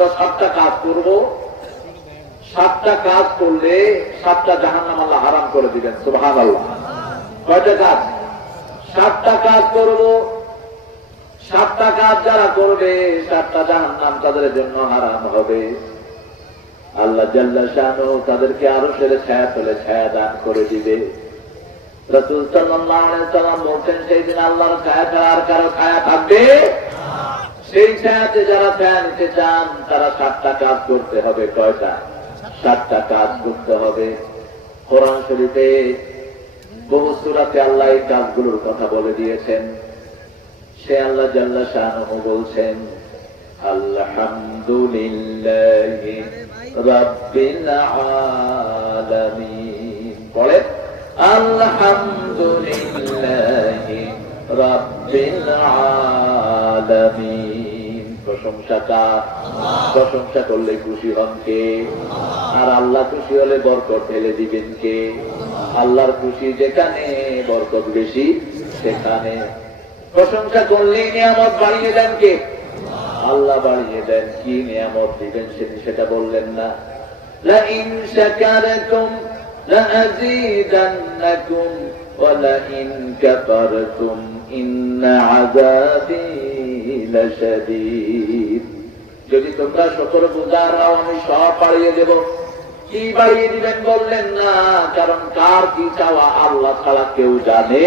আমরা 7টা কাজ করব, 7টা কাজ করলে 7টা জাহান্নাম আল্লাহ হারাম করে দিবেন। সুবহানাল্লাহ। কয়টা কাজ? 7টা কাজ করব, 7টা কাজ যারা করবে 7টা জাহান্নাম তাদের জন্য হারাম হবে। আল্লাহ জাল্লা শানুহু তাদেরকে আরশের ছায়া তলে ছায়া দান করে দিবে। রাসূল সাল্লাল্লাহু আলাইহি ওয়াসাল্লাম বলছেন, সেই দিন আল্লাহর ছায়া ছাড়া আর কারো ছায়া থাকবে না। সেই ছায়াতে যারা ছায়া নিতে চান তারা 7টা কাজ করতে হবে। কয়টা? 7টা কাজ করতে হবে। কোরআন শরীফে বহু সূরাতে আল্লাহ এই কাজগুলোর কথা বলে দিয়েছেন। সে আল্লাহ জাল্লা শানুহু বলছেন, আলহামদুলিল্লাহি রাব্বিল আলামিন। বলে আলহামদুলিল্লাহি রাব্বিল আলামিন। প্রশংসা কার? প্রশংসা করলে খুশি হন কে? আর আল্লাহ খুশি হলে বরকত ঢেলে দিবেন কে? আল্লাহর খুশি যেখানে, বরকত বেশি সেখানে। প্রশংসা করলে নিয়ামত বাড়িয়ে দেন কে? আল্লাহ বাড়িয়ে দেন। কি নিয়ামত দিবেন সেটা বললেন না? লাইন শাকারতুম লাযীদান্নাকুম ওয়া লাইন কাফারতুম ইন্না আযাবী লাশাদীদ। যদি তোমরা শুকরগুজার হও আমি সব বাড়িয়ে দেব। কি বাড়িয়ে দিবেন বললেন না, কারণ কার কি চাওয়া আল্লাহ ছাড়া কেউ জানে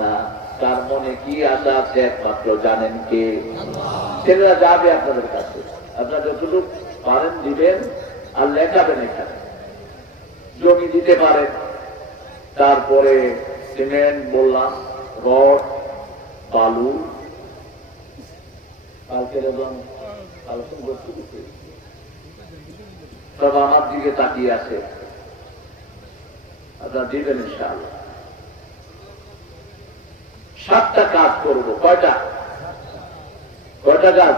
না। তার মনে কি আশা আছে একমাত্র জানেন কে? ছেলেরা যাবে আপনাদের কাছে, আপনারা যতটুকু পারেন দিবেন আর লেখাবেন। এখানে জমি দিতে পারেন, তারপরে সিমেন্ট বললাম, রড, বালু, সব আমার দিকে তাকিয়ে আছে। আপনারা দিবেন ইনশাআল্লাহ। 7টা কাজ করব। কয়টা? কয়টা কাজ?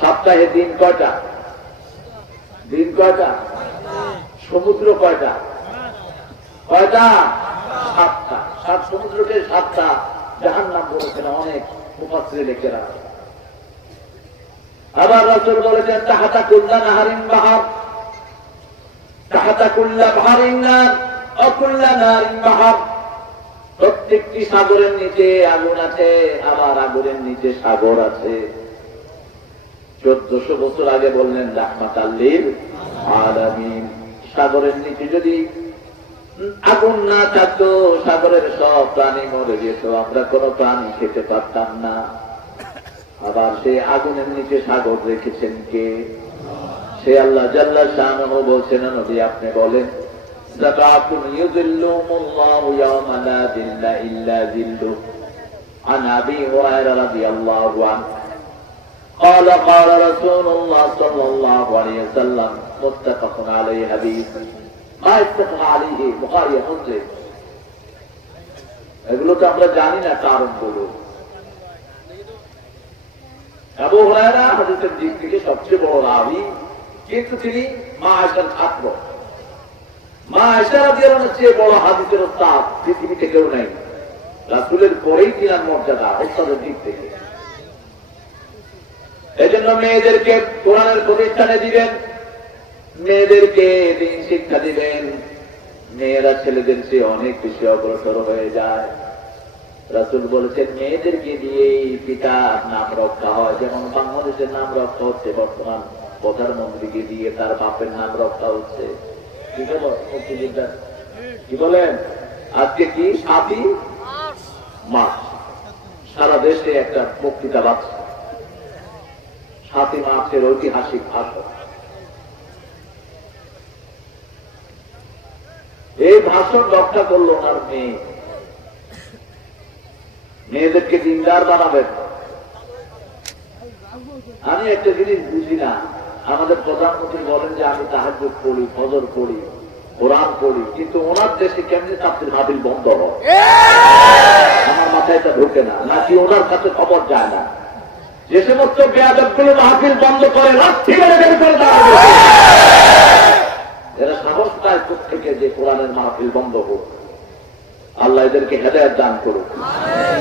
সপ্তাহে দিন কয়টা? দিন কয়টা? সমুদ্র কয়টা? কয়টা? 7টা। 7 সমুদ্রকে 7টা জাহান্নাম বলেছেন অনেক মুফাসসির লিখেরা। আবার রাসূল বলেছেন, তাহাতা কুল্লা নাহারিন বাহার, তাহাতা কুল্লা বাহারিন নার ওয়া কুল্লা নারিন বাহার। প্রত্যেকটি সাগরের নিচে আগুন আছে, আবার আগুনের নিচে সাগর আছে। 1400 বছর আগে বললেন রাহমাতাল লিল আলামিন। সাগরের নিচে যদি আগুন না থাকতো সাগরের সব প্রাণী মরে যেত, আমরা কোনো প্রাণী খেতে পারতাম না। আবার সে আগুনের নিচে সাগর রেখেছেন কে? সে আল্লাহ জাল্লা শানুহু বলছেন, নবী আপনি বলেন, সাবাতুন ইউযিল্লুহুমুল্লাহু ইয়াওমা লা যিল্লা ইল্লা যিল্লুহু। আন আবী হুরায়রা রাদিয়াল্লাহু আনহু قال قال رسول الله صلى الله عليه وسلم متفق عليه حديث ما اتفق عليه বুখারী মুসলিম। এগুলো তো আমরা জানি না কারণগুলো। আবু হুরায়রা হাদিসের দিক থেকে সবচেয়ে বড় রাবী, কিন্তু তিনি মা আয়েশার ছাত্র। মা আয়েশা রাদিয়াল্লাহু আনহার চেয়ে বড় হাদিসের উস্তাদ পৃথিবীতে কেউ নেই। রাসূলের পরেই তিনার মর্যাদা উস্তাদের দিক থেকে। এজন্য মেয়েদেরকে কোরআনের প্রতিষ্ঠানে দিবেন, মেয়েদেরকে দিন শিক্ষা দিবেন। মেয়েরা ছেলেদের চেয়ে অনেক বেশি অগ্রসর হয়ে যায়। রাসূল বলেছেন, মেয়েদেরকে দিয়েই পিতার নাম রক্ষা হয়। যেমন বাংলাদেশের নাম রক্ষা হচ্ছে, বর্তমান প্রধানমন্ত্রীকে দিয়ে তার বাপের নাম রক্ষা হচ্ছে। কি বলো মুক্তিযোদ্ধা? কি বলেন? আজকে কি 7ই মার্চ সারা দেশে একটা বক্তৃতা বাজছে। 7ই মার্চের ঐতিহাসিক ভাষণ। এই ভাষণ রক্ষা করলো ওনার মেয়ে। মেয়েদেরকে দিনদার বানাবেন। আমি একটা জিনিস বুঝি না, আমাদের প্রধানমন্ত্রী বলেন যে আমি তাহাজ্জুদ পড়ি, ফজর পড়ি, কোরআন পড়ি, কিন্তু ওনার দেশে কেমনি তাফসীর মাহফিল বন্ধ হয় আমার মাথায় এটা ঢোকে না। নাকি ওনার কাছে খবর যায় না? যে সমস্ত বেয়াদবগুলো মাহফিল বন্ধ করে লাঠি মেরে বের করে দেওয়া হবে। এরা সাহস পায় কোত্থেকে যে কোরআনের মাহফিল বন্ধ হোক? আল্লাহ এদেরকে হেদায়েত দান করুক।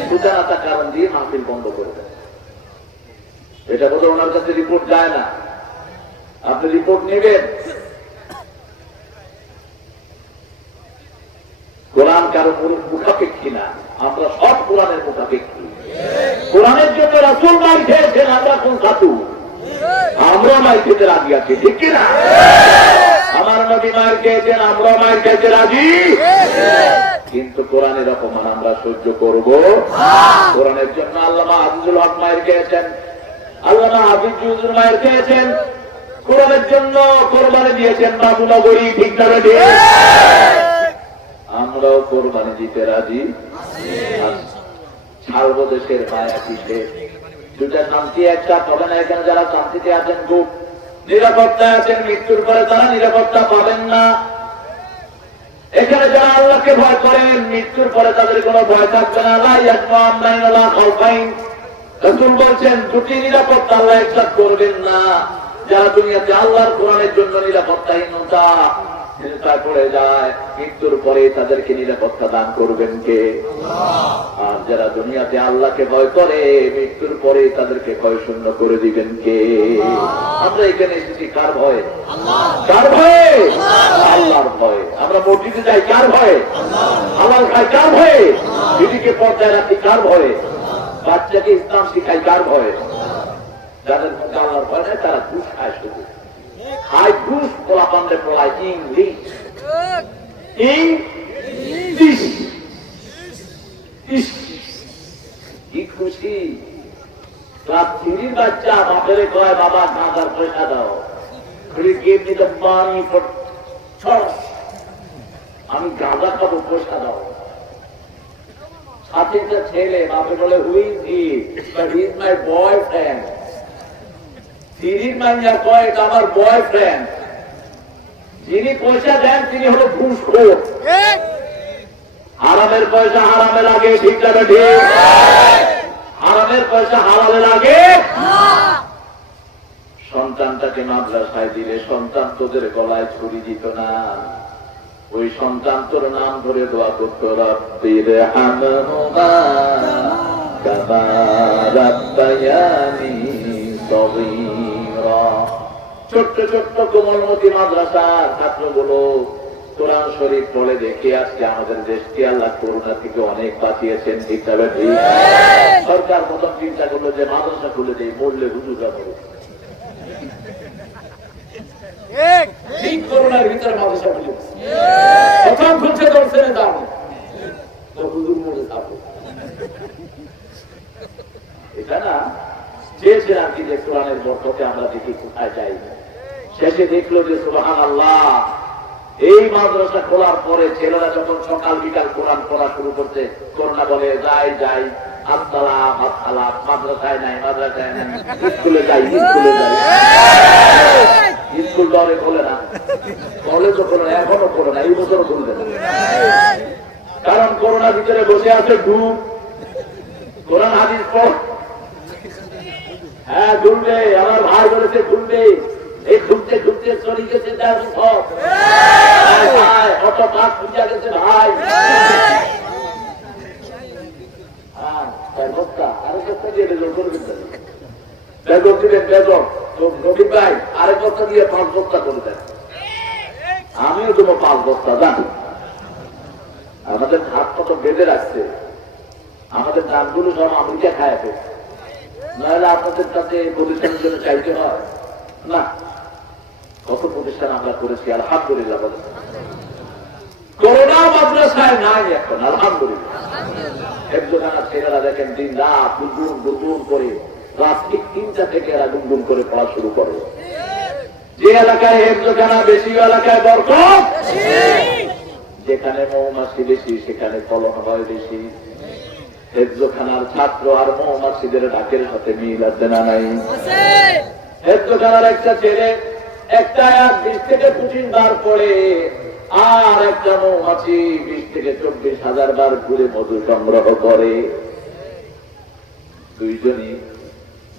সুজানাতা কারণ দিয়ে মাহফিল বন্ধ করে দেয়। এটা বোধহয় ওনার কাছে রিপোর্ট যায় না। আপনি রিপোর্ট নেবেন। কোরআন কারো মুখাপেক্ষী না, আমরা সব কোরআনের মুখাপেক্ষী। কোরআনের জন্য রাসূল মাই খেয়েছেন, আমরা কোন খাতু? আমরা মাই খেতে রাজি আছি, ঠিক কিনা? আমার নবী মায়ের খেয়েছেন, আমরা মায়ের খেতে রাজি। কিন্তু কোরআনের অপমান আমরা সহ্য করব? কোরআনের জন্য আল্লামা আজিজুল হক মায়ের খেয়েছেন, আল্লামা হাফিজুর মায়ের খেয়েছেন, কোরআনের জন্য কোরবানি দিয়েছেন বাবুনগরী, ঠিক না? আমরাও কোরবানি দিতে রাজি। ছাড়বো দেশের মায়া কিসে? দুটা শান্তি একটা পাবে না। এখানে যারা শান্তিতে আছেন, খুব নিরাপত্তায় আছেন, মৃত্যুর পরে তারা নিরাপত্তা পাবেন না। এখানে যারা আল্লাহকে ভয় করেন, মৃত্যুর পরে তাদের কোনো ভয় থাকবে না। রাসূল বলছেন দুটি নিরাপত্তা আল্লাহ একসাথে করবেন না। যারা দুনিয়াতে আল্লাহর কোরআনের জন্য নিরাপত্তাহীনতা পড়ে যায়, মৃত্যুর পরে তাদেরকে নিরাপত্তা দান করবেন কে? আর যারা দুনিয়াতে আল্লাহকে ভয় করে, মৃত্যুর পরে তাদেরকে ভয় শূন্য করে দিবেন কে? আমরা এখানে এসেছি কার ভয়ে? কার ভয়ে? আল্লাহর ভয়ে। আমরা মসজিদে যাই কার ভয়ে? হালাল খাই কার ভয়ে? দিদিকে পর্দায় রাখি কার ভয়ে? বাচ্চাকে ইসলাম শিখাই কার ভয়ে? যাদের মধ্যে আল্লাহর ভয় নেই তারা ঘুষ খায়, শুধু খায় ঘুষ। পোলাপান্ডে পড়ায় ইংলিশ, ইংলিশ। কি খুশি! ক্লাস 3 বাচ্চা বাপেরে কয়, বাবা গাঁজার পয়সা দাও। আমি গাঁজা খাবো, পয়সা দাও। সাথে একটা ছেলে, বাপে বলে হুই হি ইজ মাই বয়ফ্রেন্ড। সিরির মাইয়া কয় এটা আমার বয়ফ্রেন্ড। যিনি পয়সা দেন তিনি হলো ঘুষখোর। হারামের পয়সা হারামে লাগে, ঠিক না? ঠিক। হারামের পয়সা হালালে লাগে। সন্তানটাকে মাদ্রাসায় দিলে সন্তান তোদের গলায় ছুরি দিত না, ওই সন্তান তোর নাম ধরে দোয়া করত, রব্বির হামহুমা কামা রাব্বায়ানি সগীরা। ছোট্ট ছোট্ট কোমলমতি মাদ্রাসার ছাত্রগুলো কোরআন শরীফ পড়ে দেখে আজকে আমাদের দেশকে আল্লাহ করোনা থেকে অনেক বাঁচিয়েছেন, ঠিক না? ঠিক। সরকার প্রথম চিন্তা করলো যে মাদ্রাসা খুলে দেয়, মরলে হুজুরা মরে। ঠিক করোনার ভিতরে মাদ্রাসা খুলে প্রথম খুলছে ধরছে দাম, তো হুজুর মরে থাকো। এটা না চেয়েছেন আর কি যে কোরআনের বরকতে আমরা দেখি কোথায় যাই। শেষে দেখলো যে সুবহানাল্লাহ, এই মাদ্রাসা খোলার পরে ছেলেরা যখন সকাল বিকাল কোরআন পড়া শুরু করছে, করোনা বলে যাই যাই, আসসালাম আসসালাম, মাদ্রাসায় নাই, মাদ্রাসায় নাই, স্কুলে যাই, স্কুলে যাই। স্কুল দরে খোলে না, কলেজও খোলে না, এখনো খোলে না, এই বছরও খুলবে না। কারণ করোনার ভিতরে বসে আছে ডুব, কোরআন হাদিস পড়। হ্যাঁ ঘুরবে, আমার ভাই বলেছে ঘুরবে। এই ঘুরতে ঘুরতে চলে গেছে সব, অত কাজ পূজা গেছে ভাই। আরেক বস্তা দিয়ে 5 বস্তা করে দেন। আমিও তোমার 5 বস্তা জানি। আমাদের হাত কত বেঁধে রাখছে, আমাদের দানগুলো সব আমেরিকা খায় ফেলছে। নাহলে আপনাদের কাছে প্রতিষ্ঠানের জন্য চাইতে হয় না। কত প্রতিষ্ঠান আমরা করেছি, আলহামদুলিল্লাহ। বলে করোনা মাদ্রাসায় নাই এখন, আলহামদুলিল্লাহ। একজনের ছেলেরা দেখেন দিন রাত গুনগুন গুনগুন করে, রাত ঠিক 3টা থেকে এরা গুনগুন করে পড়া শুরু করে। যে এলাকায় হেফজখানা বেশি, এলাকায় বরকত। যেখানে মৌমাছি বেশি সেখানে ফলন হয় বেশি। হেফজখানার ছাত্র আর মৌমাছিদের ডাকের সাথে মিল আছে না নাই? হেফজখানার একটা ছেলে একটা 20 থেকে 25 বার পড়ে, আর একটা মৌমাছি 20 থেকে 24,000 বার ঘুরে মধু সংগ্রহ করে। দুইজনই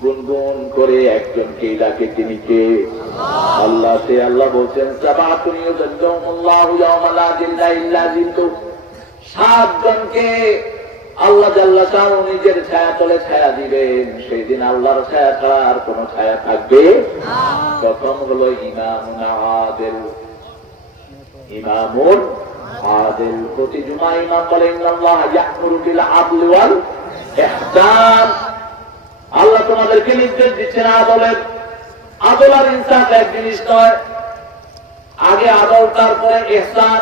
গুনগুন করে একজনকে ডাকে, তিনি কে? আল্লাহ। সে আল্লাহ বলছেন 7 জনকে আল্লাহ জাল্লা শাআনহু নিজের ছায়া তলে ছায়া দিবেন। সেই দিন আল্লাহর ছায়া ছাড়া আর কোন ছায়া থাকবে? কত প্রথম হলো ইমামুন আদিল। ইমামুন আদিল, প্রতি জুমা ইমাম বলে ইন্নাল্লাহ ইয়া'মুরু বিল আদলি ওয়াল ইহসান। আল্লাহ তোমাদেরকে নির্দেশ দিচ্ছেন আদলের। আদল আর ইনসাফ এক জিনিস নয়, আগে আদল তারপরে ইহসান।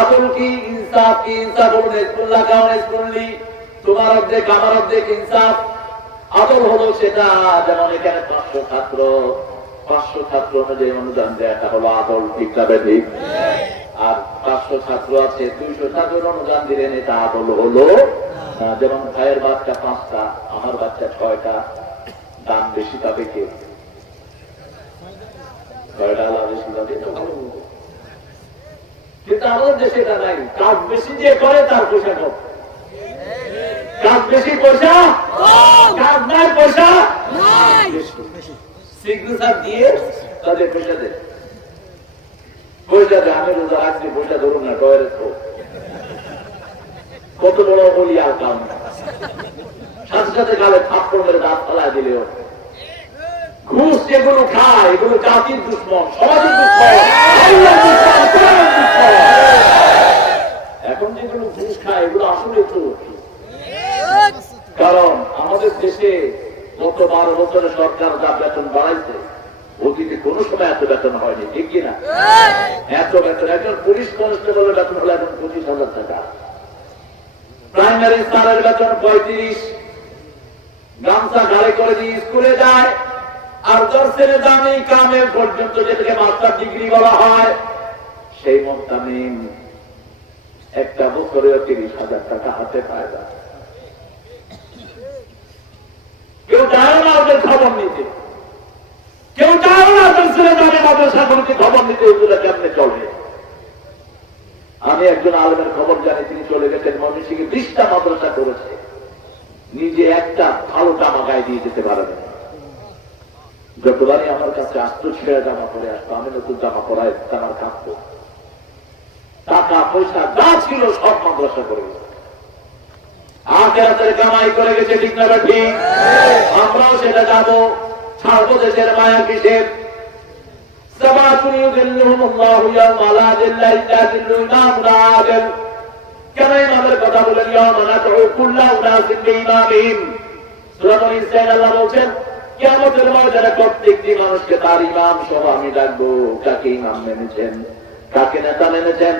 আদল কি ইনসাফ কি? ইনসাফ হলো নেসবুল্লাহ কাও নেসবুল্লি, তোমার অর্ধেক আমার অর্ধেক ইনসাফ। আদল হলো সেটা, যেমন এখানে 500 ছাত্র অনুযায়ী অনুদান দেয়, এটা হলো আদল। ঠিক না ঠিক? আর 500 ছাত্র আছে, 200 ছাত্রের অনুদান দিলেন, এটা আদল হলো। যেমন ভাইয়ের বাচ্চা 5টা, আমার বাচ্চা 6টা, দাম বেশি পাবে কে? 6টা আলাদা বেশি পাবে, তো ভালো। কিন্তু আমাদের দেশে এটা নাই। কাজ বেশি যে করে তার পয়সা কম, কাজ বেশি পয়সা, কাজ নাই পয়সা সিগনেচার দিয়ে তাদের পয়সা দেয়। পয়সা দেয়, আমি রোজা রাখছি, পয়সা ধরুন না, ডয়ের কত বড় বলি আর কাম। সাথে সাথে গালে থাপ্পড় মেরে দাঁত ফালায় দিলেও। ঘুষ যেগুলো খায় এগুলো জাতির দুশ্মন, সমাজের দুশ্মন, এখন যেগুলো ঘুষ খায় এগুলো আসলে চোর। কারণ আমাদের দেশে গত 12 বছরে সরকার যা বেতন বাড়াইছে, অতীতে কোন সময় এত বেতন হয়নি। ঠিক কিনা? এত বেতন, একজন পুলিশ কনস্টেবলের বেতন হলো এখন 25,000 টাকা। প্রাইমারি স্যারের বেতন 35। গামছা ঘাড়ে করে দিয়ে স্কুলে যায়, আর দর্শের দামি কামে পর্যন্ত যেটাকে মাস্টার ডিগ্রি বলা হয়, সেই মোস্তামিম একটা বছরে 30,000 টাকা হাতে পায় না। কেউ চায় না ওদের খবর নিতে, কেউ চায় না দর্শের দামি মাদ্রাসাগুলোকে খবর নিতে, ওগুলো কেমনে চলবে। আমি একজন আলেমের খবর জানি, তিনি চলে গেছেন ময়মনসিংহে, 20টা মাদ্রাসা করেছে, নিজে একটা ভালো জামা গায়ে দিয়ে যেতে পারেন। যতবারই আমার কাছে আসতো ছেঁড়া জামা পরে আসতো, আমি নতুন জামা পরাই আমার কাঁপতো। টাকা পয়সা যা ছিল সব মাদ্রাসা করে গেছে, আখেরাতের কামাই করে গেছে। ঠিক না ঠিক? আমরাও সেটা যাবো, ছাড়বো দেশের মায়া কিসের। কেন ইমামের কথা বলেন? আল্লাহ বলছেন কিয়ামতের ময়দানে প্রত্যেকটি মানুষকে তার ইমাম সহ আমি ডাকবো। কাকে ইমাম মেনেছেন, কাকে নেতা মেনেছেন,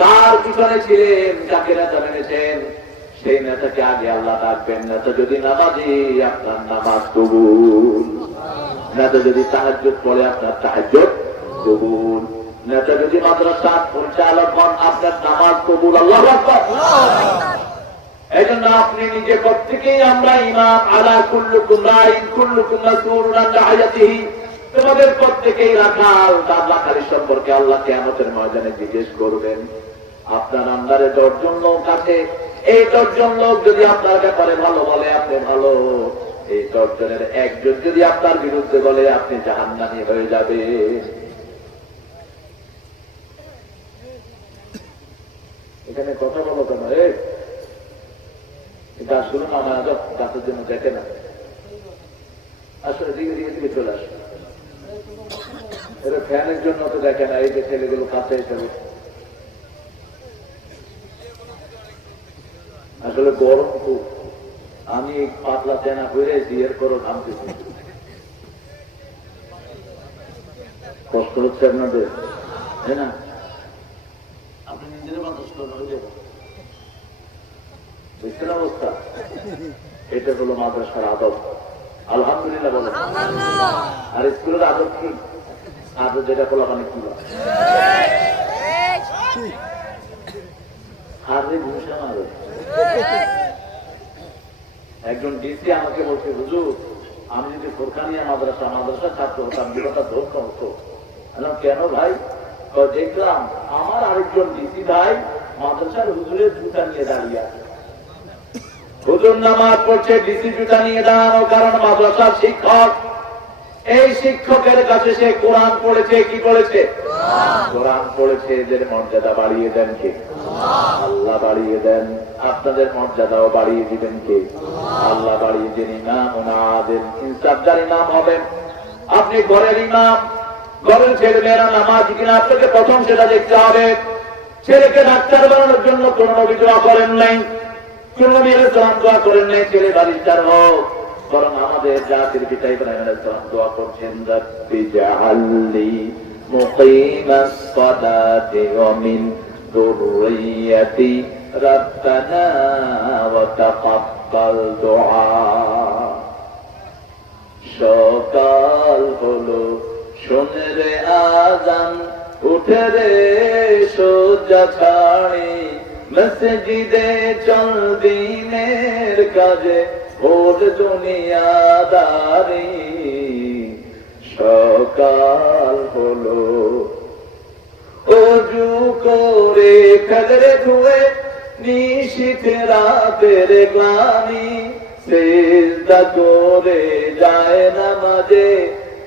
কার পিছনে ছিলেন, কাকে নেতা মেনেছেন, সেই নেতাকে আগে আল্লাহ ডাকবেন। নেতা যদি নামাজি, আপনার নামাজ কবুল। নেতা যদি তাহাজ্জুদ পড়ে, আপনার তাহাজ্জুদ কবুল। নেতা যদি মাদ্রাসা পরিচালক হন, আপনার নামাজ কবুল। আল্লাহু আকবার। এই জন্য আপনি নিজে প্রত্যেকেই আমরা ইমাম। আলা কুল্লুকুম রাইন কুল্লুকুম মাসউলুন আন রাইয়াতিহি, তোমাদের প্রত্যেকেই রাখাল, তার রাখালি সম্পর্কে আল্লাহ কিয়ামতের ময়দানে জিজ্ঞেস করবেন। আপনার আন্ডারে 10 জন লোক আছে, এই 10 জন লোক যদি আপনার ব্যাপারে ভালো বলে, আপনি ভালো। এই 10 জনের একজন যদি আপনার বিরুদ্ধে বলে, আপনি জাহান্নামী হয়ে যাবে। এখানে কথা বলো কেন? গাছগুলো নামা গাছের জন্য দেখে না, আসলে দিকে দিকে দিকে চলে আসে। এরা ফ্যানের জন্য তো দেখে না। এই যে ছেলেগুলো কাছে এসে আসলে গরম খুব। আমি পাতলা চেনা করে বিয়ের করো ঘামতেছি, কষ্ট হচ্ছে আপনাদের, তাই না? আপনি নিজের মানুষ হয়ে যাবেন। বুঝছেন অবস্থা? এটা হলো মাদ্রাসার আদব। আলহামদুলিল্লাহ বলেন। আর স্কুলের আদব কি? আদব যেটা বলা মানে কি? হারে ভূষা মারে। একজন ডিসি আমাকে বলছে, হুজুর আমি যদি ফোরকানিয়া মাদ্রাসা ছাত্র হতাম, বিগতা ধন্য হতো। কেন ভাই? দেখলাম আমার আরেকজন ডিসি ভাই মাদ্রাসার হুজুরের জুতা নিয়ে দাঁড়িয়ে আছে। হুজুর নামাজ পড়ছে, ডিসি জুতা নিয়ে দাঁড়ানো, কারণ মাদ্রাসার শিক্ষক। এই শিক্ষকের কাছে সে কোরআন পড়েছে। কি পড়েছে? কোরআন পড়েছে। এদের মর্যাদা বাড়িয়ে দেন কে? আল্লাহ বাড়িয়ে দেন। আপনাদের মর্যাদাও বাড়িয়ে দিবেন কে? আল্লাহ বাড়িয়ে দেন। ইমাম আদিল, ইনসাফদার ইমাম হবেন। আপনি ঘরের ইমাম, ঘরের ছেলে মেয়েরা নামাজি কিনা আপনাকে প্রথম সেটা দেখতে হবে। ছেলেকে ডাক্তার বানানোর জন্য কোন নবী দোয়া করেন নাই, কোন নবী আলাইহিস সালাম দোয়া করেন নাই ছেলে বারিস্টার হোক, বরং আমাদের জাতির পিতা ইব্রাহিম আলাইহিস সালাম দোয়া করছেন, রাব্বি জাআলনি মুকিমাস সালাতি ওয়া মিন যুররিয়্যাতি রাব্বানা ওয়া তাকাব্বাল দুআ। সকাল হলো শোনে রে আযান, উঠে রে সোজা ছাড়ি, মসজিদে চল দিনের কাজে ওর দুনিয়াদারি। সকাল হলো ওযু করে কদরে ধুয়ে, নিশিত রাতের গ্লানি, সিজদা করে যায় নামাজে,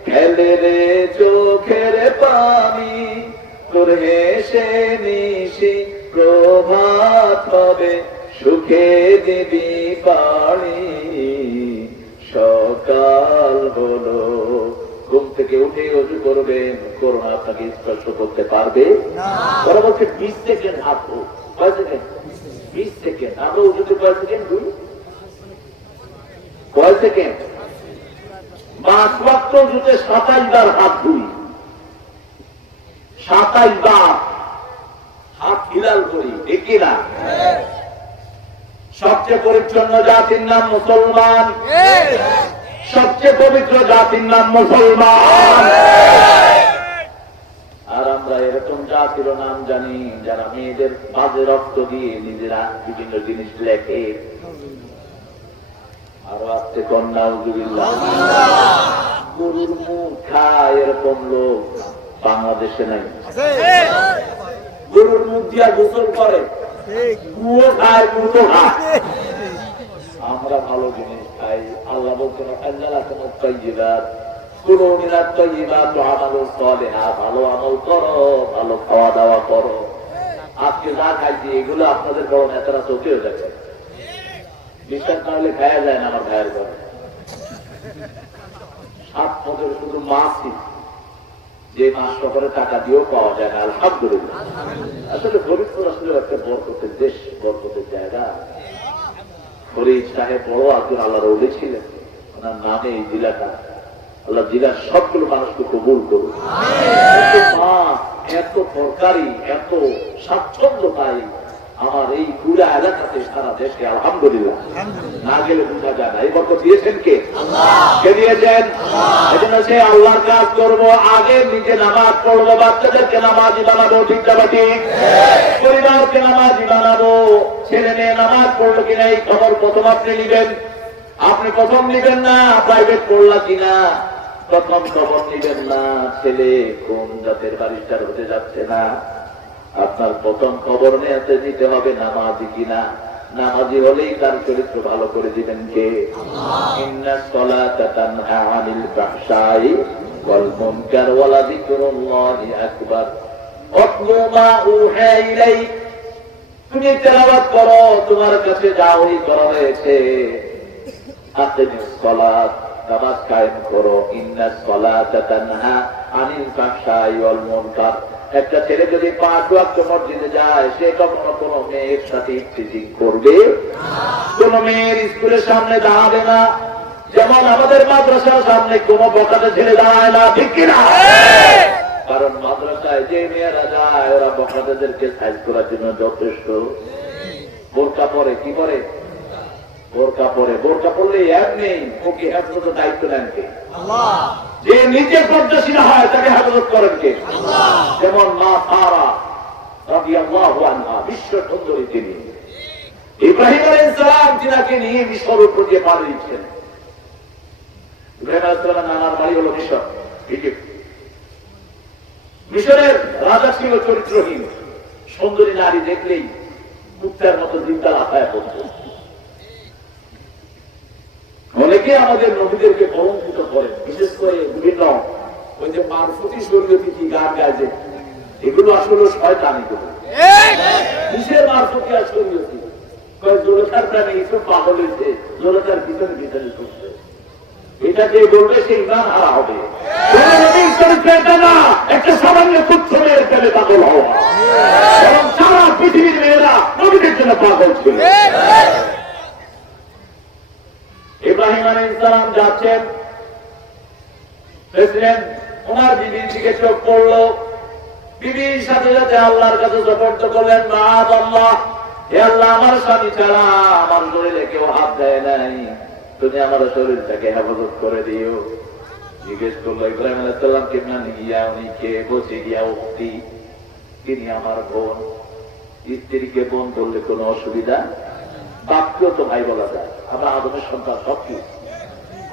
খেলে রে চোখের পানি, তোর হেসে নিশি প্রভাত হবে, সুখে দিবি পানি। সকাল হলো, ঘুম থেকে উঠে ওযু করবেন, করোনা আপনাকে স্পর্শ করতে পারবে না। ওরা বলছে 20 সেকেন্ড হাঁটবো। কয় সেকেন্ড? 20 সেকেন্ড। আমরা উঠতে কয় সেকেন্ড? কয় সেকেন্ড? 5 ওয়াক্ত উঠতে 27 বার হাত ধুই, 27 বার হাত হিলাল করি, ঠিক কিনা? সবচেয়ে পরিচ্ছন্ন জাতির নাম মুসলমান, সবচেয়ে পবিত্র জাতির নাম মুসলমান। আর আমরা এরকম জাতির নাম জানি যারা মেয়েদের বাজে রক্ত দিয়ে নিজেরা বিভিন্ন জিনিস লেখে। আরো আসছে কন্যা গরুর মুখ খায়, এরকম লোক বাংলাদেশে নাই। গরুর মুখ দিয়া গোসল করে, গুঁড়ো খায়, গুঁড়ো খায়। আমরা ভালো জিনিস খাই। আল্লাহ বলছেন ভালো আমল করো, ভালো খাওয়া দাওয়া করো। আজকে যা খাইছি এগুলো আপনাদের বড় নেতারা চোখেও দেখে, বিশ্বাস না হলে খাওয়া যায় না। আমার ভাইয়ের ঘরে 7 বছর শুধু মাছই, যে মাছ শহরে টাকা দিয়েও পাওয়া যায় না। আলহামদুলিল্লাহ। আসলে ফরিদপুর আসলে একটা বরকতের দেশ, বরকতের জায়গা। ফরিদ সাহেব বড় একজন আল্লাহর ওলি ছিলেন, ওনার নামে এই জেলাটা। আল্লাহ জেলার সবগুলো মানুষকে কবুল করুন। মাছ, এত তরকারি, এত স্বাচ্ছন্দ্য পাই আমার এই পুরা এলাকাতে, সারা দেশে। আলহামদুলিল্লাহ। না গেলে বোঝা যায় না। এই বরকত দিয়েছেন কে? কে দিয়েছেন? এজন্য সে আল্লাহর কাজ করবো, আগে নিজে নামাজ পড়বো, বাচ্চাদেরকে নামাজি বানাবো, ঠিক না ঠিক? পরিবারকে নামাজি বানাবো। ছেলে মেয়ে নামাজ পড়লো কিনা এই খবর প্রথম আপনি নিবেন। আপনি প্রথম নিবেন না প্রাইভেট পড়লা কিনা, প্রথম খবর নিবেন না ছেলে কোন জাতের বারিস্টার হতে যাচ্ছে না। আপনার প্রথম খবর নিতে হবে নামাজি কিনা। নামাজি হলেই তার চরিত্র ভালো করে দিবেন কে? ইন্নাস সালাতা তানহা আনিল ফাহশাই ওয়াল মুনকার ওয়া লাযিকরুল্লাহি আকবার। ওয়াতলু মা উহা ইলাইক, তুমি তেলাওয়াত করো, তোমার কাছে যা ওহী করা হয়েছে। আকিমিস সালাত, নামাজ কায়েম করো। ইন্নাস সালাতা তানহা আনিল ফাহশাই ওয়াল মুনকার। একটা ছেলে যদি 5 ওয়াক্ত মসজিদে যায়, সে কখনো কোনো মেয়ের সাথে চিটিং করবে, কোন মেয়ের স্কুলের সামনে দাঁড়াবে না। যেমন আমাদের মাদ্রাসার সামনে কোন বকাতে ছেলে দাঁড়ায় না, ঠিক কিনা? কারণ মাদ্রাসায় যে মেয়েরা যায় ওরা বকাতেদেরকে সাইজ করার জন্য যথেষ্ট। বোরকা পরে, কি পরে? বোরকা পরে। বোরকা পড়লে এক নেই, ওকে হেফাজতের দায়িত্ব নেন কে? আল্লাহ। যে নিজে পর্দাশীল হয় তাকে হেফাজত করেন কে? আল্লাহ। যেমন মা সারা রাদিয়াল্লাহু আনহা, বিশ্ব সুন্দরী তিনি। ইব্রাহিম আলাইহিস সালাম যিনাকে নিয়ে মিশর উপর দিয়ে পা দিয়েছেন। ইব্রাহিম আলাইহিস সালামের নানার বাড়ি হলো মিশর, ইজিপ্ট। মিশরের রাজা ছিল চরিত্রহীন, সুন্দরী নারী দেখলেই কুত্তার মতো দিনটা লাফায় পড়ত। অনেকে আমাদের নবীদেরকে কলঙ্কিত করেন, বিশেষ করে বিভিন্ন ওই যে মারফতি শরীয়তি কি গান গায় যে, এগুলো আসলে শয়তানি গুলো। কিসের মারফতি আর শরীয়তি? জোরতার প্রাণী একটু পাগল হয়েছে, জোরতার পিছনে পিছনে করছে। এটা যে বলবে সে ইমান হারা হবে। চরিত্রটা না একটা সামান্য তুচ্ছ মেয়ের প্রেমে পাগল হওয়া, এবং সারা পৃথিবীর মেয়েরা নবীদের জন্য পাগল ছিল। ইব্রাহিম আলাইহিস সালাম যাচ্ছেন, প্রেসিডেন্ট ওনার বিবির দিকে চোখ পড়লো, বিবির সাথে সাথে আল্লাহর কাছে জপর্ত করলেন, মাআযাল্লাহ, হে আল্লাহ, আমার স্বামী ছাড়া আমার শরীরে কেউ হাত দেয় নাই, তুমি আমার শরীরটাকে হেফাজত করে দিও। জিজ্ঞেস করলো ইব্রাহিম আলাইহিস সালাম কে, না গিয়া উনি কে, বসে গিয়া উক্তি, তিনি আমার বোন। স্ত্রীকে বোন বললে কোনো অসুবিধা? বাপকেও তো ভাই বলা যায়, আমরা আদমের সন্তান, সব কি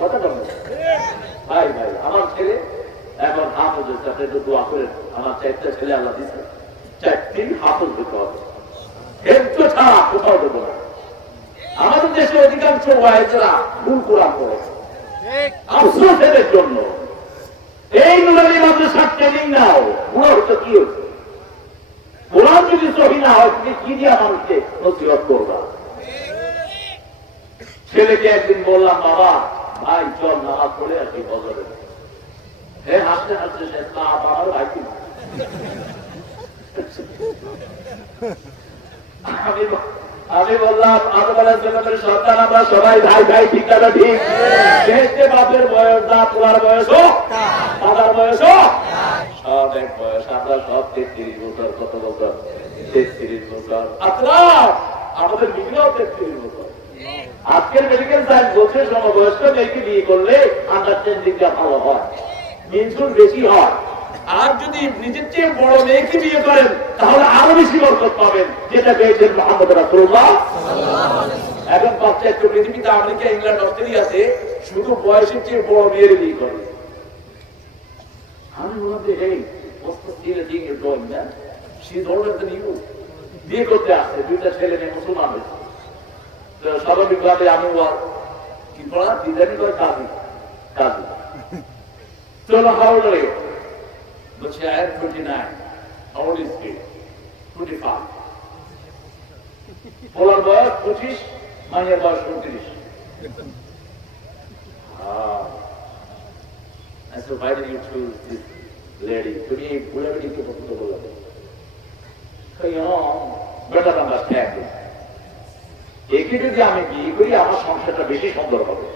কথা বলবো ভাই ভাই। আমার ছেলে এখন হাফেজের সাথে একটু দোয়া করেন, আমার 4টা ছেলে আল্লাহ দিচ্ছে, 4টি হাফেজ দিতে হবে, একটু ছাড়া কোথাও দেবো না। আমাদের দেশে অধিকাংশ ওয়াইজরা ভুল কোরআন পড়ে আফসোসের জন্য। এই নুরানি মাদ্রাসার ট্রেনিং নাও, পুরো হচ্ছে কি হচ্ছে, কোরআন যদি সহি না হয় তুমি কি দিয়ে মানুষকে নসিহত করবা? ছেলেকে একদিন বললাম, বাবা ভাই চল নামাজ পড়ে আসি বজরে। হে হাসতে হাসতে শেষ, না বাবার ভাই কি আমি বললাম, আদম আলাইহিস সালামের সন্তান আমরা সবাই ভাই ভাই, ঠিক না ঠিক? শেষে বাপের বয়স না, তোমার বয়সও দাদার বয়সও সব এক বয়স, আমরা সব 33 বছর। কত বছর? 33 বছর। আচ্ছা, আমাদের বিবিরাও 33 বছর। আজকের মেডিকেল সায়েন্স বলছে সমবয়স্ক মেয়েকে বিয়ে করলে আন্ডারস্ট্যান্ডিংটা ভালো হয়, ইনসুল বেশি হয়। আর যদি নিজের চেয়ে বড় মেয়েকে বিয়ে করেন তাহলে আরো বেশি বরকত পাবেন, যেটা পেয়েছেন মুহাম্মদ রাসূলুল্লাহ। এখন পাশ্চাত্য পৃথিবীতে আমেরিকা, ইংল্যান্ড, অস্ট্রেলিয়াতে শুধু বয়সের চেয়ে বড় মেয়ের বিয়ে করে। আমি বললাম যে এই বিয়ে করতে আসছে, 2টা ছেলে মেয়ে মুসলমান হয়েছে। স্বাভাবিকভাবে আমি কি পড়া ডিজাইন করে কাজী কাজী চলো হাওড়ে বলছে, I am 29, how old is he? 25. বলার বয়স 25, মাইয়ের বয়স 29। So why did you choose this lady? তুমি বুড়া বেটিকে পছন্দ করলে? Better understanding. একে যদি আমি বিয়ে করি আমার সংসারটা বেশি সুন্দর হবে।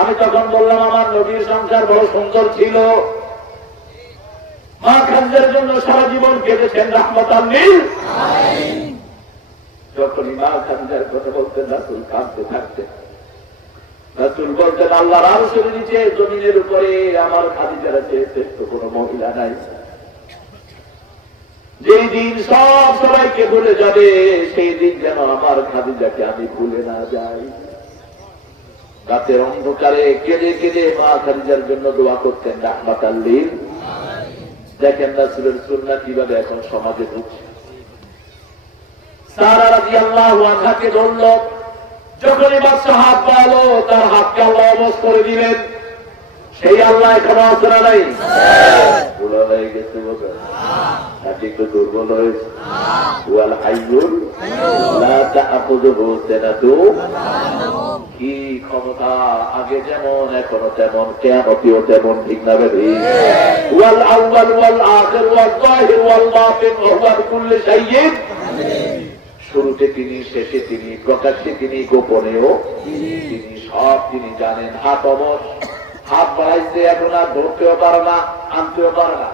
আমি তখন বললাম, আমার নবীর সংসার বড় সুন্দর ছিল, মা খাদিজার জন্য সারা জীবন কেঁদেছেন রাহমাতাল লিল আলামিন। যখনই মা খাদিজার কথা বলতেন রাসূল কাঁদতে থাকতেন। রাসূল বলতেন, আল্লাহর আরশের নিচে জমিনের উপরে আমার খাদিজার চেয়ে শ্রেষ্ঠ কোন মহিলা নাই। যেই দিন সব সবাইকে ভুলে যাবে সেই দিন যেন আমার খাদিজাকে আমি ভুলে না যাই। রাতের অন্ধকারে কেঁদে কেঁদে মা খাদিজার জন্য দোয়া করতেন রাহমাতাল লিল আলামিন। দেখেন রাসূলের সুন্নাহ কিভাবে এখন সমাজে ঢুকছে। সারা রাদিয়াল্লাহু আনহাকে ধরল, যখনই বাদশাহ হাত বাড়ালো তার হাতকে আল্লাহ অবশ করে দিলেন। সেই আল্লাহ এখনো আছে না নাই? বুড়া হয়ে গেছে বোধ নাকি একটু দুর্বল হয়েছে? ওয়াল হাইয়ুল লা তা'খুযুহু সিনাতুন, কি ক্ষমতা, আগে যেমন এখনো তেমন, কিয়ামতেও তেমন, ঠিক না বেঠি? ওয়াল আউয়াল ওয়াল আখির ওয়াল যাহির ওয়াল বাতিন ওয়া হুয়া বিকুল্লি শাইইন, শুরুতে তিনি, শেষে তিনি, প্রকাশ্যে তিনি, গোপনেও তিনি, সব তিনি জানেন। হাত অবশ, হাত বাড়াইছে, এখন আর ধরতেও পারে না, আনতেও পারে না।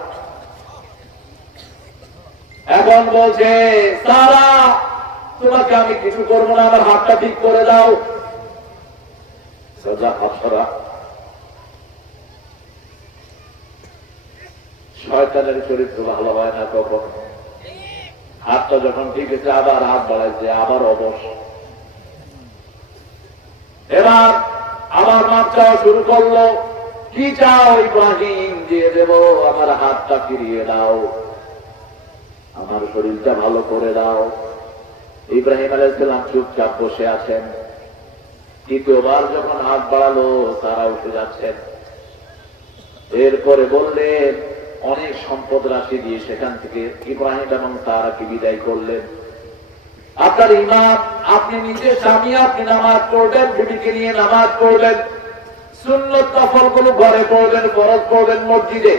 এখন বলছে, সারা তোমাকে আমি কিছু করবো না, আমার হাতটা ঠিক করে দাও। সাজা হাসরা, শয়তানের চরিত্র ভালো হয় না কখন। হাতটা যখন ঠিক আছে আবার হাত বাড়াইছে, আবার অবশ। এবার আবার মাপ চাওয়া শুরু করলো। কি চাও ইব্রাহিম? দিয়ে দেব, আমার হাতটা ফিরিয়ে দাও, আমার শরীরটা ভালো করে দাও। ইব্রাহিম আলাইহিস সালাম চুপচাপ বসে আছেন। তৃতীয়বার যখন হাত বাড়ালো তারা উঠে যাচ্ছেন। এরপরে বললেন, অনেক সম্পদ রাশি দিয়ে সেখান থেকে ইব্রাহিম এবং তারাকে বিদায় করলেন। আপনার ইমাম, আপনি নিজে স্বামী, আপনি নামাজ পড়বেন, বিবিকে নিয়ে নামাজ পড়বেন, সুন্নত নফলগুলো ঘরে পড়বেন, ফরজ পড়বেন মসজিদে।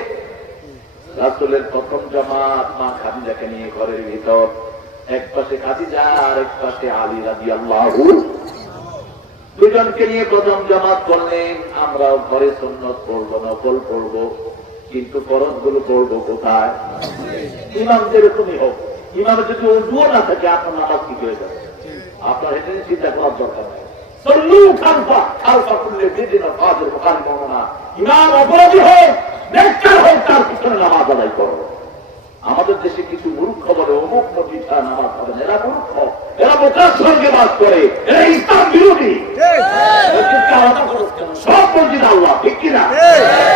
রাসূলের প্রথম জামাত মা খাদিজাকে নিয়ে ঘরের ভিতর, এক পাশে খাদিজা আর এক পাশে আলী রাদিয়াল্লাহু, দুজনকে নিয়ে প্রথম জামাত করলেন। আমরাও ঘরে সুন্নত পড়বো, নফল পড়বো, কিন্তু ফরজ গুলো পড়বো কোথায়? ইমাম যেরকমই হোক, ইমামের যদি উজুও না থাকে আপনার নামাজ কি হয়ে যাবে? আপনার এটা চিন্তা করার দরকার নেই। ইমাম অপরাধী হোক, নেককার হোক, তার পিছনে নামাজ আদায় করো। আমাদের দেশে কিছু মূর্খ বলে অমুক মসজিদ ছাড়া নামাজ পড়েন, এরা মূর্খ, এরা বোকার স্বর্গে বাস করে, এরা ইসলাম বিরোধী। মসজিদকে আলাদা করো কেন? সব মসজিদ আল্লাহ, ঠিক কিনা?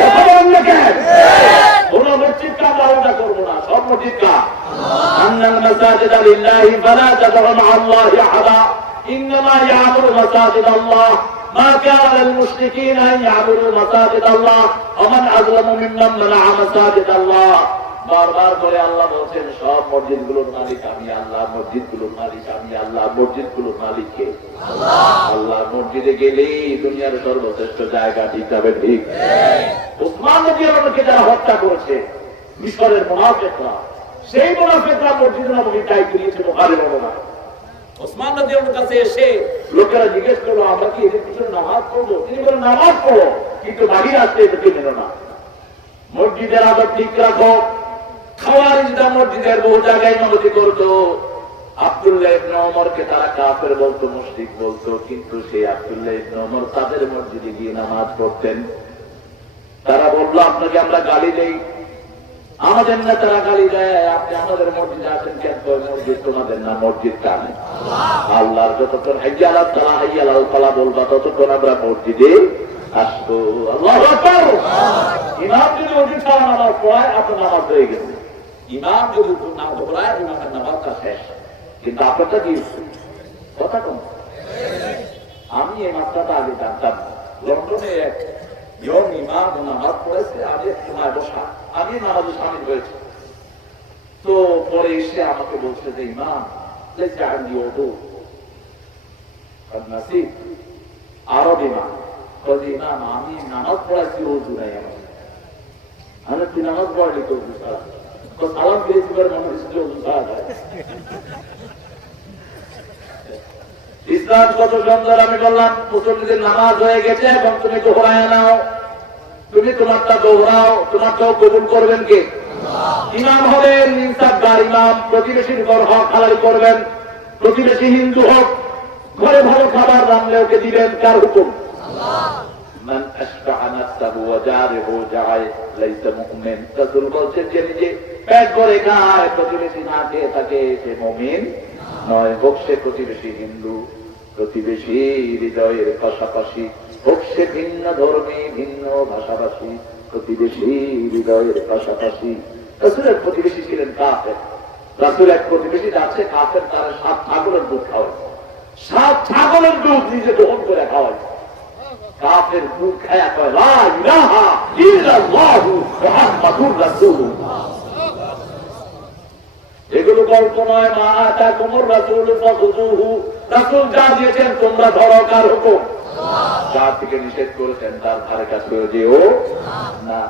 কথা বলেন না কেন? কোন মসজিদকে আমরা আলাদা করবো না, সব মসজিদ কার? আন্নাল মাসাজিদা লিল্লাহি ফালা তাদউ মা আল্লাহি আহাদা ইন্নামা ইয়ামুরু মাসাজিদ আল্লাহ মা কানা লিল মুশরিকিনা আন ইয়ামুরু মাসাজিদ আল্লাহ ওয়া মান আযলামু মিম্মান মানা'a মাসাজিদ আল্লাহ। বারবার করে আল্লাহ বলছেন সব মসজিদগুলোর মালিক আমি আল্লাহ, মসজিদগুলোর মালিক আমি আল্লাহ। মসজিদগুলোর মালিক কে? আল্লাহ। মসজিদে গেলেই দুনিয়ার সর্বশ্রেষ্ঠ জায়গা, ঠিক যাবে? ঠিক। উসমান রাদিয়াল্লাহু যারা হত্যা করেছে মিশরের মুনাফিকরা, সেই মুনাফিকরা মসজিদ নববীর দায়িত্ব নিয়েছে বুখারীর বর্ণনা। উসমান রাদিয়াল্লাহু কাছে এসে লোকেরা জিজ্ঞেস করলো আমরা কি এদের পিছনে নামাজ পড়বো? তিনি বলেন নামাজ পড়ো, কিন্তু বাহিরে আসতে এদেরকে মেনো না। মসজিদের আদব ঠিক রাখো। খাওয়ারিজরা মসজিদের বহু জায়গায় ইমামতি করতো। আব্দুল্লাহ ইবনে ওমরকে তারা কাফের বলতো, মুশরিক বলতো, কিন্তু সেই আব্দুল্লাহ ইবনে ওমর তাদের মসজিদে গিয়ে নামাজ পড়তেন। তারা বললো আপনাকে আমরা গালি দেই, আমাদের নেতারা গালি দেয়, আপনি আমাদের মসজিদে আসেন কেন? মসজিদ তোমাদের না, মসজিদ কার? আল্লাহর। যতক্ষণ হাইয়া আলাল সালাহ, হাইয়া আলাল ফালাহ বলবা ততক্ষণ আমরা মসজিদে আসবো। আল্লাহু আকবার। ইমাম যদি অধিক সারা নামাজ পড়ায় আপনার নামাজ হয়ে গেছে, ইমাম যদি না পড়ায় ইমামের নামাজটা শেষ। কিন্তু আপনারটা কি কথা কম? আমি এই মাত্রাটা আগে জানতাম না। লন্ডনে এক ইয়ং ইমাম নামাজ পড়েছে, আগে সময় বসা, আমি নামাজে শামিল হয়েছে। তো পরে এসে আমাকে বলছে যে ইমাম আরব ইমাম, ইমাম আমি নামাজ পড়াইছি ওজু নাই আমার। আমি তুই নামাজ পড়ালি তো ওজু ছাড়া, তো সালাম দিয়েছি মনে হচ্ছে যে ওজু ছাড়া যায়। ইসলাম কত সুন্দর। আমি বললাম মুসল্লিদের নামাজ হয়ে গেছে, এবং তুমি দোহরায় নাও, তুমি তোমারটা দোহরাও, তোমারটাও কবুল করবেন কে? ইমাম হবেন ইনসাফগার ইমাম। প্রতিবেশীর ঘর হক হালাল করবেন, প্রতিবেশী হিন্দু হোক, ঘরে ভালো খাবার রান্না ওকে দিবেন, কার হুকুম? মান আশবা'a নাফসাহু ওয়া জারিহু জাআই লাইসা মুমিন। রাসূল বলছেন যে নিজে পেট ভরে খায়, প্রতিবেশী না খেয়ে থাকে, সে মুমিন নয়। হোক সে প্রতিবেশী হিন্দু, প্রতিবেশী হৃদয়ের পাশাপাশি, হোক সে ভিন্ন ধর্মী, ভিন্ন ভাষাভাষী, প্রতিবেশী হৃদয়ের পাশাপাশি। রাসূলের প্রতিবেশী ছিলেন কাফের। রাসূল এক প্রতিবেশী আছে কাফের, তার 7 ছাগলের দুধ খাওয়ায়, 7 ছাগলের দুধ নিজে দহন করে খাওয়ায়। কাফের দুধ খায়া কয় লা ইলাহা ইল্লাল্লাহু মুহাম্মাদুর রাসূলুল্লাহ। এগুলো গল্প নয়। মা আতাকুমুর রাসূলু ফাখুযুহু। রাসূল যা দিয়েছেন তোমরা ধরো, কার হুকুম? যা থেকে নিষেধ করেছেন তার ধারে কাছে যেও না।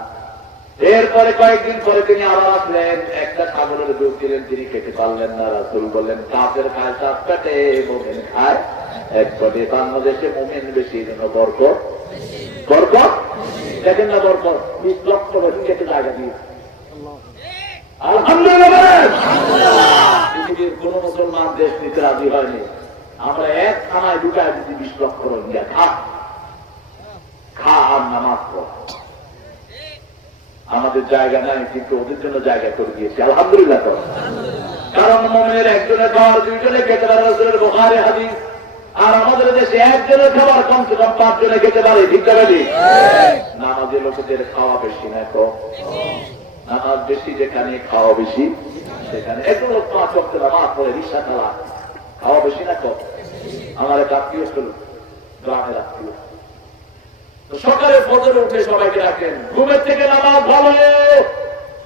এরপরে কয়েকদিন পরে তিনি আবার আসলেন, একটা ছাগলের দুধ দিলেন, তিনি খেতে পারলেন না। রাসূল বললেন কাফের খায় 7 পেটে, মুমিন খায় 1 পেটে। বাংলাদেশে মুমিন বেশি, জন্য বরকত বরকত দেখেন না, বরকত 20 লক্ষ বেশি খেতে জায়গা দিয়ে। আলহামদুলিল্লাহ। পৃথিবীর কোন মুসলমান দেশ নিতে রাজি হয়নি। আমরা এক থানায় ঢুকায় দিচ্ছি 20 লক্ষ রোহিঙ্গা, খা আর নামাজ পড়। আমাদের জায়গা নাই, কিন্তু ওদের জন্য জায়গা করে দিয়েছি, আলহামদুলিল্লাহ। কারণ মুমিনের একজনের খাবার 2 জনে খেতে পারে, রাসূলের বুখারী হাদিস। আর আমাদের দেশে একজনের খাবার কমসে কম 5 জনে খেতে পারে, ঠিক না? নামাজের লোকেদের খাওয়া বেশি না কম? নামাজ বেশি যেখানে, খাওয়া বেশি সেখানে। একটু লোক 5 ওয়াক্ত নামাজ পড়ে, রিকশা চালা, খাওয়া বেশি না কম? আমার এক আত্মীয় ছিল, গ্রামের আত্মীয়। সকালে ফজরে উঠে সবাইকে ডাকেন, ঘুমের থেকে নামাজ ভালো,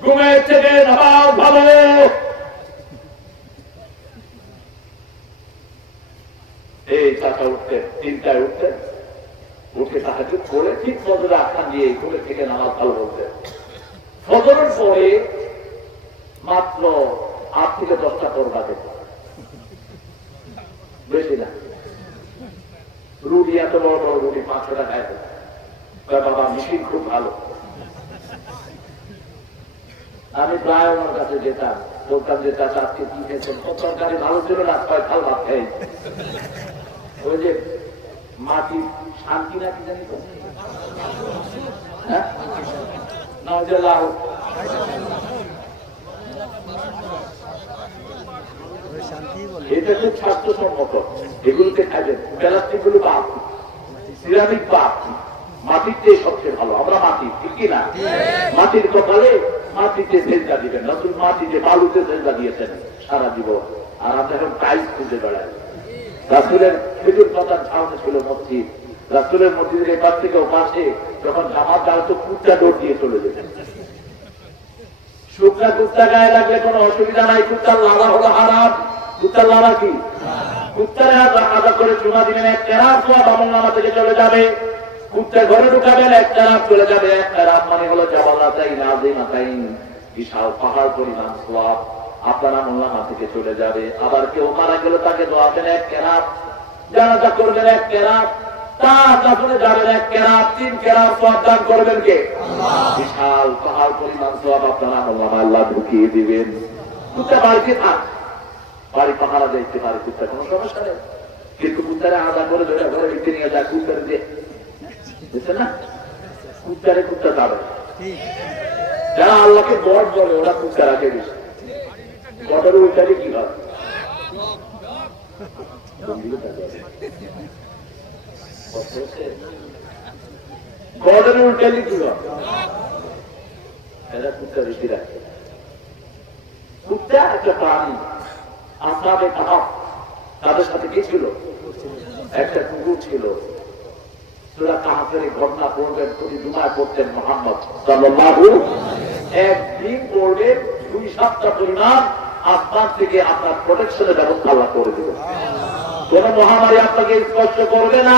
ঘুমের থেকে নামাজ ভালো। এই চাচা উঠতেন, 3টায় উঠতেন, উঠে তাহাজ্জুদ করে ঠিক ফজরে আখ্যান দিয়ে ঘুরে থেকে নামাজ ভালো বলতেন। ফজরের পরে মাত্র 8 থেকে 10টা পর্দা যেত, বেশি না। রুটি এত বড় বড় রুটি 500 টাকায় দেয়। বাবা মেশিন খুব ভালো। আমি প্রায় ওনার কাছে যেতাম, বলতাম যে চাচা আজকে কি খেয়েছেন? তরকারি ভালো ছিল না, ছয় থাল ভাত খাই। ওই যে মাটি শান্তি না কি জানি তো, হ্যাঁ না যে লাউ, এটা খুব স্বাস্থ্যসম্মত, এগুলোকে খাবেন। প্লাস্টিক গুলো বাদ, সিরামিক বাদ, মাটির চেয়ে সবচেয়ে ভালো। আমরা মাটি, ঠিক কিনা? মাটির কপালে মাটিতে সেজদা দিবেন, নতুন মাটিতে বালুতে সেজদা দিয়েছেন সারা জীবন। আর আমরা এখন টাইলস খুঁজে বেড়াই। রাসূলের খেজুর পাতার ছাউনি ছিল মসজিদ। রাসূলের মসজিদের এপাশ থেকে ওপাশে যখন জামাত দাঁড়াতো কুত্তা দৌড় দিয়ে চলে যেতেন। শুকনা কুত্তা গায়ে লাগলে কোনো অসুবিধা নাই, কুত্তার লালা হলো হারাম। কুত্তার লালা কি? কুত্তার আদা করে চুমা দিবেন, এক কেরাত সোয়াব আমলনামা থেকে চলে যাবে। কুত্তা ঘরে ঢুকাবেন, এক কেরাত চলে যাবে। এক কেরাত মানে হলো জাবালাতাইন আযীমাতাইন, বিশাল পাহাড় পরিমাণ সোয়াব আপনার আমলনামা থেকে চলে যাবে। আবার কেউ মারা গেলে তাকে দোয়াবেন এক কেরাত, জানাজা করবেন এক কেরাত, তার কাপড়ে যাবেন এক কেরাত, 3 কেরাত সোয়াব দান করবেন কে? আল্লাহ। বিশাল পাহাড় পরিমাণ সোয়াব আপনার আমলনামা আল্লাহ ঢুকিয়ে দিবেন। কুত্তা বাড়িতে থাক, বাড়ি পাহারা দেখতে পারে, কুত্তা কোনো সমস্যা নেই। কিন্তু কুত্তারে আদা করে ধরে ঘরে বিক্রি নিয়ে যায়, কুত্তারে দিয়ে বুঝছে না, কুত্তারে কুত্তা যাবে। যারা আল্লাহকে গড বলে ওরা কুত্তা রাখে বেশি। গডের উল্টালে কি হয়? গডের উল্টালে কি হয়? এরা কুত্তা বেশি রাখে। কুত্তা একটা প্রাণী, আসহাবে কাহাফ তাদের সাথে কি ছিল? একটা কুকুর ছিল। সূরা কাহাফের ঘটনা পড়বেন, প্রতি জুমায় পড়তেন মুহাম্মদ সাল্লাল্লাহু। একদিন পড়বেন 2 সপ্তাহ পরিমাণ আসমান থেকে আপনার প্রোটেকশনের ব্যবস্থা আল্লাহ করে দেবেন। কোন মহামারী আপনাকে স্পর্শ করবে না।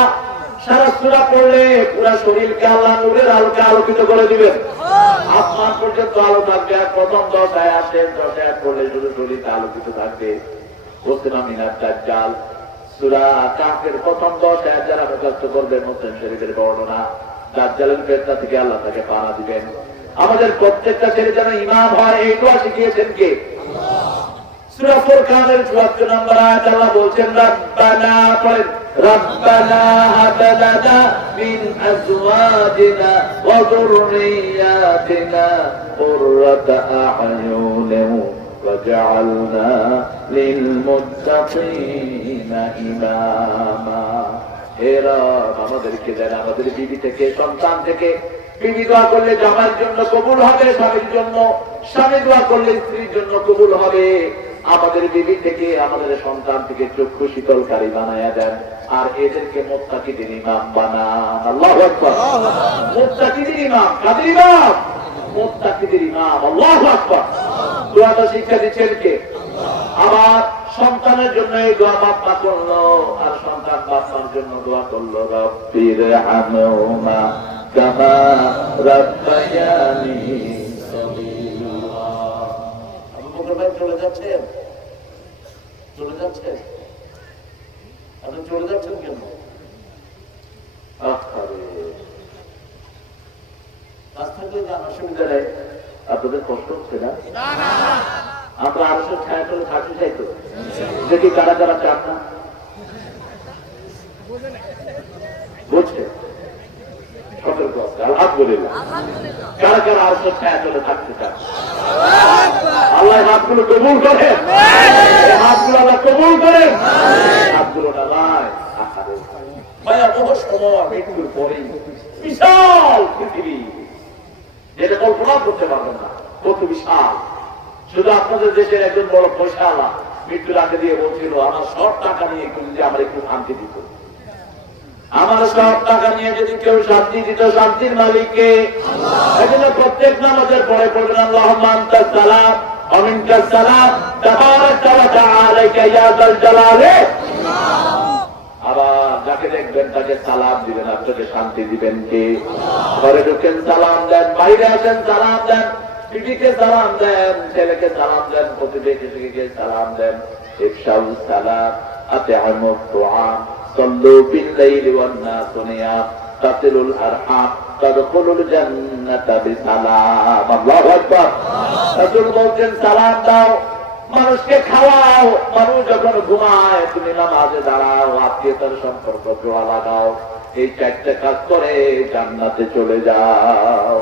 সারা সূরা পড়লে পুরা শরীরকে আল্লাহ নূরের আলোকে আলোকিত করে দিবেন। আসমান পর্যন্ত আলো থাকবে। আর প্রথম 10 আয়াত, 10 আয়াত পড়লে শুধু শরীরকে আলোকিত থাকবে। ওসিমা মিনাত দাজ্জাল, সূরা কাহফের প্রথম 10 আয়াত যারা মুখস্থ করবে, মুসলিম শরীফের বর্ণনা, দাজ্জালের ফেরেশতা থেকে আল্লাহ তাকে পানা দিবেন। আমাদের প্রত্যেকটা ছেলে যেন ইমাম হয়, এই দোয়া শিখিয়েছেন কে? আল্লাহ। সূরা ফুরকানের 74 নম্বর আয়াত আল্লাহ বলছেন, রব্বানা পড়েন, রব্বানা হাব লানা মিন আজওয়াজিনা ওয়া যুররিয়াতিনা কুররাতা আ'য়ুনিন ওয়াজআলনা লিল মুত্তাকিনা ইমামা। হে রব, আমাদেরকে দেন আমাদের বিবি থেকে, সন্তান থেকে। বিবি দোয়া করলে জামাইয়ের জন্য কবুল হবে, স্বামীর জন্য। স্বামী দোয়া করলে স্ত্রীর জন্য কবুল হবে। আমাদের বিবি থেকে, আমাদের সন্তান থেকে চক্ষু শীতলকারী বানায়া দেন। আর এদেরকে মুত্তাকিদের ইমাম বানান। আল্লাহু আকবার। মুত্তাকিদের ইমাম, কাদের ইমাম? মুত্তাকিদের ইমাম। আল্লাহু আকবার। দোয়াটা শিক্ষা দিচ্ছেন কে? আবার সন্তানের জন্য এই দোয়া বাপ মা করলো, আর সন্তান বাপ মার জন্য দোয়া করলো, রব্বিরহামহুমা কামা রাব্বায়ানি সগীরা। আপনি কোথায় চলে যাচ্ছেন? চলে যাচ্ছেন? আপনি চলে যাচ্ছেন কেন? কাজ থাকলে যে আমার সুবিধা নেই, আপনাদের কষ্ট হচ্ছে না? আমরা আরো সব ছায়া করে থাকতে চাইতো, দেখি কারা কারা চান না। বুঝছে? সতর্ক আলহামদুলিল্লাহ। কারা কারা আরো সব ছায়া করে থাকতে চান? আল্লাহ হাতগুলো কবুল করেন, হাতগুলো আল্লাহ কবুল করেন। হাতগুলো নামায় ভয়াবহ সময়, মৃত্যুর পরে বিশাল পৃথিবী, যেটা কল্পনা করতে পারবেন না কত বিশাল। শুধু আপনাদের দেশের একজন বড় পয়সাওয়ালা মৃত্যুর আগে দিয়ে বলছিল, আমার সব টাকা নিয়ে কেউ যদি আমার একটু শান্তি দিত, আমার সব টাকা নিয়ে যদি কেউ শান্তি দিত, শান্তির মালিককে। এজন্য প্রত্যেক নামাজের পরে পড়বেন, আল্লাহুম্মা আনতাস সালাম ওয়া মিনকাস সালাম তাবারাকা ওয়া তাআলা ইয়া যাল জালালি। আবার যাকে দেখবেন তাকে সালাম দিবেন, আপনাকে শান্তি দিবেন কে? ঘরে ঢুকেন সালাম দেন, বাইরে আসেন সালাম দেন, বিবিকে সালাম দেন, ছেলেকে সালাম দেন, প্রতিবেশীকে সালাম দেন। ইফশাউ সালাম আতি'মুত তুআম সাল্লু বিল লাইলি ওয়ান নাসু নিয়াম তাসিলুল আরহাম তাদখুলুল জান্নাতা বিসালাম। আল্লাহু আকবার। রাসূল বলেন সালাম দাও, মানুষকে খাওয়াও, মানুষ যখন ঘুমায় তুমি নামাজে দাঁড়াও, আত্মীয়তার সম্পর্ক জোড়া লাগাও, এই চারটা কাজ করে জান্নাতে চলে যাও।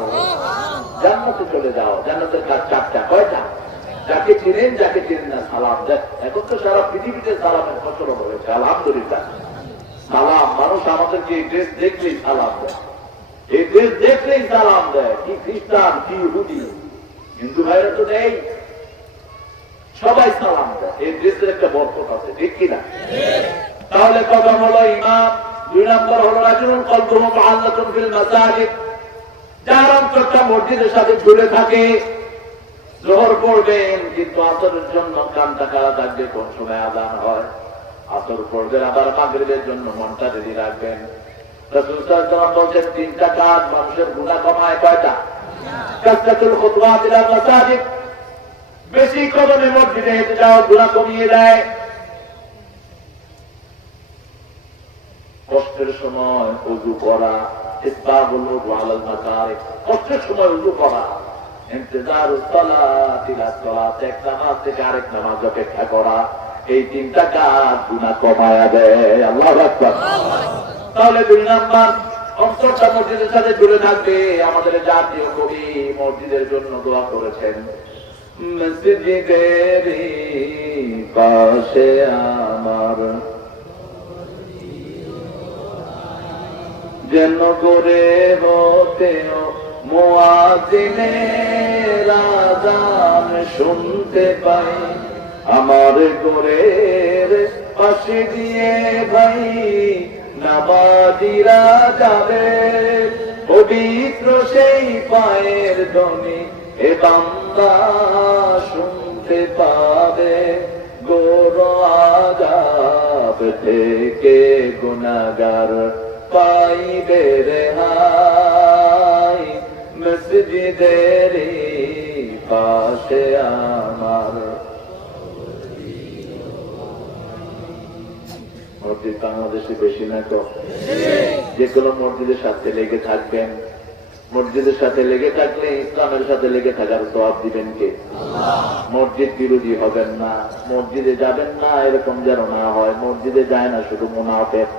জান্নাতে চলে যাও। জান্নাতের কাজ চারটা। কয়টা? যাকে চিনেন, যাকে চিনেন না সালাম দেন। এখন তো সারা পৃথিবীতে সালামের প্রচলন হয়েছে, আলহামদুলিল্লাহ। সালাম, মানুষ আমাদেরকে এই ড্রেস দেখলেই সালাম দেয়, এই ড্রেস দেখলেই সালাম দেয়। কি খ্রিস্টান, কি ইহুদি, হিন্দু ভাইরা তো নেই, সবাই সালাম দেয়। এই ড্রেসের একটা বরকত আছে, ঠিক কিনা? তাহলে কদম হলো ইমাম। 2 নম্বর হলো রাজুলুন কলবুহু মুআল্লাকুন ফিল মাসাজিদ, যার অন্তরটা মসজিদের সাথে জুড়ে থাকে। জোহর পড়বেন কিন্তু আসরের জন্য কানটা কারা থাকবে, কোন সময় আযান হয়। আসর পড়বেন, আবার মাগরিবের জন্য মনটা রেডি রাখবেন। রাসূল সাল্লাল্লাহু আলাইহি ওয়াসাল্লাম বলেছেন 3টা কাজ মানুষের গুনাহ কমায়। কয়টা? কাসরাতুল খুতওয়াত ইলাল মাসাজিদ, বেশি কদমে মসজিদে হেঁটে যাওয়া গুনাহ কমিয়ে দেয়। কষ্টের সময় ওযু করা, ইসবাগুল ওযু আলাল মাকারিহ, কষ্টের সময় ওযু করা, ইন্তেজারুস সালাত ইলা সালাত, এক নামাজ থেকে আরেক নামাজ অপেক্ষা করা, এই 3টা কাজ গুনাহ কমায়া দেয়। আল্লাহু আকবার। তাহলে 2 নাম্বার, অন্তরটা মসজিদের সাথে জুড়ে থাকবে। আমাদের জাতীয় কবি মসজিদের জন্য দোয়া করেছেন, মসজিদের পাশে আমার যেন করে হতেও মুয়াজ্জিনের আযান শুনতে পাই, আমার ঘরের পাশে দিয়ে ভাই নামাজিরা যাবে, পবিত্র সেই পায়ের ধ্বনি এ বান্দা শুনতে পাবে, গোর আযাব থেকে গুনাহগার পাইবে রেহাই, মসজিদের পাশে আমার। মসজিদ বাংলাদেশে বেশি না তো, যে কোনো মসজিদের সাথে লেগে থাকবেন। মসজিদের সাথে লেগে থাকলে ইসলামের সাথে লেগে থাকার সওয়াব দিবেন কে? মসজিদ বিরোধী হবেন না, মসজিদে যাবেন না এরকম যেন না হয়। মসজিদে যায় না শুধু মুনাফিক,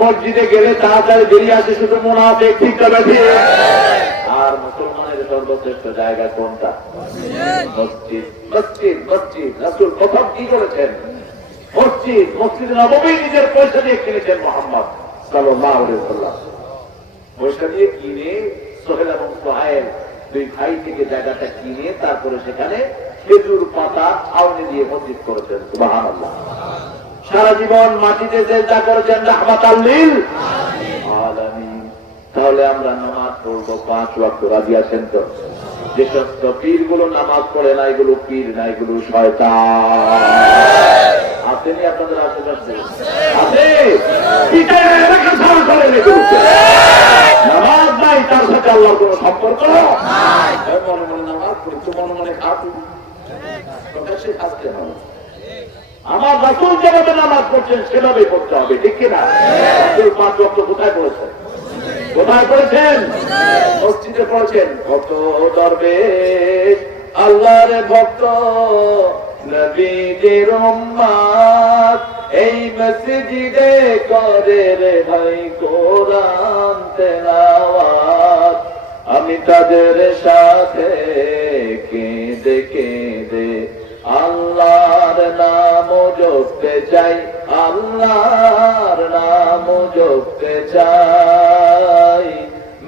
মসজিদে গেলে তাড়াতাড়ি বেরিয়ে আসে শুধু মুনাফিক, ঠিক আছে? আর মুসলমানের সর্বশ্রেষ্ঠ জায়গা কোনটা? মসজিদ। মসজিদ মসজিদ রাসূল প্রথম কি করেছেন? মসজিদ, মসজিদ নববী নিজের পয়সা দিয়ে কিনেছেন মুহাম্মদ সাল্লাল্লাহু আলাইহি ওয়াসাল্লাম। পয়সা দিয়ে কিনে সোহেল এবং সোহাইল 2 ভাই থেকে জায়গাটা কিনে তারপরে সেখানে খেজুর পাতা ছাউনি দিয়ে মসজিদ করেছেন। সুবহানাল্লাহ। সারা জীবন মাটিতে সেজদা করেছেন রাহমাতাল লিল আলামিন। তাহলে আমরা নামাজ পড়বো 5 ওয়াক্ত, রাজি আছেন তো? যে সমস্ত পীরগুলো নামাজ পড়ে না এগুলো পীর না, এগুলো শয়তান। আসেনি আপনাদের আশেপাশে? আছে? নামাজ নাই, তার সাথে আল্লাহর কোন সম্পর্ক নাই। মনে মনে নামাজ পড়ছো, মনে মনে খাচ্ছি, প্রকাশ্যে খাচ্ছে হবে। আমার রাসূল যেভাবে নামাজ পড়ছেন সেভাবেই পড়তে হবে, ঠিক কিনা? রাসূল 5 ওয়াক্ত কোথায় পড়েছেন? কোথায় পড়েছেন? মসজিদে পড়েছেন। কত দরবেশ আল্লাহর ভক্ত নবীজির উম্মত এই মসজিদে করে রে ভাই কোরআন তেলাওয়াত, আমি তাদের সাথে কেঁদে কেঁদে আল্লাহর নাম জপতে চাই, আল্লাহর নাম জপতে চাই,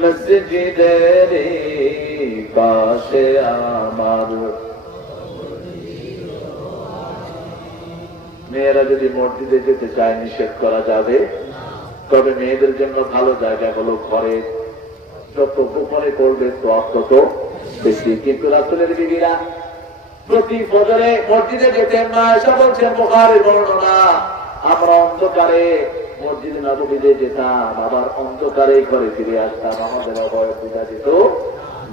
মসজিদের পাশে আমার। মেয়েরা যদি মসজিদে যেতে চায় নিষেধ করা যাবে, তবে মেয়েদের জন্য ভালো জায়গা হলো ঘরে, যত গোপনে করবে তত বেশি। কিন্তু রাসূলের বিবিরা প্রতি ফজরে মসজিদে যেতেন না। এসব বলছেন বুখারীর বর্ণনা। আমরা অন্ধকারে মসজিদে নববীতে যেতাম, আবার অন্ধকারে ঘরে ফিরে আসতাম, আমাদের অবয়ব পূজা দিত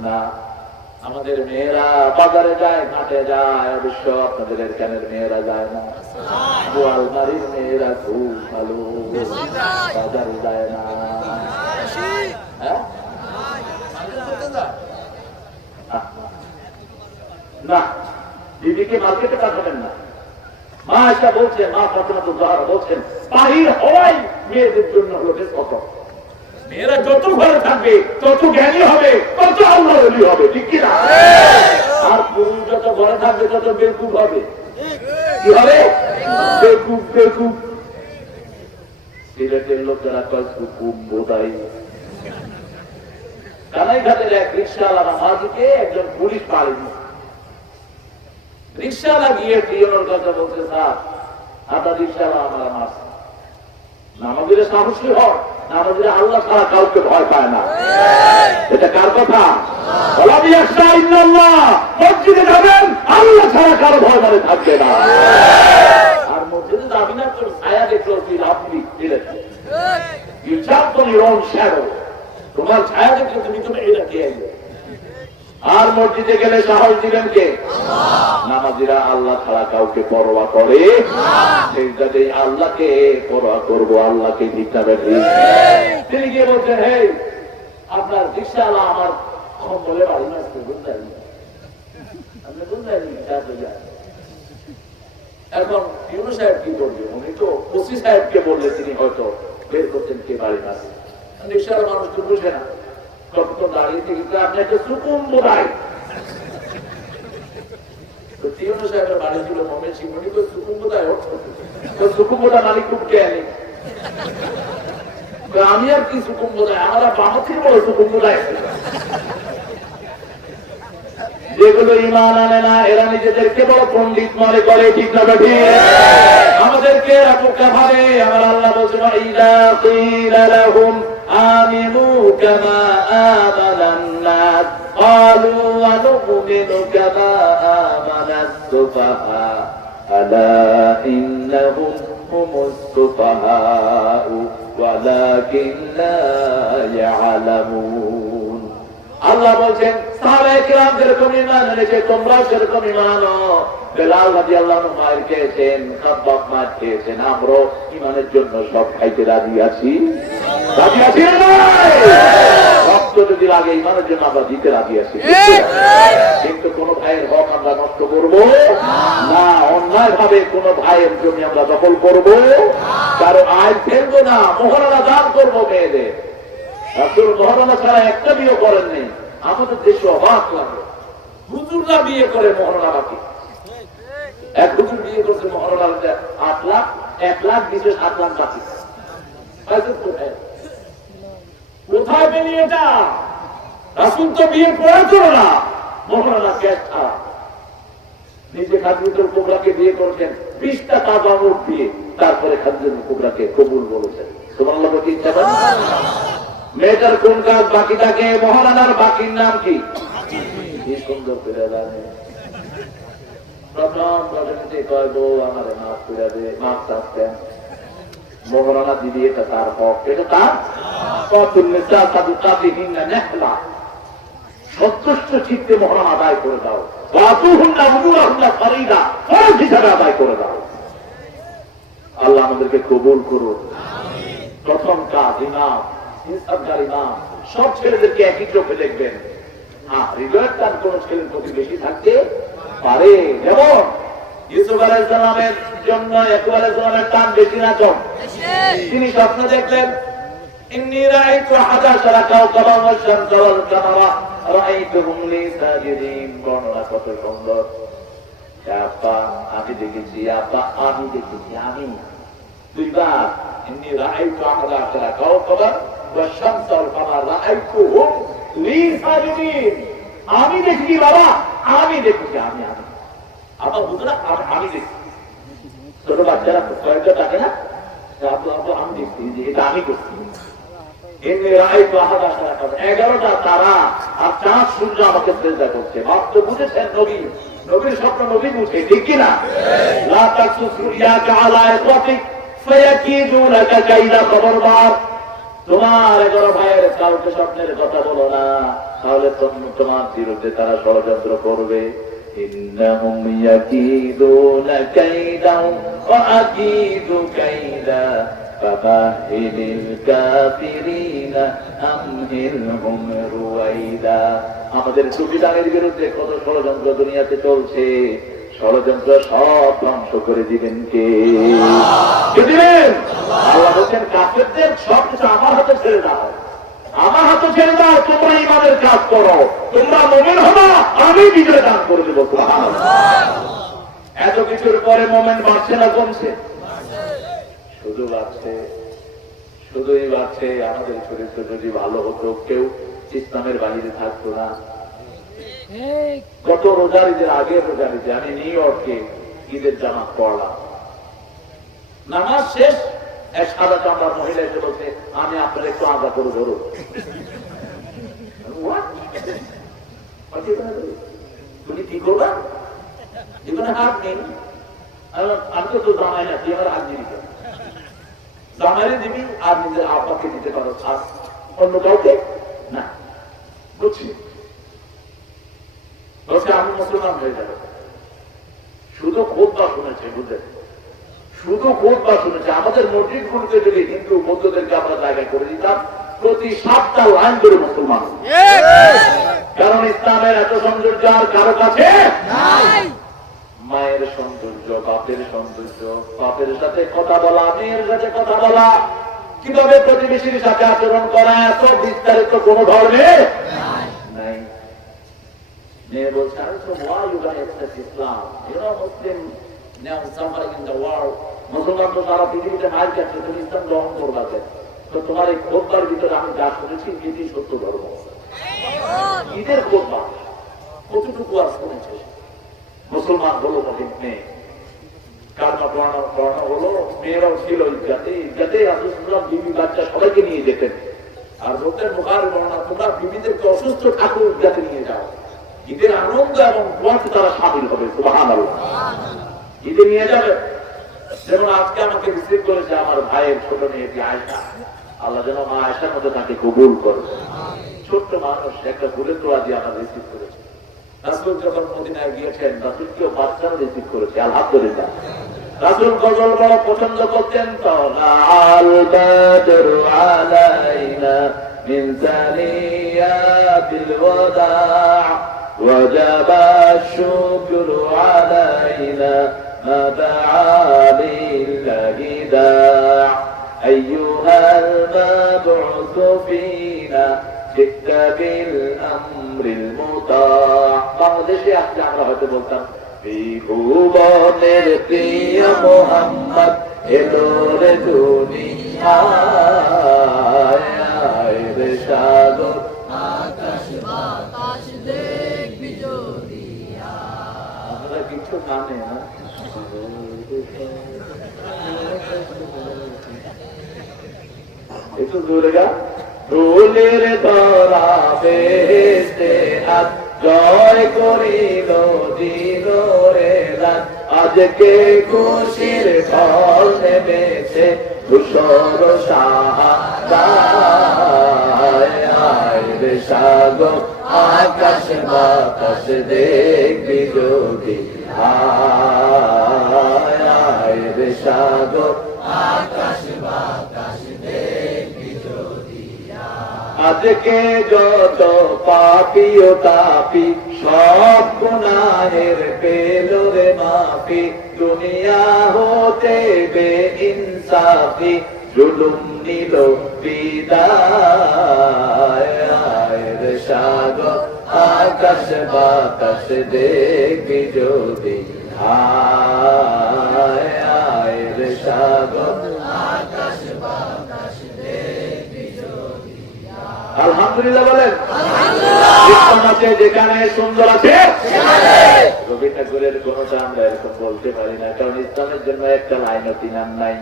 না। আমাদের মেয়েরা বাজারে যায়, ঘাটে যায়, অবশ্য আপনাদের এখানের মেয়েরা যায় না। গোয়ালবাড়ির মেয়েরা খুব ভালো, বাজারে যায় না। না, দিদিকে মার্কেটে পাঠাবেন না। মা আয়েশা বলছেন, মা ফাতেমাতুজ জাহরা বলছেন, বাহির হওয়াই মেয়েদের জন্য হলো কত। মেয়েরা যত ঘরে থাকবে তত জ্ঞানী হবে, তত আল্লাহর ওলি হবে, ঠিক কি না? আর পুরুষ যত ঘরে থাকবে তত বেকুব হবে। কি হবে? বেকুব। বেকুব। সিলেটের লোকেরা কয় সুকুম বোধাই। কানাইঘাটের এক রিক্সাওয়ালা মাঝিকে একজন পুলিশ পারেনি। রিক্সাওয়ালা গিয়ে পিয়নের কথা বলছে, স্যার আপনার রিক্সাওয়ালা আমার মাছ। নামাজিরা সাহসী হয়, নামাজিরা আল্লাহ ছাড়া কাউকে ভয় পায় না। এটা কার কথা? মসজিদে যাবেন, আল্লাহ ছাড়া কারো ভয় মানে থাকবে না। আর মসজিদে যাবি না, তোর ছায়া দেখলো তোমার ছায়া দেখলে তুমি এটা কে? আর মসজিদে গেলে সাহস দিলেন কে? নামাজিরা আল্লাহ ছাড়া কাউকে পরোয়া করে, সেই আল্লাহকে পরোয়া করবো, আল্লাহকে দিতে হবে। তিনি গিয়ে বলছেন, হে আপনার রিক্সাওয়ালা আমার বলে বাড়ি মাসতে বুঝলেন, আপনি বুঝলেন। এখন ইউনূস সাহেব কি করবে? উনি তো ওসি সাহেবকে বললে তিনি হয়তো বের করতেন কে বাড়ি মাসে। রিক্সাওয়ালা মানুষ তো বুঝে না, কত দাঁড়িয়ে থেকে আপনাকে সুকুম বোধায়। ইউনূস সাহেবের বাড়ি ছিল মোমেন সিং, উনি তো সুকুম বোধায় সুকুম বোধা মালিক খুব জ্ঞানী। আমি আর কি সুকুম বোধায়, আমরা বাহাতির বড় সুকুম বোধায়। যেগুলো ইমান আনে না এরা নিজেদেরকে বড় পণ্ডিত মনে করে, ঠিক না? আমাদেরকে বোকা ভাবে। আমার আল্লাহ বলছেন, ইযা কিলা লাহুম আমিনু কামা আমানান নাস ক্বালু ওয়া নু'মিনু কামা আমানাস সুফাহা আলা ইন্নাহুম হুমুস সুফাহা ওয়ালাকিন লা ইয়ালামুন। আল্লাহ বলছেন, সাহাবায়ে কিরাম যেরকম ঈমান এনেছে তোমরা সেরকম ঈমান আনো। বেলাল রাদিয়াল্লাহু আনহু মার খেয়েছেন, খাব্বাব মার খেয়েছেন, আমরা ঈমানের জন্য সব খাইতে রাজি আছি। রাজি আছি না? রক্ত যদি লাগে ঈমানের জন্য আমরা দিতে রাজি আছি, কিন্তু কোন ভাইয়ের হক আমরা নষ্ট করব না, অন্যায় ভাবে কোন ভাইয়ের জমি আমরা দখল করব, কারো আয় ফেলবো না, মোহরানা দান করবো মেয়েদের। রাসূল মহরমা ছাড়া একটা বিয়ে করেননি। আমাদের দেশে অবাক লাগে, হুজুররা বিয়ে করে মহরমা বাকি। এক হুজুর বিয়ে করছে মহরমা 8 লাখ, 1 লাখ দিচ্ছে, 7 লাখ বাকি। কোথায় পেলি এটা? রাসূল তো বিয়ে করেছিল না, মহরমা ক্যাশ ছাড়া। নিজে খাদিজাতুল কুবরাকে বিয়ে করেছেন 20টা তাজা উট দিয়ে, তারপরে খাদিজাতুল কুবরাকে কবুল বলেছেন। সুবহানাল্লাহ বলতে ইচ্ছা করে। মেয়েটার কোন কাজ বাকি থাকে? মহারানার বাকির নাম কি? কি সুন্দর করে জানে। প্রথম রজনীতে কয়, বউ আমার মাফ করে দে, মাফ চাচ্ছেন। মহারানা দিদি এটা তার হক, এটা তার সন্তুষ্ট চিত্তে মহারানা আদায় করে দাও, হিসাবে আদায় করে দাও। আল্লাহ আমাদেরকে কবুল করুন। প্রথম কাজ ইমাম, সব ছেলেদেরকে একই চোখে দেখবেন। হৃদয়ের টান কোন ছেলের প্রতি বেশি থাকতে পারে। যেমন ইউসুফ আলাইহিস সালামের জন্য ইয়াকুব আলাইহিস সালামের টান বেশি না কম? তিনি স্বপ্ন দেখলেন, ইন্নী রাআইতু 11 কাওকাবান ওয়াশ শামসা ওয়াল কামারা রাআইতুহুম লি সাজিদিন। বর্ণনা কত সুন্দর। আপা আমি দেখেছি, আপা আমি দেখেছি, আমি দুইবার। ইন্নী রাআইতু 11 কাওকাবান ওয়াশ শামসা ওয়াল কামারা রাআইতুহুম লি সাজিদিন। আমি দেখি বাবা, আমি দেখি, আমি আমার বুঝলা আমি দেখি। ছোট বাচ্চারা কয়েকটা থাকে না, আমি দেখছি যে এটা আমি করছি। 11টা তারা আর 4 সূর্য আমাকে চেষ্টা করছে। বাপ তো বুঝেছেন নবী, নবীর স্বপ্ন নবী বুঝে, ঠিক কিনা? ফায়াকিদুনাকা কাইদা, খবরদার তোমার 11 ভাইয়ের কাউকে স্বপ্নের কথা বলো না, তাহলে তোমার বিরুদ্ধে তারা ষড়যন্ত্র করবে। ইন্নাহুম ইয়াকিদুনা কাইদাও ওয়া আকিদু কাইদা ফামাহিলিল কাফিরিনা আমহিলহুম রুয়াইদা। আমাদের সুবিধানের বিরুদ্ধে কত ষড়যন্ত্র দুনিয়াতে চলছে, ষড়যন্ত্র সব ধ্বংস করে দিবেন কে? দিবেন আল্লাহ। বলছেন কাফেরদের সব কিছু আমার হাতে ছেড়ে দাও, আমার হাতে ছেড়ে দাও, তোমরা ইমানের কাজ করো, তোমরা মুমিন হবা, আমি বিজয় দান করে দেবো। এত কিছুর পরে মোমেন বাড়ছে না কমছে? শুধু বাড়ছে, শুধুই বাড়ছে। আমাদের চরিত্র যদি ভালো হতো, কেউ ইসলামের বাহিরে থাকতো না। গত রোজার ঈদের আগে রোজার ঈদে আমি নিউ ইয়র্কে ঈদের জামাত পড়লাম। নামাজ শেষ, এক সাদা চামড়ার মহিলা এসে বলছে, আমি আপনার একটু আদা করে ধরো। তুমি কি করবা? জীবনে হাত নেই। আমি তো জামাই না, তুই আমার হাত দিবি, জামাইরে দিবি আর নিজের আব্বাকে দিতে পারো, আর অন্য কাউকে না। বুঝছি, বলছে আমি মুসলমান হয়ে যাবো। শুধু খুতবা শুনেছে, বুঝলেন, শুধু খুতবা শুনেছে। আমাদের মসজিদ গুলিতে যদি হিন্দু বৌদ্ধদেরকে আমরা জায়গা করে দিতাম, প্রতি 7টা লাইন করে মুসলমান। কারণ ইসলামের এত সৌন্দর্য আর কারো কাছে নাই। মায়ের সৌন্দর্য, বাপের সৌন্দর্য, বাপের সাথে কথা বলা, মেয়ের সাথে কথা বলা, কিভাবে প্রতিবেশীর সাথে আচরণ করা, এত বিস্তারিত কোন ধর্মে নাই। মেয়ে বলছে, মুসলমান তো সারা পৃথিবীতে মায়ের কাছে, তুমি ইসলাম গ্রহণ করবা। তো তোমার এই খোদবার ভিতরে আমি যা শুনেছি, এটি সত্য ধর্ম। ঈদের খোদবা কতটুকু আর শুনেছে? মুসলমান হলো তখন মেয়ে, কারণ পড়ানো হলো, মেয়েরাও ছিল ইজ্জাতে। ইজ্জাতে রাসূলুল্লাহ বিবি বাচ্চা সবাইকে নিয়ে যেতেন। আর লোকের মুখার বর্ণনা, তোমরা বিবিদেরকে অসুস্থ ঠাকুর ইজ্জাতে নিয়ে যাও, ঈদের আনন্দ এবং দোয়াতে তারা সামিল হবে। সুবহানাল্লাহ। ঈদে নিয়ে যাবে। যেমন আজকে আমাকে রিসিভ করেছে আমার ভাইয়ের ছোট মেয়েটি আয়েশা। আল্লাহ যেন মা আয়েশার মধ্যে তাকে কবুল করে। ছোট্ট মানুষ, একটা ফুলের তোড়া দিয়ে আমার রিসিভ করেছে। রাসূল যখন মদিনায় গিয়েছেন, রাসূলকেও বাচ্চারা রিসিভ করেছে, আলহামদুলিল্লাহ। রাসূল গজল বড় পছন্দ করতেন। তালাল বাদরু আলাইনা মিন সানিয়াতিল ওয়াদা ওয়াজাবা শুকরু আলাইনা মা দাআ লিল্লাহি দা'a আইয়ুহাল মাব'উসু ফিনা জি'তা বিল আমরিল মুতা'। বাংলাদেশে আজকে আমরা হয়তো বলতাম, বিভুবনের প্রিয় মুহাম্মদ এলো রে দুনিয়ায়, রে সাগর আকাশ বাতাস দেখবি যদি। আমরা কিছু জানে না, একটু দুর্গা ফুলের ধরা বেহেশতে হাত জয় করিল দিল রে রাত। আজকে খুশির ফল নেমেছে ধূসর সাহারায়, রে সাগর আকাশ বাতাস দেখবি যদি। আয় রে সাগর আকাশ বাতাস দেখবি যদি। আজকে যত পাপী ও তাপী সব গুনাহের পেল রে মাফি। দুনিয়া হতে বেইনসাফি জুলুম নিল বিদায়। আয় রে সাগর আকাশ বাতাস দেখবি যদি। আয় আয় রে সাগর আকাশ বাতাস দেখবি যদি। আলহামদুলিল্লাহ বলেন। ইসলাম আছে যেখানে, সুন্দর আছে রবি ঠাকুরের কোনটা আমরা এরকম বলতে পারি না, কারণ ইসলামের জন্য একটা লাইনও তিনার নাই।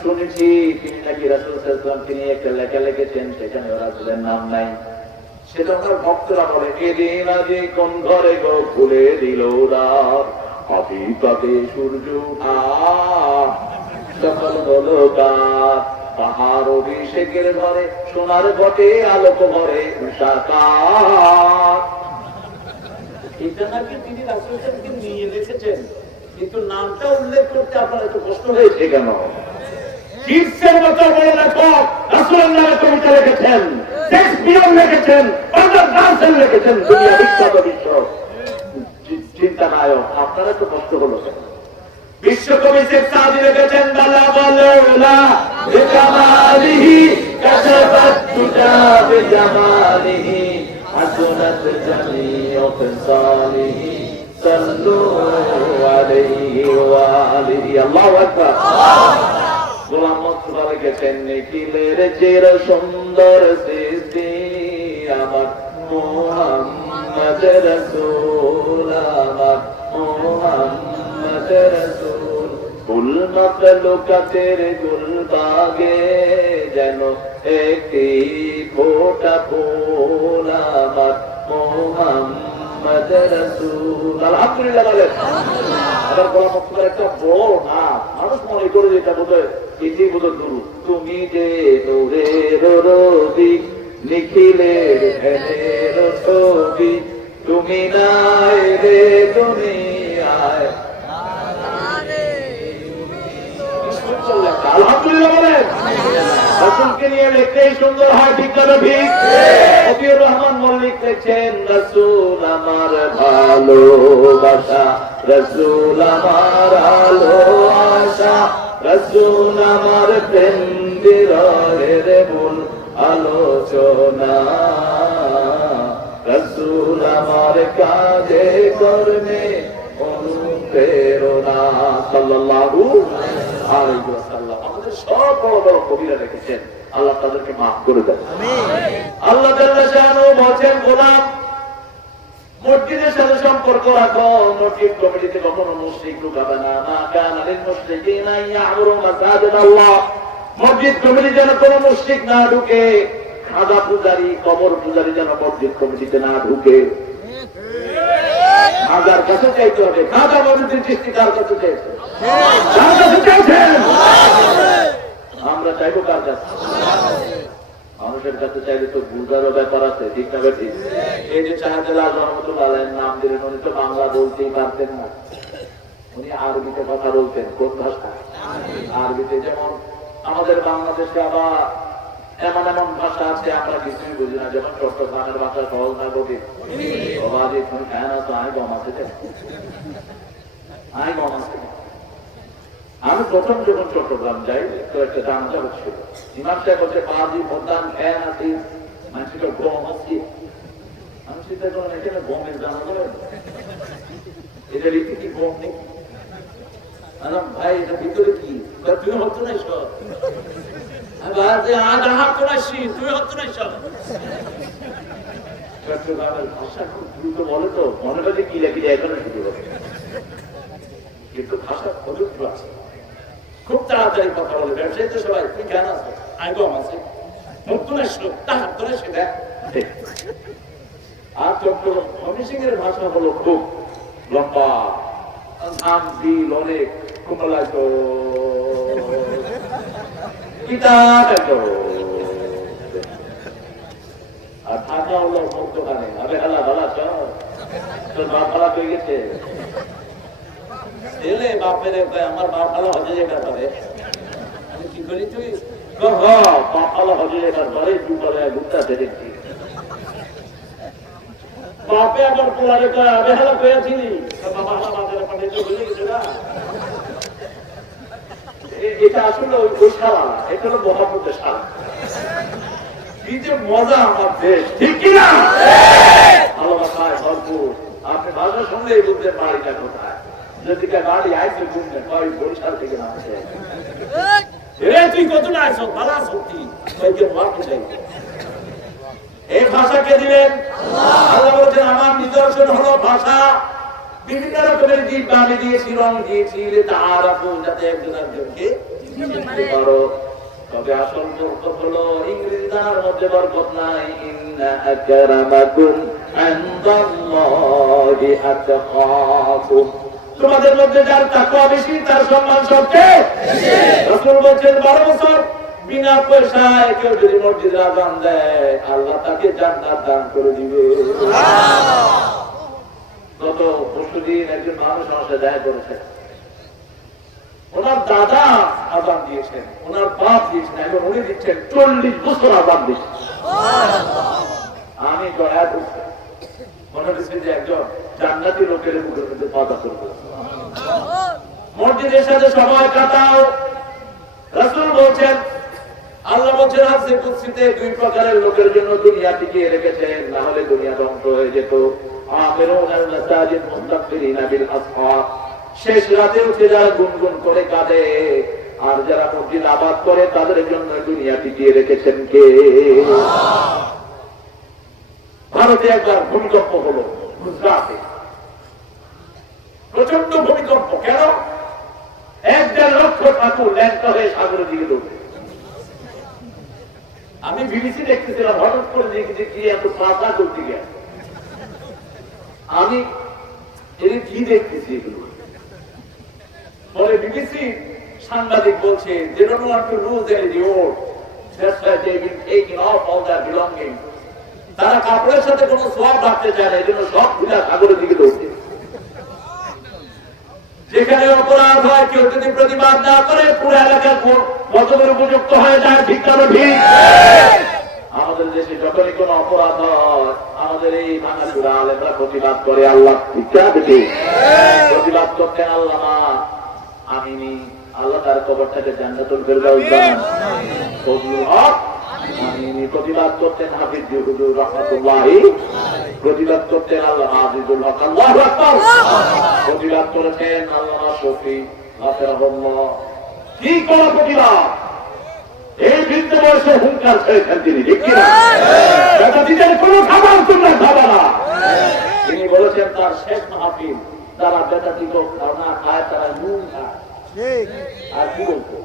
শুনেছি তিনি নাকি রাসূল সাল্লাল্লাহু আলাইহি ওয়াসাল্লাম তিনি একটা লেখা লিখেছেন, সেখানে রাসূলের নাম নাই। সেটা আমার ভক্তরা বলে, এদিন আজি কোন ঘরে গো খুলে দিল দ্বার, আবিপাতে সূর্য উঠা সকল হলো গাছ। পাহাড় অভিষেকের ঘরে সোনার ঘটে আলোক ভরে উষাকার। এটা নাকি তিনি রাসূলকে নিয়ে লিখেছেন, কিন্তু নামটা উল্লেখ করতে আপনার এত কষ্ট হয়েছে কেন? শীর্ষের মতো বড় লেখক রাসূলের নামে কবিতা লিখেছেন, শেক্সপিয়ার লিখেছেন, লিখেছেন, দুনিয়া বিখ্যাত বিশ্ব চিন্তানায়ক, আপনার এত কষ্ট হলো কেন? বিশ্বকবি শেখ সাদি লিখেছেন, বালা বালা বিজামালিহি কাশাফাত তুজা বিজামালিহি হাসনাত জামিউ ফিসালিহি সাল্লু আলাইহি ওয়া আলিহি। আল্লাহু আকবার। গোলাম মুস্তাফা লিখেছেন, নিখিলের চির সুন্দর সৃষ্টি আমার মুহাম্মদ রাসূল, আমার মুহাম্মদ রাসূল। কুল মাখলুকাতের গুলবাগে যেন একটি ফোঁটা ফুল আমার মুহাম্মদ রাসূল। আলহামদুলিল্লাহ বলেন। আবার গোলাম মুস্তাফার একটা বড় নাম, মানুষ মনে করে যেটা বোধহয় এটি বোধহয় দুরু। তুমি যে নূরের রবি, নিখিলের ধ্যানের ছবি, তুমি নাই রে দুনিয়ায়। আলহামদুলিল্লাহ বলেন। রাসূলকে নিয়ে লিখতেই সুন্দর হয়, ঠিক না ঠিক? মতিউর রহমান মল্লিক লিখছেন, রাসূল আমার ভালোবাসা, রাসূল আমার আলো আশা, রাসূল আমার প্রেম বিরহের মূল আলোচনা, রাসূল আমার কাজে কর্মে অনুপ্রেরণা। সাল্লাল্লাহু আলাইহি ওয়াসাল্লাম। আমাদের সব বড় বড় কবিরা রেখেছেন, আল্লাহ তাদেরকে মাফ করে দেন। আল্লাহ জাল্লা শাআনহু বলেন, গোলাম মসজিদের সাথে সম্পর্ক রাখো, মসজিদ কমিটিতে কখনো মুশরিক ঢুকাবে না। মা কানা লিল মুশরিকিনা ইয়া'মুরু মাসাজিদ আল্লাহ। মসজিদ কমিটি যেন কোনো মুশরিক না ঢুকে, খাজা পূজারি, কবর পূজারি যেন মসজিদ কমিটিতে না ঢুকে। খাজার কাছে চাইতে হবে। খাজা মসজিদের দৃষ্টি কার কাছে চাইছে? কার কাছে চাইছেন? আমরা চাইবো কার কাছে? মানুষের কাছে চাইলে তো বুঝারও ব্যাপার আছে, ঠিক না বেঠিক? এই যে শাহজালাল রহমতুল্লাহ আলাইহির নাম দিলেন, উনি তো বাংলা বলতেই পারতেন না, উনি আরবিতে কথা বলতেন। কোন ভাষা? আরবিতে। যেমন আমাদের বাংলাদেশে আবার এমন এমন ভাষা আছে আমরা কিছুই বুঝি না, যেমন চট্টগ্রামের ভাষা সহজ না কঠিন? বাবাজি তুমি কেন তো আই গম আছে, আই গম আছে। আমি প্রথম যখন চট্টগ্রাম যাই তো একটা জানাজা হচ্ছিল, ইমাম সাহেব বলছে, বাজি ভোটান ফ্যান আছি, মানুষকে গম আসছি। আমি চিন্তা করলাম, এখানে গমের জানাজা, এটা লিখতে কি গম নেই? ভাই এটা ভিতরে কি? তুই হতো না সব, আজ আহার করে আসছি, তুই হতো না সব। চট্টগ্রামের ভাষা খুব দ্রুত বলে তো, মনে হয় কি লেখি যায় এখানে শুরু হবে, কিন্তু ভাষা প্রযুক্ত আছে, খুব তাড়াতাড়ি কথা বলে। ব্যবসায়ী তো সবাই, তুই কেন আছে? আইগম আছে, নতুন আসলো, তাহার তোরা সেটা। আর চট্টগ্রাম ময়মনসিংহ এর ভাষা হলো খুব লম্বা, নাম দিল অনেক, কুমলায় তো আর ঢাকা হলো মধ্যখানে। আরে হালা ভালা তোর বাপ ভালা হয়ে গেছে, ছেলে বাপের আমার বাপ ভালো হজে যেটা পারে। আমি কি করি, তুই বাপ ভালো হজে যেটার পরে তুই বলে ঘুরতে দেখছি। বাপে আবার পোলারে আবে হালা পেয়েছিলি, বাবা হালা বাজারে পাঠিয়ে বুঝে গেছে না। এটা আসলে ওই সারা, এটা হলো মহাপুরের সারা। কি যে মজা আমার দেশ, ঠিক কিনা? ভালোবাসায় ভরপুর। আপনি ভাষার সঙ্গে বুঝবেন বাড়িটা কোথায়। যদি বাড়ি আইসে বুঝবেন বরিশাল থেকে নামছে, তুই কতটা আইস ভালো সত্যি। এই ভাষাকে দিলেন আল্লাহ বলছেন, আমার নিদর্শন হলো ভাষা। বিভিন্ন রকমের জীব আমি দিয়েছি, রং দিয়েছি, তারা যাতে একজন একজনকে পারো। তবে আসল বরকত হলো ইংরেজি জানার মধ্যে বরকত নাই। ইন্না আকরামাকুম ইনদাল্লাহি আতকাকুম। তোমাদের মধ্যে যার তাকওয়া বেশি তার সম্মান সবচেয়ে রাসূল বলেন 12 বছর বিনা পয়সায় কেউ যদি মসজিদে আযান দেয় আল্লাহ তাকে জান্নাত দান করে দিবে। গত পরশুদিন একজন মানুষ আমার সাথে দেখা করেছেন, ওনার দাদা আযান দিয়েছেন, ওনার বাপ দিয়েছেন, এখন উনি দিচ্ছেন 40 বছর আযান দিচ্ছেন। আমি দয়া করছি, মনে হচ্ছে যে একজন জান্নাতি লোকের মুখের মধ্যে পদা করবে। মসজিদের সাথে সময় কাটাও। রাসূল বলছেন, আল্লাহ বলছেন হাদিসে কুদসিতে 2 প্রকারের লোকের জন্য দুনিয়া টিকিয়ে রেখেছেন, না হলে দুনিয়া ধ্বংস হয়ে যেত। আমিরুনাল মাসাজিদ মুস্তাগফিরিনা বিল আসহার, শেষ রাতে উঠে যারা গুনগুন করে কাঁদে, আর যারা মসজিদ আবাদ করে তাদের জন্য দুনিয়া টিকিয়ে রেখেছেন কে? ভারতে একবার ভূমিকম্প হলো, গুজরাটে প্রচন্ড ভূমিকম্প। কেন? 1.5 লক্ষ ঠাকুর ল্যাংটা হয়ে সাগরের দিকে দৌড়ে। আমি বিবিসি দেখতেছিলাম, হঠাৎ করে দেখেছি কি এত পাতা করতে গেছে। আমি কি দেখতেছি এগুলো? পরে বিবিসি সাংবাদিক বলছে, they don't want to lose their reward, that's why they've been taking off all their belongings. তারা কাপড়ের সাথে কোনো সোয়াব রাখতে চায় না, এই জন্য সব খুলে সাগরের দিকে দৌড়ছে। যেখানে অপরাধ হয় কেউ যদি প্রতিবাদ না করে পুরো এলাকার গজবের উপযুক্ত হয়ে যায়। ঠিক কারো ঠিক? আমাদের দেশে যখনই কোনো অপরাধ হয় আমাদের এই ভাঙাচুরা আলেমরা প্রতিবাদ করে। আল্লাহ প্রতিবাদ করতেন আল্লামা আমিনী, আল্লাহ তার কবরটাকে জান্নাতুল ফেরদাউস দান ফজলুল হক আমিনী। প্রতিবাদ করতেন হাফিজ হুজুর রাহমাতুল্লাহি, প্রতিবাদ করতেন আল্লাহ আজিজুল হক, আল্লাহু আকবার। প্রতিবাদ করেছেন আল্লামা শফি হাফিজাহুল্লাহ। কি কোন প্রতিবাদ? এই বৃদ্ধ বয়সে হুঙ্কার ছেড়েছেন তিনি। ঠিক কিনা? বেটা দিদের কোনো খাবার তোমরা খাবা না। তিনি বলেছেন তার শেষ মাহফিল, যারা বেটা দিগ না খায় তারা নুন খায়। আর কি বলতো?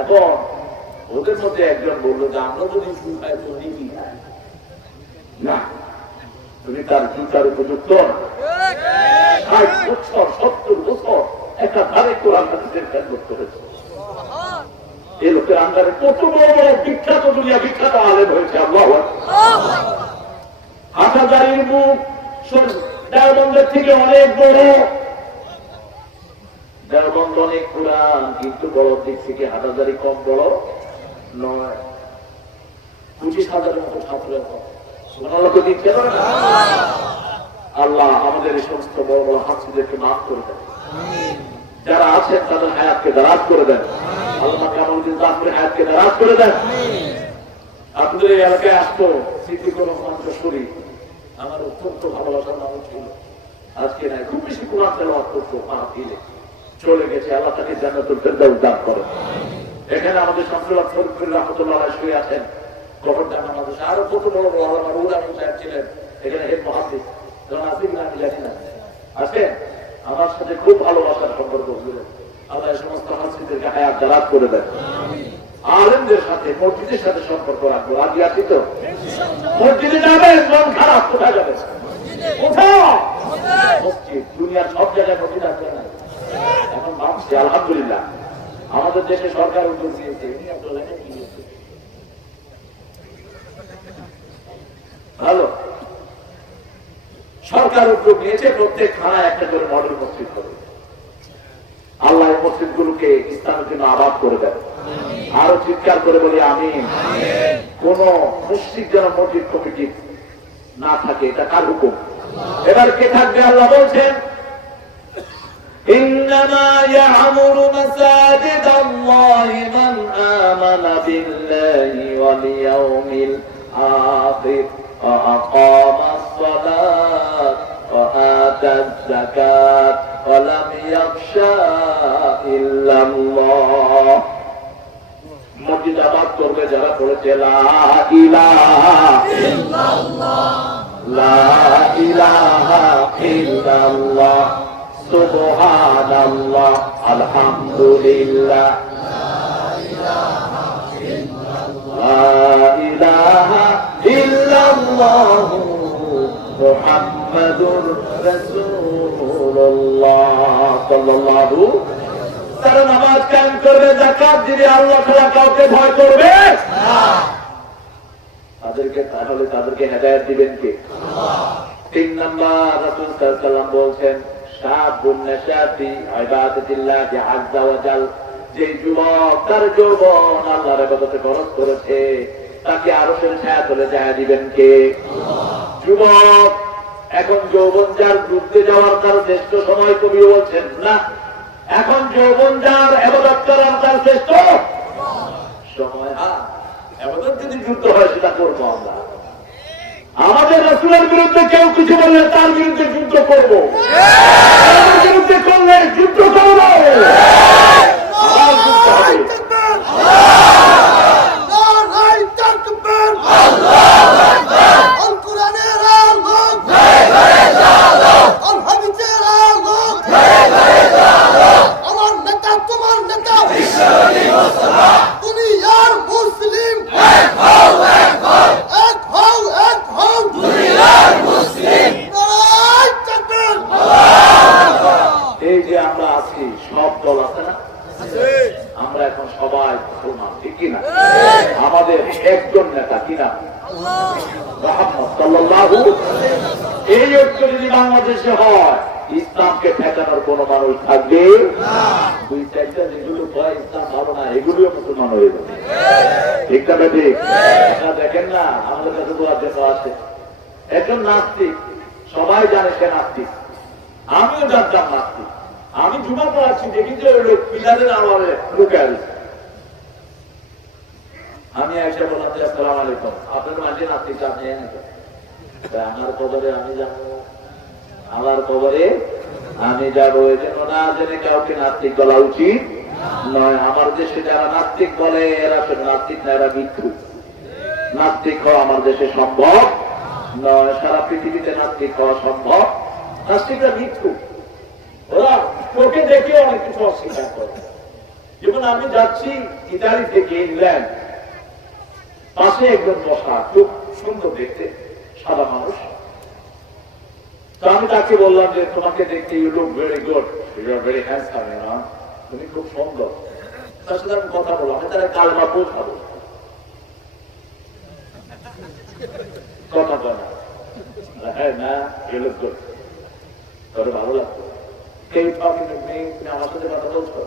এখন ওদের মধ্যে একজন বললো যে আমরা যদি নুন খাই তো কি খায় না, তুমি তার জুতার উপযুক্ত 60 বছর 70 বছর একটা ধারে কোরআন হাদিসের খেদমত করেছে। এই লোকের আন্ডারে কত বড় বড় বিখ্যাত দুনিয়া বিখ্যাত আলেম হয়েছে। আল্লাহু আকবার। হাটহাজারীর মুখ দেওবন্দের থেকে অনেক বড়, দেওবন্দ অনেক পুরান, কিন্তু বড় দিক থেকে হাটহাজারী কম বড় নয়। 25,000 মতো ছাত্রের আল্লাহ আমাদের এই সমস্ত বড় বড় হাফিজদেরকে মাফ করে দেন। যারা আছেন তাদের হায়াতকে দারাজ করে দেন। আল্লাহ কামালউদ্দিন জাফরের হায়াতকে দারাজ করে দেন। আপনাদের এই এলাকায় আসতো স্মৃতি কোন শরীর আমার অত্যন্ত ভালোবাসার মানুষ ছিল। আজকে নাই, খুব বেশি কোরআন তেলাওয়াত করতো, মাহফিলে চলে গেছে। আল্লাহ তাকে জান্নাতুল ফেরদাউস দান করে। এখানে আমাদের শামসুল্লাহ ফরিদপুর রাহমাতুল্লাহ আলাইহি শুয়ে আছেন কবরদান আমাদের। আরো কত বড় বড় আল্লামা রুহুল সাহেব ছিলেন এখানে, হেড মুহাদ্দিস যখন আসেন না আমি জানি না, আসেন আমার সাথে খুব ভালোবাসার সম্পর্ক ছিলেন। আল্লাহ এই সমস্ত হাফিজদেরকে হায়াত দারাজ করে দেন। আলেমদের সাথে মসজিদের সাথে সম্পর্ক রাখবো। রাজি আছি তো? মসজিদে যাবেন, মন খারাপ কোথায় যাবে? কোথাও মসজিদ, দুনিয়ার সব জায়গায় মসজিদ আছে না। এখন ভাবছি আলহামদুলিল্লাহ আমাদের দেশে সরকার উদ্যোগ নিয়েছে। ভালো সরকার উদ্যোগ নিয়েছে, প্রত্যেক থানায় একটা করে মডেল মসজিদ করবে। আল্লাহ মসজিদ গুলোকে ইসলামের জন্য আবাদ করে দেন। আরো চিৎকার করে বলি আমিন। কোন মসজিদ যেন মসজিদ কমিটি না থাকে, এটা কার হুকুম? এবার কে থাকবে? আল্লাহ বলছেন إنما يعمر مساجد الله من آمن بالله واليوم الآخر وأقام الصلاة وآتى الزكاة ولم يخشى إلا الله। মসজিদ আবাদ করবে যারা বলেছে লা ইলাহা ইল্লাল্লাহ, লা ইলাহা ইল্লাল্লাহ, সুবহানাল্লাহ, আলহামদুলিল্লাহ, লা ইলাহা ইল্লাল্লাহ, মুহাম্মাদুর রাসূলুল্লাহ। রাসূলুল্লাহ সাল্লাল্লাহু। তারা নামাজ কায়েম করবে, যাকাত দিবে, আল্লাহ ছাড়া কাউকে ভয় করবে না। তাদেরকে হেদায়েত দিবেন কে? আল্লাহ। 3 নাম্বার, রাসূল সাল্লাল্লাহু আলাইহি ওয়াসাল্লাম বলছেন, শাবুন নাশাতি ইবাদাতিল্লাহি আযজা ওয়া জাল। যে যুবক তার যৌবন আল্লাহর ইবাদতে খরচ করেছে, তাকে আরশের ছায়া তলে জায়গা দিবেন কে? আল্লাহ। যুবক এখন যৌবন যার যুদ্ধে যাওয়ার তার শ্রেষ্ঠ সময়, কবি বলছেন না, এখন যৌবন যার ইবাদত করার তার শ্রেষ্ঠ সময়। ইবাদত যদি যুদ্ধ হয় সেটা করবো আমরা। আমাদের রাসূলের বিরুদ্ধে কেউ কিছু বললে তার বিরুদ্ধে যুদ্ধ করবো, তার বিরুদ্ধে করলে যুদ্ধ করবো, আমার যুদ্ধ হবে। এই যে আমরা আছি, সব দল আছে না, আমরা এখন সবাই মুসলমান, ঠিক কিনা? আমাদের একজন নেতা কিনা, মুহাম্মদ সাল্লাল্লাহু। এই ঐক্য যদি বাংলাদেশে হয়, ইসলামকে ঠেকানোর কোন মানুষ থাকবে না। 2-4টা যেগুলো হয় ইসলাম ভালো না, এগুলিও মুসলমান হয়ে যাবে, ঠিক না? ঠিক। আপনারা দেখেন না, আমাদের কাছে দোয়ার জন্য আছে একজন নাস্তিক, সবাই জানে সে নাস্তিক, আমিও জানতাম নাস্তিক। আমি জুমা পড়াচ্ছি, দেখি যে ওই লোক পিলারের আড়ালে লুকে আছে। আমি এসে বললাম, আসসালামু আলাইকুম, আপনার মাঝে নাস্তিক আপনি আমার কবরে আমি যাবো, আমার কবরে আমি যাবো। এই জন্য না জেনে কাউকে নাস্তিক বলা উচিত নয়। আমার দেশে যারা নাস্তিক বলে এরা শুধু নাস্তিক না, এরা মিথ্যু। নাস্তিক হওয়া আমার দেশে সম্ভব নয়, সারা পৃথিবীতে নাস্তিক হওয়া সম্ভব। নাস্তিকরা মিথ্যু, ওরা চোখে দেখে অনেক কিছু অস্বীকার করে। যেমন আমি যাচ্ছি ইতালি থেকে ইংল্যান্ড, পাশে একজন বসা, খুব সুন্দর দেখতে, সাদা মানুষ। তো আমি তাকে বললাম যে তোমাকে দেখতে you look very good, you are very handsome, তুমি খুব সুন্দর। তার সাথে আমি কথা বললাম, আমি তারা কালমা পৌঁছাবো, কথা বলা, হ্যাঁ না ইউ লুক গুড, তোর ভালো লাগতো। কেউ পাবি নেই, তুমি আমার সাথে কথা বলছো?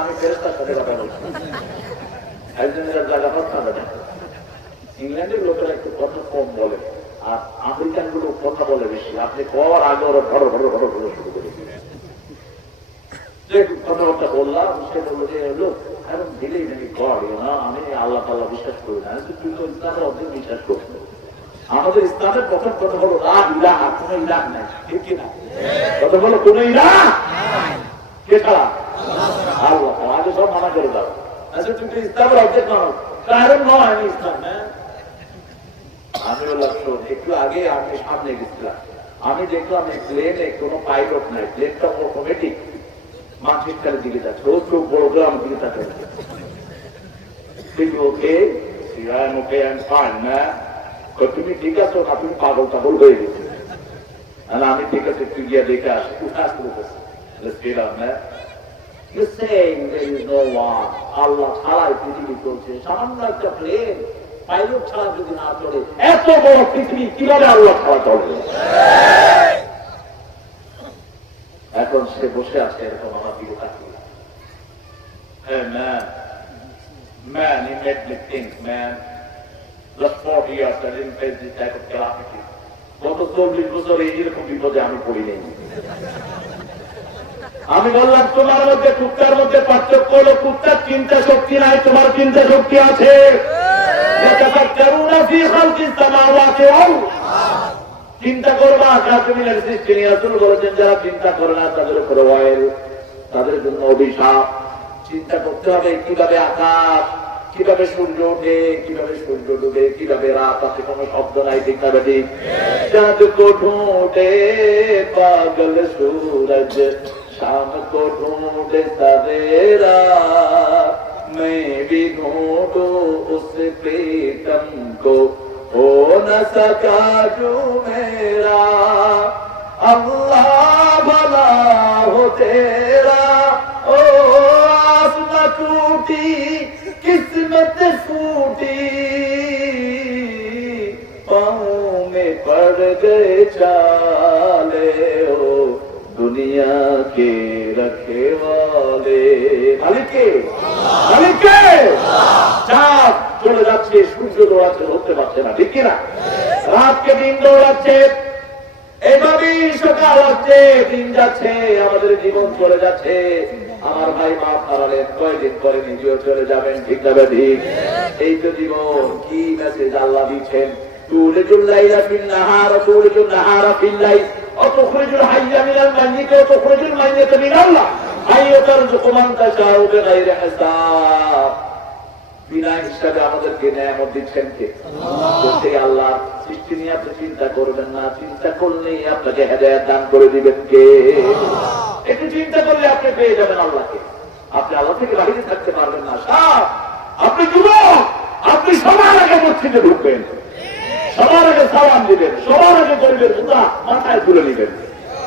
আমি ফেরেশতার সাথে কথা বলছি, একজনের জায়গা কথা বলে। ইংল্যান্ডের লোকেরা একটু কথা কম বলে, আর আমেরিকান গুলো কথা বলে বেশি। আপনি কর আগে ওরা ভরো ভরো ভরো ভরো শুরু করে কথাবার্তা বললাম। সে বললো যে লোক এখন দিলেই নাকি গড, আমি আল্লাহ তাল্লাহ বিশ্বাস করি না। তুই তো ইসলামের অর্ধেক বিশ্বাস করছো। আমাদের ইসলামের প্রথম কথা হলো লা ইলাহা, কোন ইলাহ নাই, ঠিক কিনা? কথা বলো কোন ইলাহ কে ছাড়া? আল্লাহ। আগে সব মানা করে দাও। আচ্ছা তুমি তো ইসলামের অর্ধেক মানুষ, কারণ নয় আমি ইসলাম। হ্যাঁ, আমি বললাম একটু আগে আমি সামনে গেছিলাম, আমি দেখলাম এই প্লেনে কোনো পাইলট নাই, প্লেনটা অটোমেটিক মানচিত্রের দিকে যাচ্ছে, ও চোখ বড় গ্রাম দিকে থাকে। তুমি ঠিক আছো না, তুমি পাগল টাগল হয়ে গেছো? আমি ঠিক আছে, তুই গিয়া দেখে আসি, আল্লাহ ছাড়াই পৃথিবী চলছে। সামান্য একটা প্লেন পাইলট ছাড়া যদি না চলে, এত বড় পৃথিবী কিভাবে আল্লাহ ছাড়া চলবে? এখন সে বসে আছে এরকম আমার দিকে তাকিয়ে। Man, he made me think, man. Just 40 years I didn't face this type of calamity. গত 40 বছরে এইরকম বিপদে আমি পড়ি নেই। আমি বললাম তোমার মধ্যে কুত্তার মধ্যে পার্থক্য হলো, কুত্তার চিন্তা শক্তি নাই, তোমার চিন্তা শক্তি আছে। চিন্তা করবা আকাশমিনের সৃষ্টি নিয়ে রাসূল বলেছেন, যারা চিন্তা করে না তাদের উপর ওয়াইল, তাদের জন্য অভিশাপ। চিন্তা করতে হবে কিভাবে আকাশ, কিভাবে সূর্য ওঠে, কিভাবে সূর্য ডুবে, কিভাবে রাত আছে, কোন শব্দ নাই, ঠিক না ঠিক? চাঁদ কো ঢুঁড়ে পাগল সূরজ, शाम को ढूंढे सवेरा, मैं भी ढूंढू उस प्रीतम को, हो न सका जो मेरा। अल्लाह भला गए चाले ओ दुनिया के रखे वाले। মালিককে মালিককে চাঁদ চলে যাচ্ছে, সূর্য দৌড়াচ্ছে, ধরতে পারছে না, ঠিক কিনা? রাতকে দিন দৌড়াচ্ছে, এইভাবেই সকাল হচ্ছে, দিন যাচ্ছে, আমাদের জীবন চলে যাচ্ছে। আমার ভাই মা হারালেন, কয়েকদিন পরে নিজেও চলে যাবেন, ঠিক না ঠিক? এই তো জীবন। কি মেসেজ আল্লাহ দিচ্ছেন? তুলিজুল লাইলা ফিন নাহার ওয়া তুলিজুল নাহারা ফিল লাইল ওয়া তুখরিজুল হাইয়া মিনাল মাইয়িত ওয়া তুখরিজুল মাইয়িতা মিনাল্লাহ আইয়াতারযুকু মান তাশাউ বিগাইরি হিসাব। বিনা হিসাবে আমাদেরকে নিয়ামত দিচ্ছেন কে? সেই আল্লাহ। সৃষ্টি নিয়ে আপনি চিন্তা করবেন না, চিন্তা করলেই আপনাকে হেদায়েত দান করে দিবেন কে? একটু চিন্তা করলে আপনি পেয়ে যাবেন আল্লাহকে। আপনি আল্লাহ থেকে বাহিরে থাকতে পারবেন না। আপনি যুবক, আপনি সবার আগে মসজিদে ঢুকবেন, সবার আগে সালাম দিবেন, সবার আগে গরিবের বোঝা মাথায় তুলে নিবেন।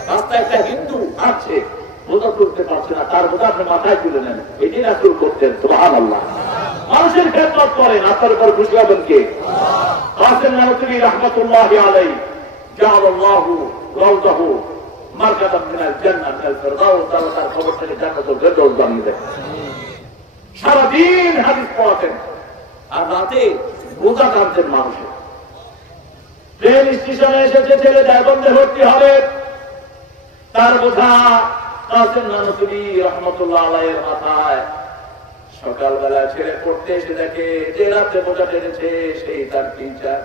রাস্তায় একটা হিন্দু আছে, বোঝা তুলতে পারছে না, তার বোঝা আপনি মাথায় তুলে নেন। এটি রাসূল করতেন, সুবহানাল্লাহ। মানুষের খেদমত করেন, আপনার উপর খুশি হবেন কে? কাসেম নানতুবি রাহমাতুল্লাহি আলাইহি জাআলাল্লাহু রাওদাহু মারকাদাম মিনাল জান্নাহ মিনাল ফিরদাউস। তার খবর থেকে জান্নাতুল ফিরদাউস বানিয়ে দেন। সারাদিন হাদিস পড়াতেন আর রাতে বোঝা টানতেন মানুষের। ট্রেন স্টেশনে এসেছে, ছেলে গায়বন্দে ভর্তি হবে, তার বোঝা কাসেম নানতুবি রাহমাতুল্লাহ আলাইহির মাথায়। সকালবেলা ছেলে পড়তে এসে দেখে যে রাতে বোঝা টেনেছে সেই তার টিচার।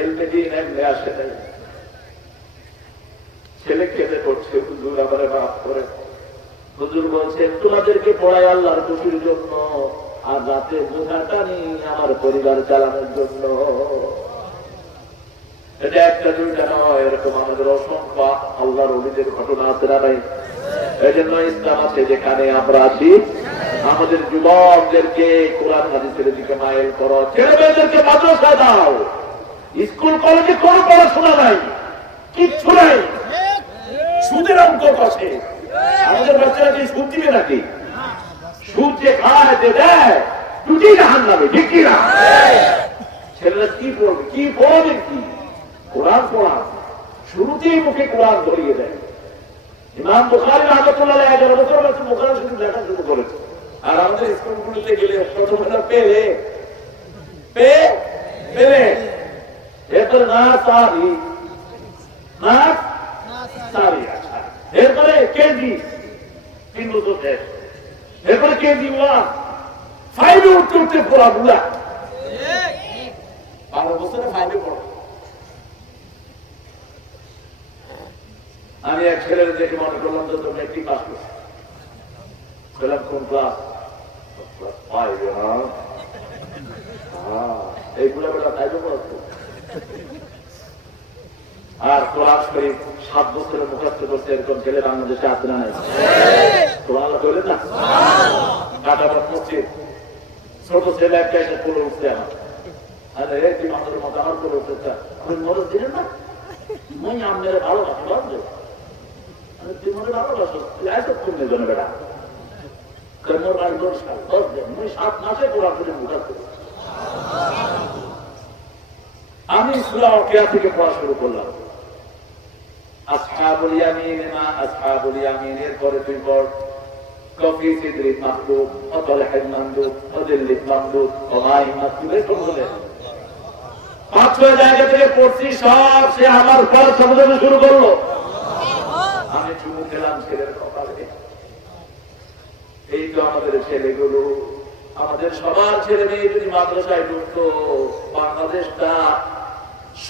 এলমেডি এমনি আসে নাই, ছেলে কেঁদে পড়ছে, হুজুর আমারে মাফ করে। হুজুর বলছেন তোমাদেরকে পড়াই আল্লাহর খুশির জন্য, আর রাতে বোঝা টানি আমার পরিবার চালানোর জন্য। এটা একটা দুইটা নয়, এরকম আমাদের অসংখ্য আল্লাহর ওলিদের ঘটনা আছে না নাই? এই জন্য ইসলাম আছে যেখানে আমরা আছি। আমাদের যুবকদেরকে কোরআন হাদিসের দিকে মাইল করো, ছেলে মেয়েদেরকে মাদ্রাসা দাও। স্কুল কলেজে কোনো পড়াশোনা নাই, কিচ্ছু নাই, সুদের অঙ্ক কষে। আমাদের বাচ্চারা কি সুদ দিবে নাকি? সুদ যে খায় যে দেয় দুটি জাহান্নামে, ঠিক কিনা? ছেলেরা কি পড়বে, কি পড়বে, কি কোরআন পড়া? শুরুতেই মুখে কোরআন ধরিয়ে দেয়। ইমাম বুখারী রাহমাতুল্লাহ আলাইহি 11 বছর বয়সে বুখারী শরীফ লেখা শুরু করেছে। আর আমাদের স্কুলগুলোতে গেলে প্রথমে পেলে এরপরে না সারি, না সারি, এরপরে কেজি 3 বছর শেষ, এরপরে কেজি 1, 5 উঠতে উঠতে পড়া বুড়া 12 বছরে 5 পড়া। আমি এক ছেলের দেখে মনে করলাম যে তো মেট্রিক পাস করছে। বললাম কোন ক্লাস? এইগুলা বেলা তাই তো পড়াচ্ছে। আর কোরআন শরীফ 7 বছরে মুখস্থ করছে, এরকম ছেলে বাংলাদেশে আছে না নাই? কোরআন বললেন না, কাটাবাদ মসজিদ, ছোট ছেলে একটা এসে পড়ে উঠছে আমার। আরে তুই আমাদের মতো আমার পড়ে উঠতে আপনি মরদ দিলেন না, মই আপনার ভালোবাসি, বুঝলো? তুই মনে ভালোবাসো, তুই এত শুনে জন্য বেড়া মোর আর 10 সাল 10 দিন, মই 7 মাসে কোরআন শরীফ মুখস্থ করি। আমি সূরা ওয়াকিয়া থেকে পড়া শুরু করলাম। আসহাবুল ইয়ামিন মা আসহাবুল ইয়ামিনের পরে তুই পড় কফি সিদরি মাহবুব ওয়া তালহিল মামদুদ ওয়া দিল্লিল মামদুদ ওয়া মাই মাসুলে পড়লে 5-6 জায়গা থেকে পড়ছি, সব সে আমার পড়া সমঝাতে শুরু করলো। আমি চুমু খেলাম ছেলের কপালে। এই তো আমাদের ছেলেগুলো, আমাদের সবার ছেলে মেয়ে যদি মাদ্রাসায় ঢুকতো, বাংলাদেশটা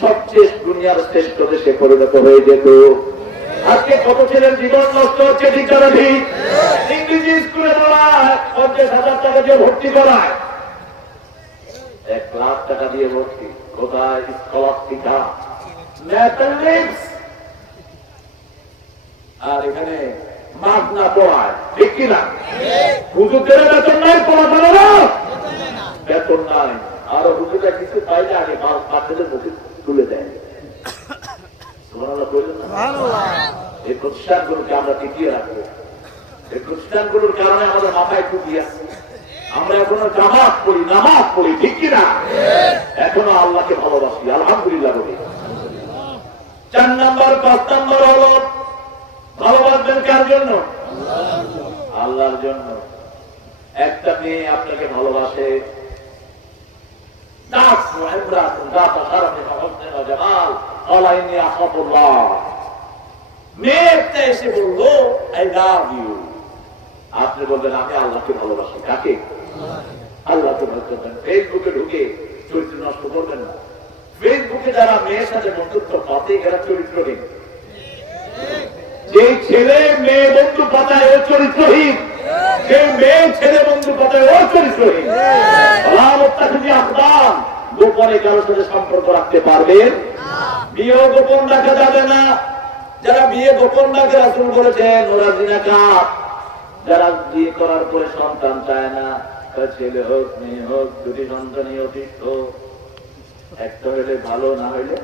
সবচেয়ে দুনিয়ার শ্রেষ্ঠ দেশে পরিণত হয়ে যেত। আজকে কত ছেলের জীবন নষ্ট হচ্ছে, ঠিক না ঠিক? ইংরেজি স্কুলে পড়ায় 50,000 টাকা দিয়ে ভর্তি করায়, 1 লাখ টাকা দিয়ে ভর্তি। কোথায় স্কলাস্টিকা, ম্যাথমেটিক্স, আর এখানে মাগনা পড়ায়, ঠিক কিনা? হুজুরদের বেতন নাই, পড়াশোনা না বেতন নাই। আর হুজুরটা কিছু পাইলে আগে বাচ্চাদের মুখে তুলে দেয়। এই প্রতিষ্ঠানগুলোকে আমরা টিকিয়ে রাখবো। এই প্রতিষ্ঠানগুলোর কারণে আমাদের মাথায় টুপি আছে, আমরা এখনো জামাত পড়ি, নামাজ পড়ি, ঠিক কিনা? এখনো আল্লাহকে ভালোবাসি, আলহামদুলিল্লাহ বলি। 4 নম্বর 5 নম্বর হলো ভালোবাসবেন কার জন্য? আল্লাহর জন্য। একটা মেয়ে আপনাকে ভালোবাসে, মেয়েটা এসে বললো আই লাভ ইউ, আপনি বলবেন আমি আল্লাহকে ভালোবাসি। কাকে? আল্লাহকে ভালোবাসবেন। ফেসবুকে ঢুকে চরিত্র নষ্ট করবেন না। ফেসবুকে যারা মেয়ের সাথে বন্ধুত্ব পাতে এরা চরিত্রহীন। যে ছেলে মেয়ে বন্ধু পাতায় ও চরিত্রহীন, যে মেয়ে ছেলে বন্ধু পাতায় ও চরিত্রহীন। আপনার গোপনে কারোর সাথে সম্পর্ক রাখতে পারবেন, বিয়ে গোপন রাখা যাবে না। যারা বিয়ে গোপন রাখে রাসূল বলেছেন ওরা জিনাকার। যারা বিয়ে করার পরে সন্তান চায় না, ছেলে হোক মেয়ে হোক, দুটি সন্তানই অতিষ্ঠ, একটা হইলে ভালো, না হইলে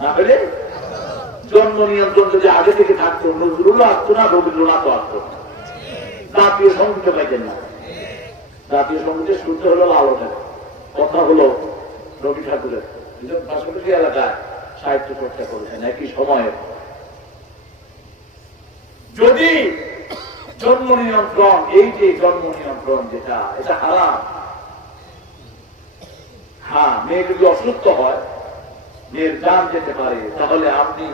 না হইলে জন্ম নিয়ন্ত্রণ যদি আগে থেকে থাকতো, নজরুলও আসতো না, রবীন্দ্রনাথ আসতো না, জাতীয় সঙ্গীত পাইতেন না। জাতীয় সঙ্গীতের সূত্র হলো লালনের, কথা হলো রবি ঠাকুরের। পাশাপাশি এলাকায় সাহিত্য চর্চা করেছেন একই সময়ে। যদি জন্ম নিয়ন্ত্রণ, এই যে জন্ম নিয়ন্ত্রণ যেটা, এটা হারাম। হ্যাঁ, মেয়ে যদি অসুস্থ হয়, মেয়ের জান যেতে পারে, তাহলে আপনি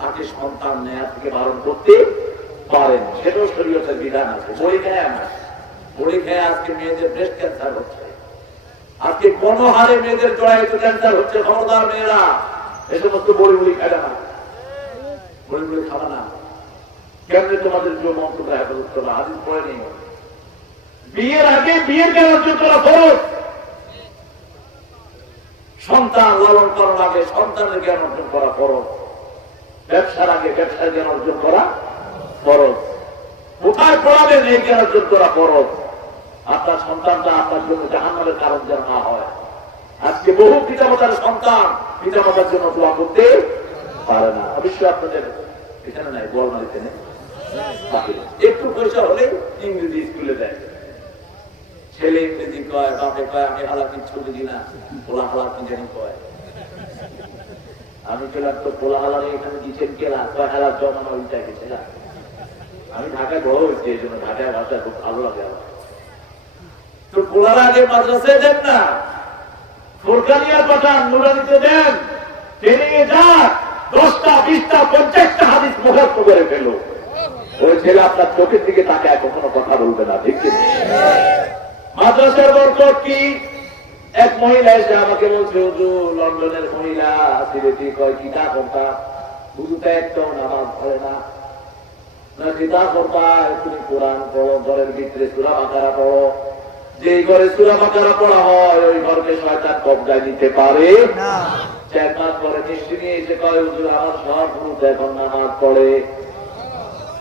তাকে সন্তান নেয়া থেকে বারণ করতে পারেন। সেটাও শরীয়তের বিধান আছে। বড়ি খেয়ে না, বড়ি খেয়ে আজকে মেয়েদের ব্রেস্ট ক্যান্সার হচ্ছে, আজকে কোন হারে মেয়েদের জড়াইতে ক্যান্সার হচ্ছে। খবরদার মেয়েরা এই সমস্ত বড়ি বড়ি খাবে না, বড়ি বড়ি খাবে না। কেমনি তোমাদের যে মন্ত্রটা হেফাজত করা, হাদিস পড়ে নেই। বিয়ের আগে বিয়ের জ্ঞান অর্জন করা ফরজ। সন্তান লালন করার আগে সন্তানের জ্ঞান অর্জন করা ফরজ। ব্যবসার আগে ব্যবসার জ্ঞান অর্জন করা ফরজ। কোথায় পড়াবেন এই জ্ঞান অর্জন করা ফরজ। আপনার সন্তানটা আপনার জন্য জাহান্নামের কারণ যেন না হয়। আজকে বহু পিতামাতার সন্তান পিতামাতার জন্য দোয়া করতে পারে না। অবশ্যই আপনাদের এখানে নাই, বলমারিতে নেই, একটু পয়সা হলে ইংরেজি স্কুলে দেয়। ছেলে ইংরেজি কয়, বাপে কয় আমি হালাকি ছুটি দিই না, পোলা হালাকি জানি কয়। আমি চলার তো পোলা হালারে এখানে দিচ্ছেন কেলা, কয় হালার জমানো ওইটা গেছিলাম। আমি ঢাকায় বড় হয়েছি, এই জন্য ঢাকায় ভাষা খুব ভালো লাগে আমার। তো পোলার আগে মাদ্রাসায় দেন না, ফোরকানিয়া পাঠান, নুরানিতে দেন, ট্রেনিং এ যান, 10টা 20টা 50টা হাদিস মুখস্থ করে ফেলো। ওই ছেলে আপনার চোখের দিকে তাকায় কখনো কথা বলবে না, ঠিক কি? মাদ্রাসার বরকত কি? এক মহিলা এসে আমাকে বলছে, হুজুর লন্ডনের মহিলা সিলেটি কয় কিতা করতা, হুজুরটা একটাও নামাজ পড়ে না, না কিতা করতা, তুমি কোরআন পড়ো, ঘরের ভিতরে সূরা বাকারা পড়ো। যে ঘরে সূরা বাকারা পড়া হয় ওই ঘরকে শয়তান কবজায় নিতে পারে না। 4 মাস পরে মিষ্টি নিয়ে এসে কয়, হুজুর আমার সব হুজুর এখন নামাজ পড়ে,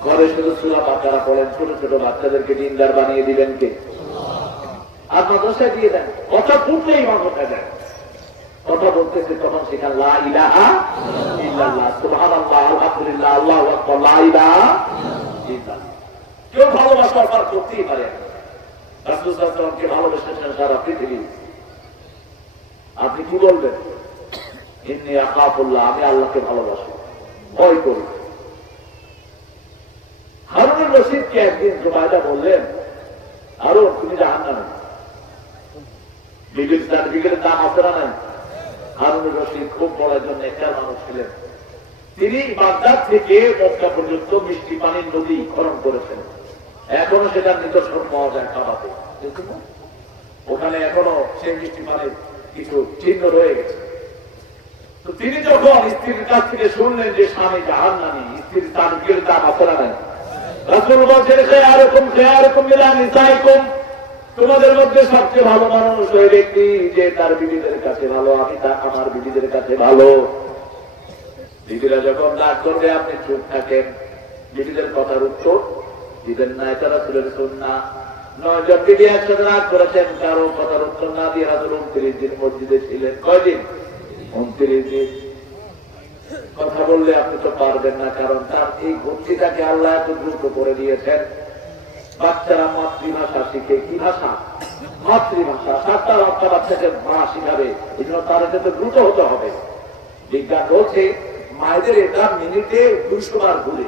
ঘরে শুধু সূরা বাকারা পড়েন, ছোট ছোট বাচ্চাদেরকে দিনদার বানিয়ে দিবেন কে? আর মাদ্রাসায় দিয়ে দেন, কথা ফুটলেই মাদ্রাসায় দেন, কথা বলতেছে তখন সেখানে লা ইলাহা ইল্লাল্লাহ, সুবহানাল্লাহ, আলহামদুলিল্লাহ, আল্লাহু আকবার, লা ইলাহা ইল্লাল্লাহ। কেউ ভালোবাসার পার করতেই পারে। রাসূল সাল্লাল্লাহু আলাইহি ওয়াসাল্লামকে ভালোবেসেছেন সারা পৃথিবী। আপনি কি বলবেন? ইন্নী আখাফুল্লাহ, আমি আল্লাহকে ভালোবাসি, ভয় করি। হারুনুর রশিদকে একদিন জুবাইদা বললেন, আরো তুমি জাহান্নামে, বিগের দাম আপনারা নাই। হারুনুর রশিদ খুব বড় একজন নেককার মানুষ ছিলেন। তিনি বাগদাদ থেকে মক্কা পর্যন্ত মিষ্টি পানির নদী খনন করেছেন। এখনো সেটার নিদর্শন পাওয়া যায় কাবাতে, ওখানে এখনো সেই মিষ্টি পানির কিছু চিহ্ন রয়ে গেছে। তো তিনি যখন স্ত্রীর কাছ থেকে শুনলেন যে স্বামী জাহান্নামী, স্ত্রীর তার বিয়ের দাম আপনারা নাই। রাসূল বলেছেন, খেয়ারকুম ইলা নিসাইকুম, তোমাদের মধ্যে সবচেয়ে ভালো মানুষ ওই ব্যক্তি যে তার বিবিদের কাছে ভালো। আমি তা আমার বিবিদের কাছে ভালো। বিবিরা যখন রাগ করবে আপনি চুপ থাকেন, বিবিদের কথার উত্তর দিবেন না, এটা রাসূলের সুন্নাহ। 9 জন বিবি একসাথে রাগ করেছেন, কারো কথার উত্তর না দিয়ে রাসূল 29 দিন মসজিদে ছিলেন। কয়দিন? 29 দিন। কথা বললে আপনি তো পারবেন না, কারণ তার এই ভক্তিটাকে আল্লাহ এত দ্রুত করে দিয়েছেন। বাচ্চারা মাতৃভাষা শিখে। কি ভাষা? মাতৃভাষা। 7টা বাচ্চাকে মা শিখাবে, এই জন্য তার সাথে দ্রুত হতে হবে। বিজ্ঞান বলছে মায়েদের এটা মিনিটে 200 বার ঘুরে,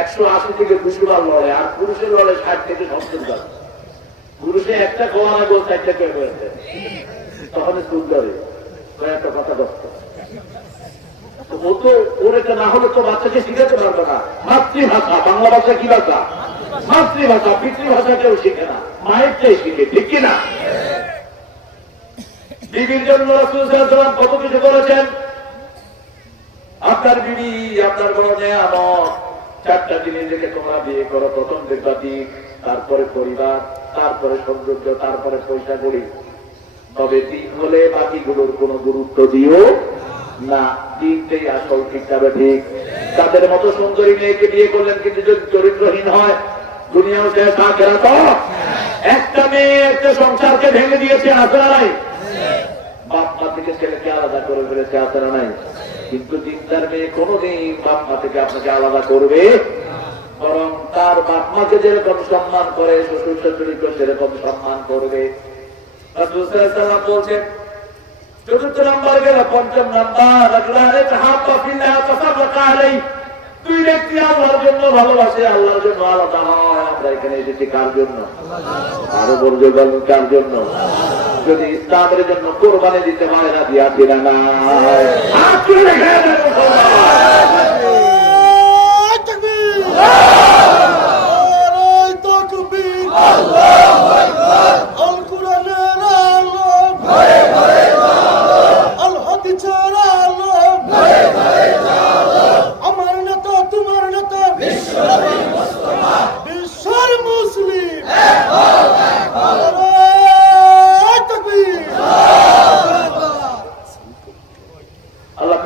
180 থেকে 200 বার লড়ে, আর পুরুষের লড়ে 60 থেকে 70 বার। পুরুষে একটা কোয়ানা গোল 4টা কে হয়েছে, তখন স্কুল ধরে একটা কথা দস্ত। ও তো ওর এটা না হলে তো বাচ্চাকে শিখাতে পারবে না। মাতৃভাষা, বাংলা ভাষা কি ভাষা? মাতৃভাষা। পিতৃভাষা কেউ শিখে না, মায়ের চেয়ে শিখে। ঠিক কিনা? বিবির জন্য রাসূল সাল্লাল্লাহু আলাইহি ওয়াসাল্লাম কত কিছু করেছেন। আপনার বিবি আপনার বড় নেয়ামত। 4টা জিনিস দেখে তোমরা বিয়ে করো। প্রথম দেখবা দিক, তারপরে পরিবার, তারপরে সৌন্দর্য, তারপরে পয়সা করি। তবে দিক হলে বাকিগুলোর কোনো গুরুত্ব দিও না। দিকটাই আসল। ঠিক তবে ঠিক। তাদের মতো সুন্দরী মেয়েকে বিয়ে করলেন, কিন্তু যদি চরিত্রহীন হয় দুনিয়াও শেষ, আখিরাতও। একটা মেয়ে একটা সংসারকে ভেঙে দিয়েছে, আছে না নাই? বাপ মা থেকে ছেলেকে আলাদা করে ফেলেছে, আছে না নাই? কিন্তু দিনদার মেয়ে কোনদিন বাপ মা থেকে আপনাকে আলাদা করবে, বরং তার বাপ মাকে যেরকম সম্মান করে শ্বশুর শাশুড়িকে সেরকম সম্মান করবে। রাসূল সাল্লাল্লাহু আলাইহি ওয়াসাল্লাম বলছেন, 4th নাম্বার গেল, 5ম নাম্বার, রাজুলানে তাহাব্বা ফিল্লাহ তাফাররাকা আলাইহি। 2 ব্যক্তি আল্লাহর জন্য ভালোবাসে, আল্লাহর জন্য আলাদা হয়। আমরা এখানে এসেছি কার জন্য? আরো বড় বলুন, কার জন্য? যদি ইসলামের জন্য কোরবানি দিতে পারে না, দিয়া দিলা না।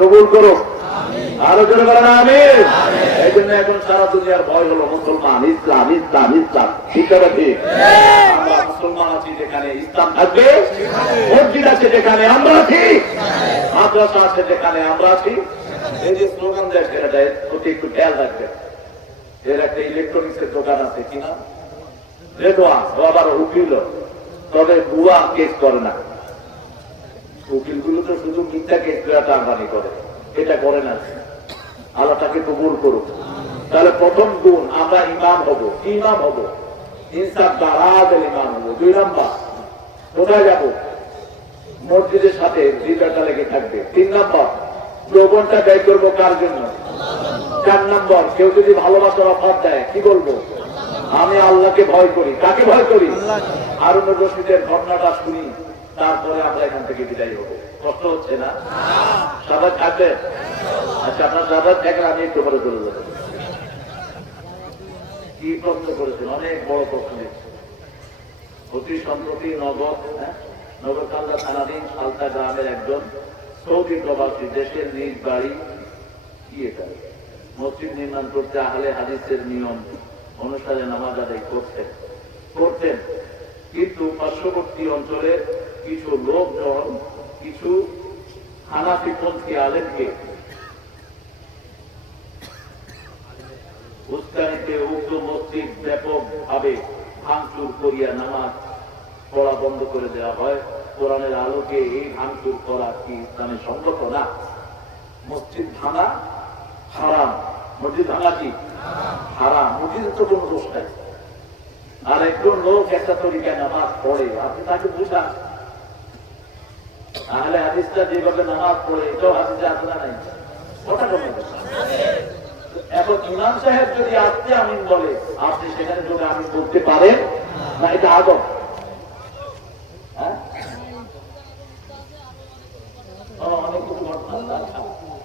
কবুল করো। আরো জোরে বলেন আমিন। এই জন্য এখন সারা দুনিয়ার ভয় হলো মুসলমান, ইসলাম ইসলাম ইসলাম। ঠিক আছে? ঠিক। আমরা মুসলমান আছি যেখানে ইসলাম থাকবে, মসজিদ আছে যেখানে আমরা আছি, মাদ্রাসা আছে যেখানে আমরা আছি। এই যে স্লোগান দেয় সেটা প্রতি একটু খেয়াল রাখবে। এর একটা ইলেকট্রনিক্স এর দোকান আছে কিনা, রেডওয়ান, ও আবার উকিল, তবে বুয়া কেস করে না। উকিলগুলো তো শুধু মিথ্যা কেস টার্মানি করে, এটা করে না। আল্লাহ তাকে কবুল করুক। তাহলে প্রথম গুণ, আমরা ইমাম হব। কি ইমাম হব? ইনসাফ দারাজের ইমাম হব। 2 নাম্বার, কোথায় যাব? মসজিদের সাথে জিব্রাটা লেগে থাকবে। 3 নাম্বার, যৌবনটা ব্যয় করবো কার জন্য? 4 নাম্বার, কেউ যদি ভালোবাসার অফার দেয় কি বলবো? আমি আল্লাহকে ভয় করি। কাকে ভয় করি? হারুন রশিদের ঘটনাটা শুনি, তারপরে আমরা এখান থেকে বিদায় হবো। কষ্ট হচ্ছে না? সাদা থাকবে? আচ্ছা, আপনার সাদা থাকলে আমি একটু পরে চলে যাবো। কি প্রশ্ন করেছেন? অনেক বড় প্রশ্ন দিচ্ছে। অতি সম্প্রতি নগরকান্দা থানাধীন সালতা গ্রামের একজন সৌদি প্রবাসী, দেশের নিজ বাড়ি কি এটা মসজিদ নির্মাণ করতে আহলে হাদিসের নিয়ম অনুসারে নামাজ আদায় করতেন। কিন্তু পার্শ্ববর্তী অঞ্চলে কিছু লোকজন কিছু হানাফিপন্থী আলেমকে উস্কানিতে উক্ত মসজিদ ব্যাপক ভাবে ভাঙচুর করিয়া নামাজ পড়া বন্ধ করে দেওয়া হয়। কোরআনের আলোকে এই ভাঙচুর করা কি ইসলামে সম্মত না? মসজিদ ভাঙা হারাম। মসজিদ ভাঙা কি হারাম? মসজিদের তো কোনো দোষ নাই। আর একজন লোক একটা তরিকায় নামাজ পড়ে, আপনি তাকে বুঝান। তাহলে হাদিসটা যেভাবে নামাজ পড়ে, এটাও হাদিসে আছে না নাই? কথা বলতে এখন ইমাম সাহেব যদি আজকে আমিন বলে, আপনি সেখানে যদি আমিন করতে পারেন না? এটা আদব। অনেক কিছু ঘটনা।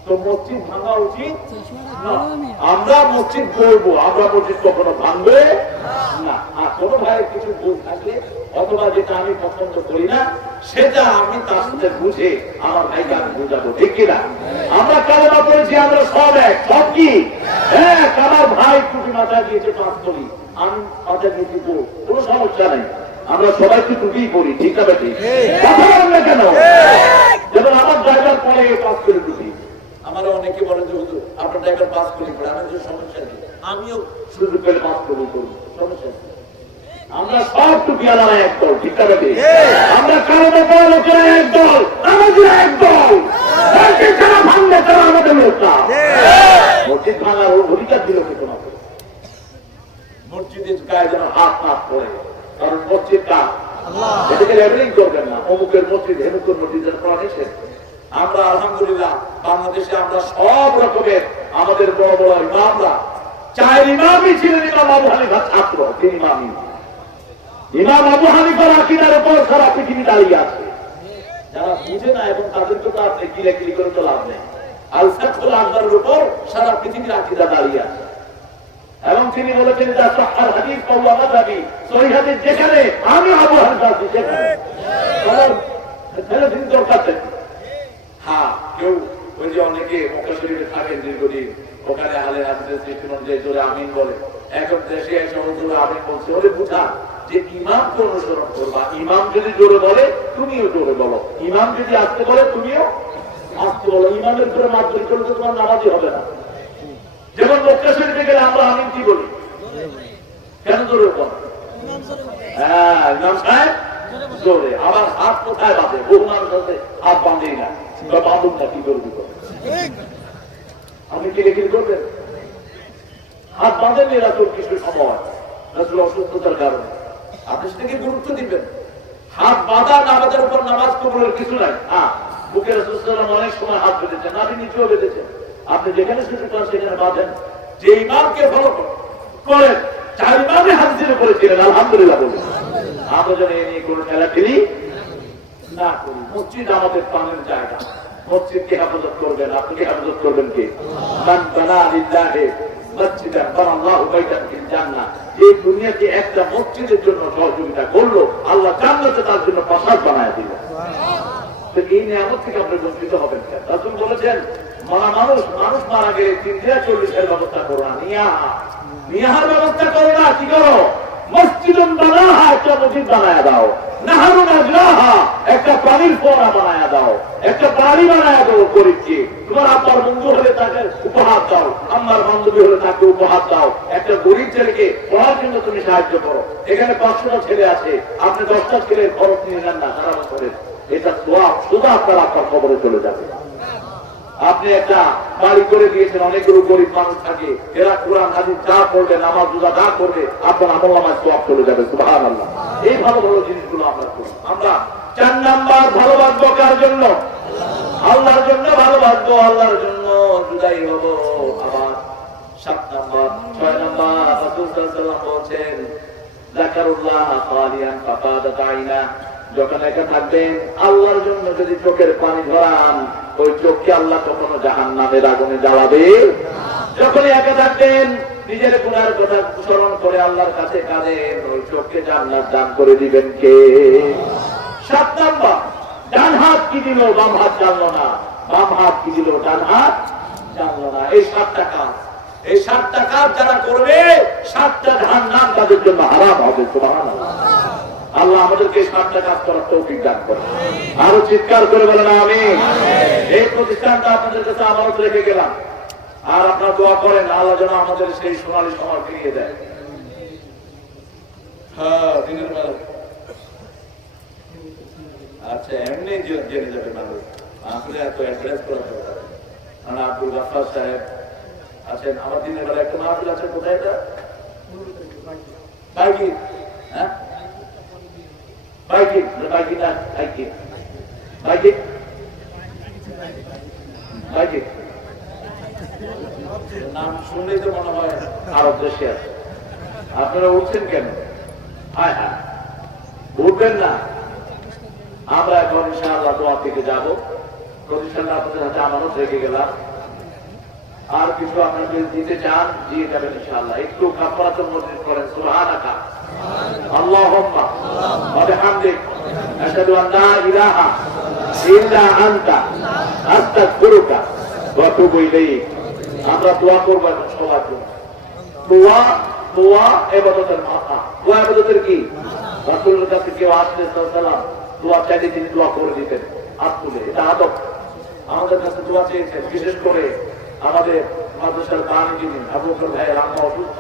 তো মসজিদ ভাঙা উচিত না। আমরা মসজিদ করবো, আমরা মসজিদ কখনো ভাঙবে না। আর কোন ভাইয়ের কিছু ভুল থাকলে অথবা যেটা আমি পছন্দ করি না, সেটা আমি তার সাথে বুঝে আমার ভাইকে আমি বুঝাবো। ঠিক কিনা? আমরা কালেমা পড়েছি, আমরা সব এক। সব কি এক? আমার ভাই টুপি মাথায় দিয়েছে 5 তলি, আমি মাথায় দিয়ে দিব, কোনো সমস্যা নেই। আমরা সবাই কি টুপি পড়ি। ঠিক আছে? ঠিক। কথা বলেন না কেন? যেমন আমার ড্রাইভার পরে 5 তলি টুপি। আমারও অনেকে বলে যে হুজুর আপনার ড্রাইভার 5 তলি পড়ে, আমার যে সমস্যা নেই, আমিও সুযোগ পেলে 5 তলি করবো। আমরা সব টুপিয়ালারা এক দল, ঠিক আছে? আমরা কারো ব্যাপারে লোকেরা এক দল, আমাদের এক দল। যারা ভাঙবে তারা আমাদের লোকটা। মসজিদ ভাঙার অধিকার দিল কি তোমাকে? মসজিদের গায়ে যেন হাত হাত পড়ে, কারণ মসজিদ কার? এটাকে লেবেলিং করবেন না, অমুকের মসজিদ হেমুকের মসজিদের প্রণেছেন। আমরা আলহামদুলিল্লাহ বাংলাদেশে আমরা সব রকমের আমাদের বড় বড় ইমামরা, চার ইমামই ছিলেন ইমাম আবু হানিফার ছাত্র, তিন ইমামই। ইমাম আবু হানিফার আকীদার উপর সারা পৃথিবী দাঁড়িয়ে আছে। যারা বুঝে না এবং তাদেরকে তো আপনি কিলাকিলি করে তো লাভ নেই। আল ফাতহুল আকবরের উপর সারা পৃথিবীর আকীদা দাঁড়িয়ে আছে। এবং তিনি বলেছেন যে সহিহ হাদিস পাওয়া যাবে, সহিহ হাদিস যেখানে আমি আবু হানিফা আছি সেখানে তিনি দরকার নেই। হ্যাঁ, কেউ ওই যে অনেকে মক্কা শরীফে থাকেন দীর্ঘদিন, ওখানে আলে হাদিসের সৃষ্টি অনুযায়ী জোরে আমিন বলে, এখন দেশে এসে জোরে আমিন বলছে। ওরে বুঝা যে ইমামকে অনুসরণ করবা, ইমাম যদি জোরে বলে তুমিও জোরে বলো, ইমাম যদি আসতে বলে তুমিও আসতে বলো। ইমামের উপরে মাধ্যমিক করলে তো তোমার নামাজই হবে না। যেমন মক্কা শরীফে গেলে আমরা আমিন কি বলি? কেন জোরে বলো? হ্যাঁ, ইমাম সাহেব জোরে। আবার হাত কোথায় বাঁধে? বহু মানুষ আছে হাত বাঁধেই না, বাঁধুন না, কি করবি? আপনি কিরে করবেন? হাত বাঁধেননি রাসূল কিছু সময়, রাসূল অসুস্থতার কারণে। আপনি সেটাকে গুরুত্ব দিবেন। হাত বাঁধা না বাঁধার উপর নামাজ কবুলের কিছু নাই। হ্যাঁ, বুকে রাসূল সাল্লাল্লাহু আলাইহি ওয়াসাল্লাম অনেক সময় হাত বেঁধেছেন, আপনি নিচেও বেঁধেছেন। আপনি যেখানে সুযোগ পান সেখানে বাঁধেন। যে ইমামকে ফলো করেন, চার ইমামে হাদিসে করেছিলেন, আলহামদুলিল্লাহ বলুন। আমরা যেন এ নিয়ে কোনো খেলাখেলি না করি। মসজিদ আমাদের প্রাণের জায়গা, মসজিদকে হেফাজত করবেন। আপনি হেফাজত করবেন কে? মান বানা লিল্লাহি মসজিদান বানাল্লাহু বাইতান ফিল জান্নাহ। যে দুনিয়াতে একটা মসজিদের জন্য সহযোগিতা করলো, আল্লাহ জান্নাতে তার জন্য প্রাসাদ বানায় দিল। তো এই নিয়ামত থেকে আপনি বঞ্চিত হবেন কেন? রাসূল বলেছেন, মানুষ মারা গেলে 340 ব্যবস্থা করো না, নিয়াহার ব্যবস্থা করো না। কি করো? মসজিদুন বানাহা, একটা মসজিদ বানায় দাও। নাহারুন আজরাহা, একটা পানির ফোয়ারা বানায় দাও, একটা বাড়ি বানায় দাও গরিবকে। তোমার আব্বার বন্ধু হলে তাকে উপহার দাও, আম্মার বান্ধবী হলে তাকে উপহার দাও। একটা গরিব ছেলেকে পড়ার জন্য তুমি সাহায্য করো। এখানে 500টা ছেলে আছে, আপনি 10টা ছেলের খরচ নিয়ে নেন না সারা বছরের, এটা সোয়াব শুধু আপনার কবরে চলে যাবে। আপনি একটা বাড়ি করে দিয়েছেন, অনেকগুলো গরিব মানুষ থাকে, এরা কোরআন হাদিস যা পড়বে, নামাজ রোজা যা করবে, আপনার আমলনামায় সওয়াব চলে যাবে। সুবহানাল্লাহ। এই ভালো ভালো জিনিসগুলো আমরা করি। আমরা 4 নাম্বার ভালোবাসবো কার জন্য? আল্লাহর জন্য ভালোবাসবো, আল্লাহর জন্য জুদাই হবো। আবার 7 নাম্বার 6 নাম্বার রাসূল সাল্লাল্লাহু আলাইহি ওয়াসাল্লাম বলেন, যাকারুল্লাহ খালিয়ান ফাকাদাত আইনা। যখন একা থাকবেন আল্লাহর জন্য যদি চোখের পানি ঝরান, ওই চোখকে আল্লাহ কখনো জাহান্নামের আগুনে জ্বালাবে। যখনই একা থাকবেন নিজের গুনার কথা স্মরণ করে আল্লাহর কাছে কাঁদেন, ওই চোখকে জান্নাত দান করে দিবেন কে? 7 নাম্বার, ডান হাত কি দিল বাম হাত জানলো না, বাম হাত কি দিল ডান হাত জানলো না। এই 7টা কাজ, এই 7টা কাজ যারা করবে 7টা জাহান্নাম তাদের জন্য হারাম হবে। সুবহানাল্লাহ। আল্লাহ আমাদেরকে 7টা কাজ করার তৌফিক দান করেন। আরো চিৎকার করে বলেন আমিন। এই প্রতিষ্ঠানটা আপনাদের কাছে আমানত রেখে গেলাম, আর আপনারা দোয়া করেন আল্লাহ যেন আমাদের সেই সোনালী সময় ফিরিয়ে দেয়। হ্যাঁ, দিনের বেলা আচ্ছা এমনি জেনে যাবে মানুষ, আসলে এত অ্যাড্রেস করা দরকার। মানে আব্দুল গাফফার সাহেব আছেন, আমার দিনের বেলা একটা মাহফিল আছে, কোথায় এটা? বাইকি, হ্যাঁ বাইকি, বাইকি না বাইকি, বাইকি, বাইকি নাম শুনলেই তো মনে হয় আরব দেশে আছে। আপনারা উঠছেন কেন? হ্যাঁ হ্যাঁ, উঠবেন না। আমরা এখন ইনশাআল্লাহ দোয়া থেকে যাবো। প্রতিষ্ঠানটা আপনাদের হাতে আমানত রেখে গেলাম। আর কিছু আপনারা যদি দিতে চান দিয়ে যাবেন ইনশাআল্লাহ। একটু কাফারাতুল মজলিস করেন, সুবহানাকা আল্লাহুম্মা ওয়া বিহামদিক আশহাদু আন লা ইলাহা ইল্লা আনতা আস্তাগফিরুকা ওয়া আতুবু ইলাইক। আমরা দোয়া করব এখন সবার জন্য। দোয়া ইবাদতের মাথা। দোয়া ইবাদতের কি? রাসূলের কাছে কেউ আসলে সাল্লাল্লাহু দোয়া চাইলে তিনি দোয়া করে দিতেন হাত তুলে। এটা আদব। আমাদের কাছে দোয়া চেয়েছেন, বিশেষ করে আমাদের মাদ্রাসার বাণী যিনি আবু বকর ভাইয়ের আম্মা অসুস্থ,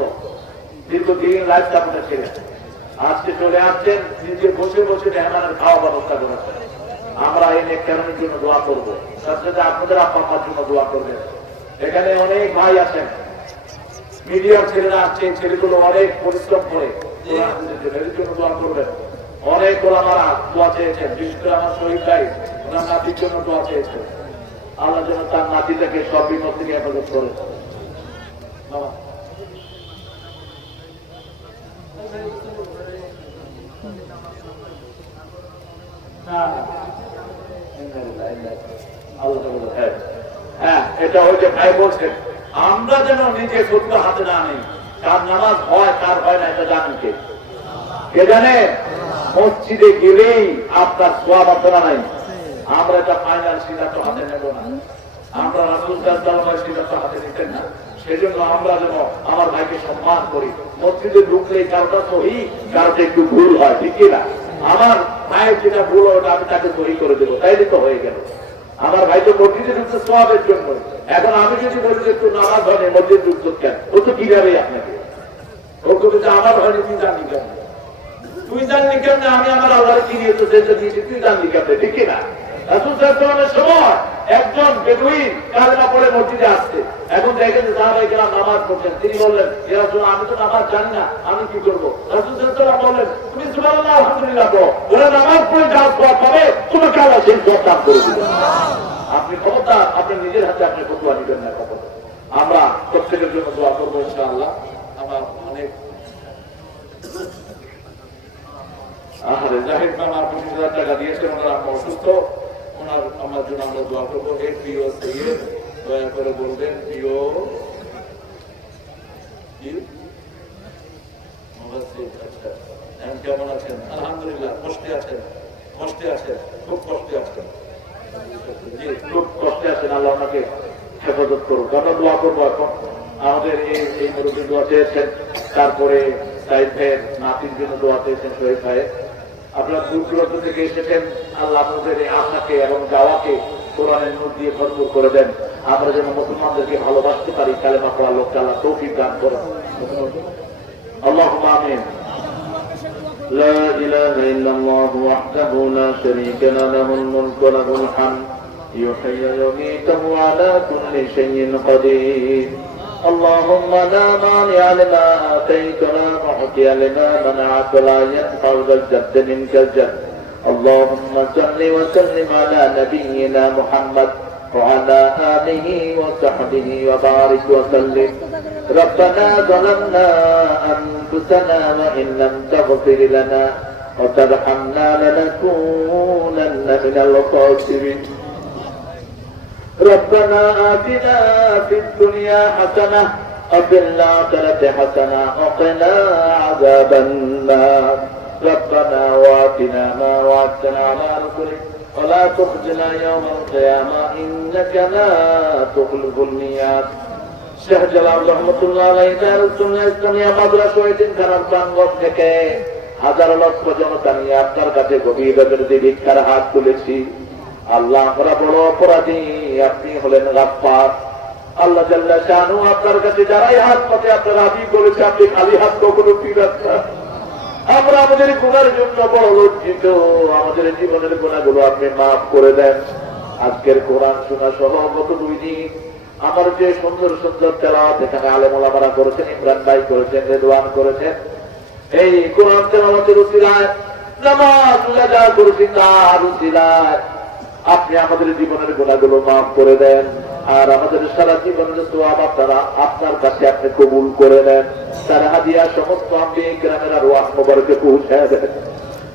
দীর্ঘদিন লাইফ সাপোর্টে ছিলেন, আজকে চলে আসছেন, নিজে বসে বসে মেহমানের খাওয়া ব্যবস্থা করেছেন। আমরা এই নেককারের জন্য দোয়া করবো, সাথে সাথে আপনাদের আব্বা আম্মার জন্য দোয়া করবেন। এখানে অনেক ভাই আছেন, মিডিয়ার ছেলেরা আসছে, ছেলেগুলো অনেক পরিশ্রম করে এর জন্য দোয়া করবেন। অনেক ওলামারা দোয়া চেয়েছেন, বিশেষ করে আমার শহীদ ভাই ওনার নাতির জন্য দোয়া চেয়েছেন। আল্লাহ যেন তার নাতিটাকে সব বিপদ থেকে হেফাজত করে। হ্যাঁ, এটা হচ্ছে ভাই বলছেন, আমরা যেন নিজে সত্য হাতে না নেই। কার নামাজ হয় কার হয় না এটা জানেন কে জানে? মসজিদে গেলেই আপনার সোয়াব আপনারা নাই। আমরা এটা ফাইনাল সিদ্ধান্ত হাতে নেব না, আমরা রাসূল সাল্লাল্লাহু আলাইহি ওয়াসাল্লামের সিদ্ধান্ত হাতে নিতেন না। সেজন্য আমরা যেন আমার ভাইকে সম্মান করি। মসজিদে ঢুকলে কারোটা সহি, কারোটা একটু ভুল হয়, ঠিক না? আমার ভাইয়ের যেটা ভুল ওটা আমি তাকে সহি করে দেবো, তাইলে তো হয়ে গেল। আমার ভাই তো মসজিদে ঢুকছে সোয়াবের জন্য। এখন আমি যদি বলি যে একটু নামাজ হয়নি, মসজিদ ঢুকছো কেন? ও তো কি যাবে আপনাকে? ও কিন্তু যে আমার হয়নি, তুই জানলি কেন? তুই জানলি কেন? আমি আমার আল্লাহরে কি দিয়েছো সেটা দিয়েছি, তুই জানলি কেন? ঠিক না? রাসূল সাল্লাল্লাহু আলাইহি ওয়াসাল্লামের সময় একজন বেদুইন কালেমা পড়ে মসজিদে আসছে। এখন দেখেন সাহাবায়ে কেরাম নামাজ পড়ছেন, তিনি বললেন, ইয়া রাসূলুল্লাহ, আমি তো নামাজ জানি না, আমি কি করবো? রাসূল সাল্লাল্লাহু আলাইহি ওয়াসাল্লাম বললেন, তুমি সুবহানাল্লাহ আলহামদুলিল্লাহ বলো, ওরা নামাজ পড়ে যা সওয়াব পাবে তোমাকে আল্লাহ সেই সওয়াব দান করে দিবেন। আপনি ক্ষমতা আপনি নিজের হাতে আপনি ফতোয়া নিবেন না। কখন আমরা প্রত্যেকের জন্য দোয়া করবো ইনশাআল্লাহ। আমার অনেক জাহিদ মামা 25,000 টাকা দিয়েছেন, ওনার আম্মা অসুস্থ, ওনার আমার জন্য আমরা দোয়া করবো। এই প্রিয় সৈয়দ দয়া করে বলবেন, প্রিয় কেমন আছেন? আলহামদুলিল্লাহ, কষ্টে আছেন, কষ্টে আছেন, খুব কষ্টে আছেন, খুব কষ্টে আছেন। আল্লাহ ওনাকে হেফাজত করুক। আমরা দোয়া করবো। এখন আমাদের এই মুরব্বী দোয়া চেয়েছেন, তারপরে সাইদ ভাইয়ের নাতির জন্য দোয়া চেয়েছেন, শহীদ ভাইয়ের। আপনারা দূর দূরান্ত থেকে এসেছেন, আল্লাহ আপনাদের এই আশাকে এবং যাওয়াকে কোরআনের নূর দিয়ে ভরপুর করে দেন। আমরা যেন মুসলমানদেরকে ভালোবাসতে পারি, কালেমা পড়া লোককে আল্লাহ তৌফিক দান করেন। আল্লাহুম্মা আমিন। لا إله إلا الله وحده لا شريك له له الملك وله الحمد يحيي ويميت على كل شيء قدير اللهم لا مانع لما آتيت ولا معطي لما منعت ولا ينفع ذا الجد منك الجد اللهم صل وسلم على نبينا محمد وعلى آله وصحبه وبارك وسلم ربنا ظلمنا أنفسنا وإن لم تغفر لنا وترحمنا لنكونن من الخاسرين ربنا آتنا في الدنيا حسنة وفي الآخرة حسنة وقنا عذاب النار ربنا وآتنا ما وعدتنا على رسلك ولا تخزنا يوم القيامة إنك لا تخلف الميعاد শেখ জালাল রহমতুল্লাহ আলাইহি দারুস ইসলামিয়া মাদ্রাসা এতিমখানার প্রাঙ্গণ থেকে হাজার লক্ষ জনতা নিয়ে আপনার কাছে গভীর রাতে ভিক্ষার হাত তুলেছি। আল্লাহ, আমরা বড় অপরাধী, আপনি হলেন গাফফার। আল্লাহ জাল্লা শানু আপনার কাছে যারাই হাত পাতে আপনার রাজি করেছে, আপনি খালি হাত কখনো ফিরান না। আমরা আমাদের গুনার জন্য বড় লজ্জিত, আমাদের জীবনের গুনাহগুলো আপনি মাফ করে দেন। আজকের কোরআন শোনা সহ গত 2 দিন আমার যে সুন্দর সুন্দর তেলাওয়াত এখানে আলেম ওলামারা করেছেন, ইমরান ভাই করেছেন, রেদওয়ান করেছেন, এই কোরআন তেলাওয়াতের উসিলায় নামাজ আদা করেছি তার উসিলায় আপনি আমাদের জীবনের গুনাহগুলো মাফ করে দেন। আর আমাদের সারা জীবনের সওয়াব আপনারা আপনার কাছে আপনি কবুল করে নেন। তার হাদিয়া সমস্ত আম্বিয়া কিরামের রূহ মুবারকে পৌঁছায় দেন।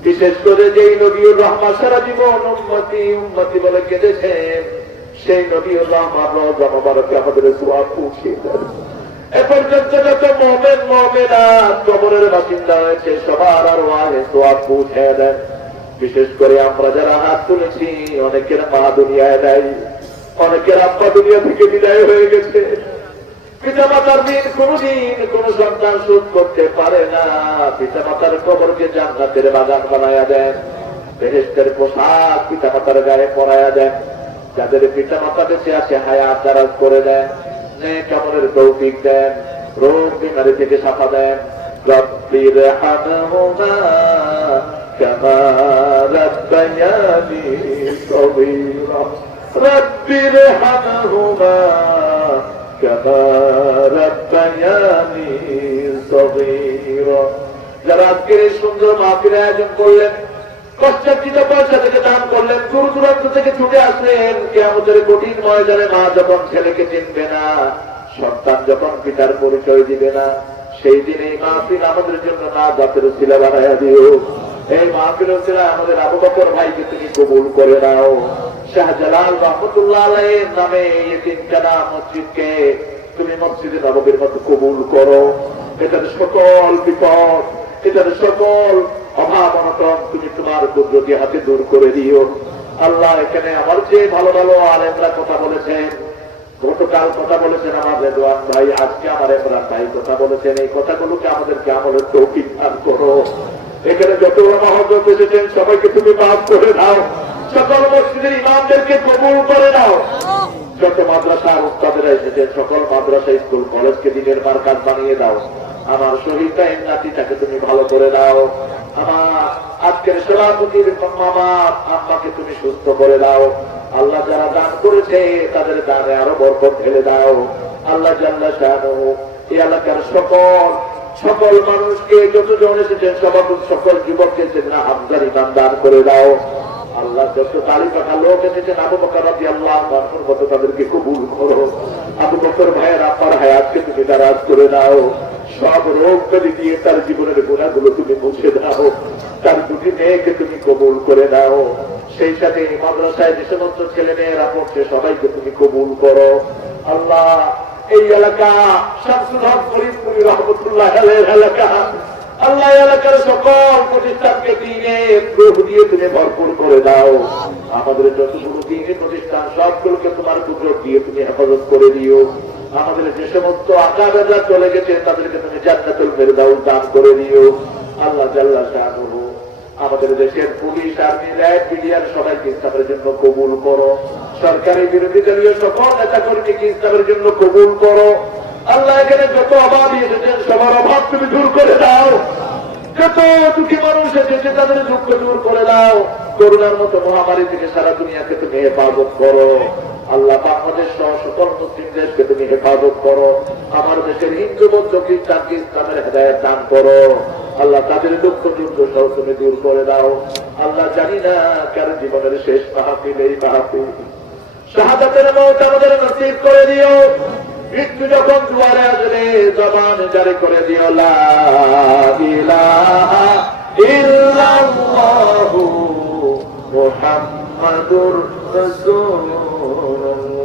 বিশেষ করে যেই নবীর রহমত সারা জীবন উম্মতি উম্মতি বলে কেঁদেছেন, সেই নবীউল্লাহ মাহমুদ মুবারককে আমাদের সওয়াব পৌঁছে দেন। এ পর্যন্ত যত মুমিন মুমিনাত কবরের বাসিন্দা হয়েছে সবার আরওয়াহে সওয়াব পৌঁছে দেন। বিশেষ করে আমরা যারা হাত তুলেছি, অনেকের মা দুনিয়ায় নাই, অনেকের আব্বা দুনিয়া থেকে বিদায় হয়ে গেছে। পিতা মাতার ঋণ কোনদিন কোন সন্তান শোধ করতে পারে না। পিতা মাতার কবরকে জান্নাতের বাগান বানায়া দেন, বেহেশতের পোশাক পিতা মাতার গায়ে পরায়া দেন। যাদের পিতা মাতা বেঁচে আছে হায়াত দারাজ করে দেন, নেক আমলের তৌফিক দেন, রোগ বিমারি থেকে শাফা দেন। রব্বির হামহুমা কামা রাব্বায়ানি সগীরা রব্বির হামহুমা কামা রাব্বায়ানি সগীরা। যারা আজকের এই সুন্দর মাহফিলের আয়োজন করলেন, কষ্টার্জিত পয়সা থেকে দান করলেন, দূর দূরান্ত থেকে ছুটে আসলেন, কিয়ামতের কঠিন ময়দানে মা যখন ছেলেকে চিনবে না, সন্তান যখন পিতার পরিচয় দিবে না, সেই দিন এই মাহফিল আমাদের জন্য না জাতের উসিলা বানাইয়া দিও। এই মাহফিল উসিলা আমাদের আবু বকর ভাইকে তুমি কবুল করে নাও। শাহজালাল রহমতুল্লাহ আলাইহির নামে ইতিমখানা মসজিদকে তুমি মসজিদে নববীর মতো কবুল করো। এটার সকল বিপদ, এটার সকল অভাব অনটন তুমি তোমার কুদরতি হাতে দূর করে দিও। আল্লাহ, এখানে আমার যে ভালো ভালো আলেমরা কথা বলেছেন, গতকাল কথা বলেছেন আমার রেদওয়ান ভাই, আজকে আমার ইমরান ভাই কথা বলেছেন, এই কথাগুলোকে আমাদেরকে আমলের তৌফিক দান করো। এখানে যত ওলামা হযরত এসেছেন সবাইকে তুমি মাফ করে দাও। সকল মসজিদের ইমামদেরকে কবুল করে দাও। যত মাদ্রাসার উস্তাদেরা এসেছেন সকল মাদ্রাসা, স্কুল, কলেজকে দিনের মার্কাজ বানিয়ে দাও। আমার শহীদটা নাতিটাকে তুমি ভালো করে দাও। আমার আজকের সভাপতির মামা আম্মাকে তুমি সুস্থ করে দাও। আল্লাহ, যারা দান করেছে তাদের দানে আরো বরকত ঢেলে দাও। আল্লাহ জাল্লা শানুহু এই এলাকার সকল মানুষকে, যতজন এসেছেন সকল যুবককে সেদিনা হামজার ইমান দান করে দাও। আল্লাহ, যত তালি পাখা লোক এসেছেন আবু বকর রাদিয়াল্লাহু আনহুর মতো তাদেরকে কবুল করো। আবু বকর ভাইয়ের আপার হায়াতকে তুমি দারাজ করে দাও। সব রোগ ব্যাধি দিয়ে তার জীবনের গুণাগুলো তুমি মুছে দাও। তার দুটি মেয়েকে তুমি কবুল করে দাও। সেই সাথে মাদ্রাসায় যে সমস্ত ছেলে মেয়েরা পড়ছে সবাইকে তুমি কবুল করো। আল্লাহ, এই এলাকা শামসুল হক ফরিদপুরি রহমতুল্লাহ আলাইহির এলাকা, আল্লাহ এলাকার সকল প্রতিষ্ঠানকে দ্বীনের রূহ দিয়ে তুমি ভরপুর করে দাও। আমাদের যতগুলো দ্বীনের প্রতিষ্ঠান সবগুলোকে তোমার কুদরত দিয়ে তুমি হেফাজত করে দিও। আমাদের যে সমস্ত আকাবেররা চলে গেছে তাদেরকে তুমি জান্নাতুল ফেরদাউস দান করে দিও। আল্লাহ জাল্লা শানুহু আমাদের দেশের পুলিশ, আর্মি, ল্যাব, মিডিয়ার সবাইকে ইসলামের জন্য কবুল করো। সরকারি বিরোধী দলীয় সকল নেতা কর্মীকে ইসলামের জন্য কবুল করো। আল্লাহ, এখানে যত অভাব এসেছেন সবার অভাব তুমি দূর করে দাও। যত দুঃখী মানুষ এসেছে তাদের দুঃখ দূর করে দাও। করোনার মতো মহামারী থেকে সারা দুনিয়াকে তুমি হেফাজত করো। আল্লাহ, বাংলাদেশ সহ সকল মুসলিম দেশকে তুমি হেফাজত করো। আমার দেশের হিন্দু, বৌদ্ধ, খ্রিস্টানকে ইসলামের হেদায়েত দান করো। আল্লাহ, তাদের দুঃখ দুর্গ সহ তুমি দূর করে দাও। আল্লাহ, জানি না কার জীবনের শেষ মাহফিল এই মাহফিল, শাহাদাতের মওত আমাদের নসিব করে দিও। মৃত্যু যখন দুয়ারে আসবে জবান জারি করে দিও লা ইলাহা ইল্লাল্লাহু মুহাম্মাদুর রাসূলুল্লাহ।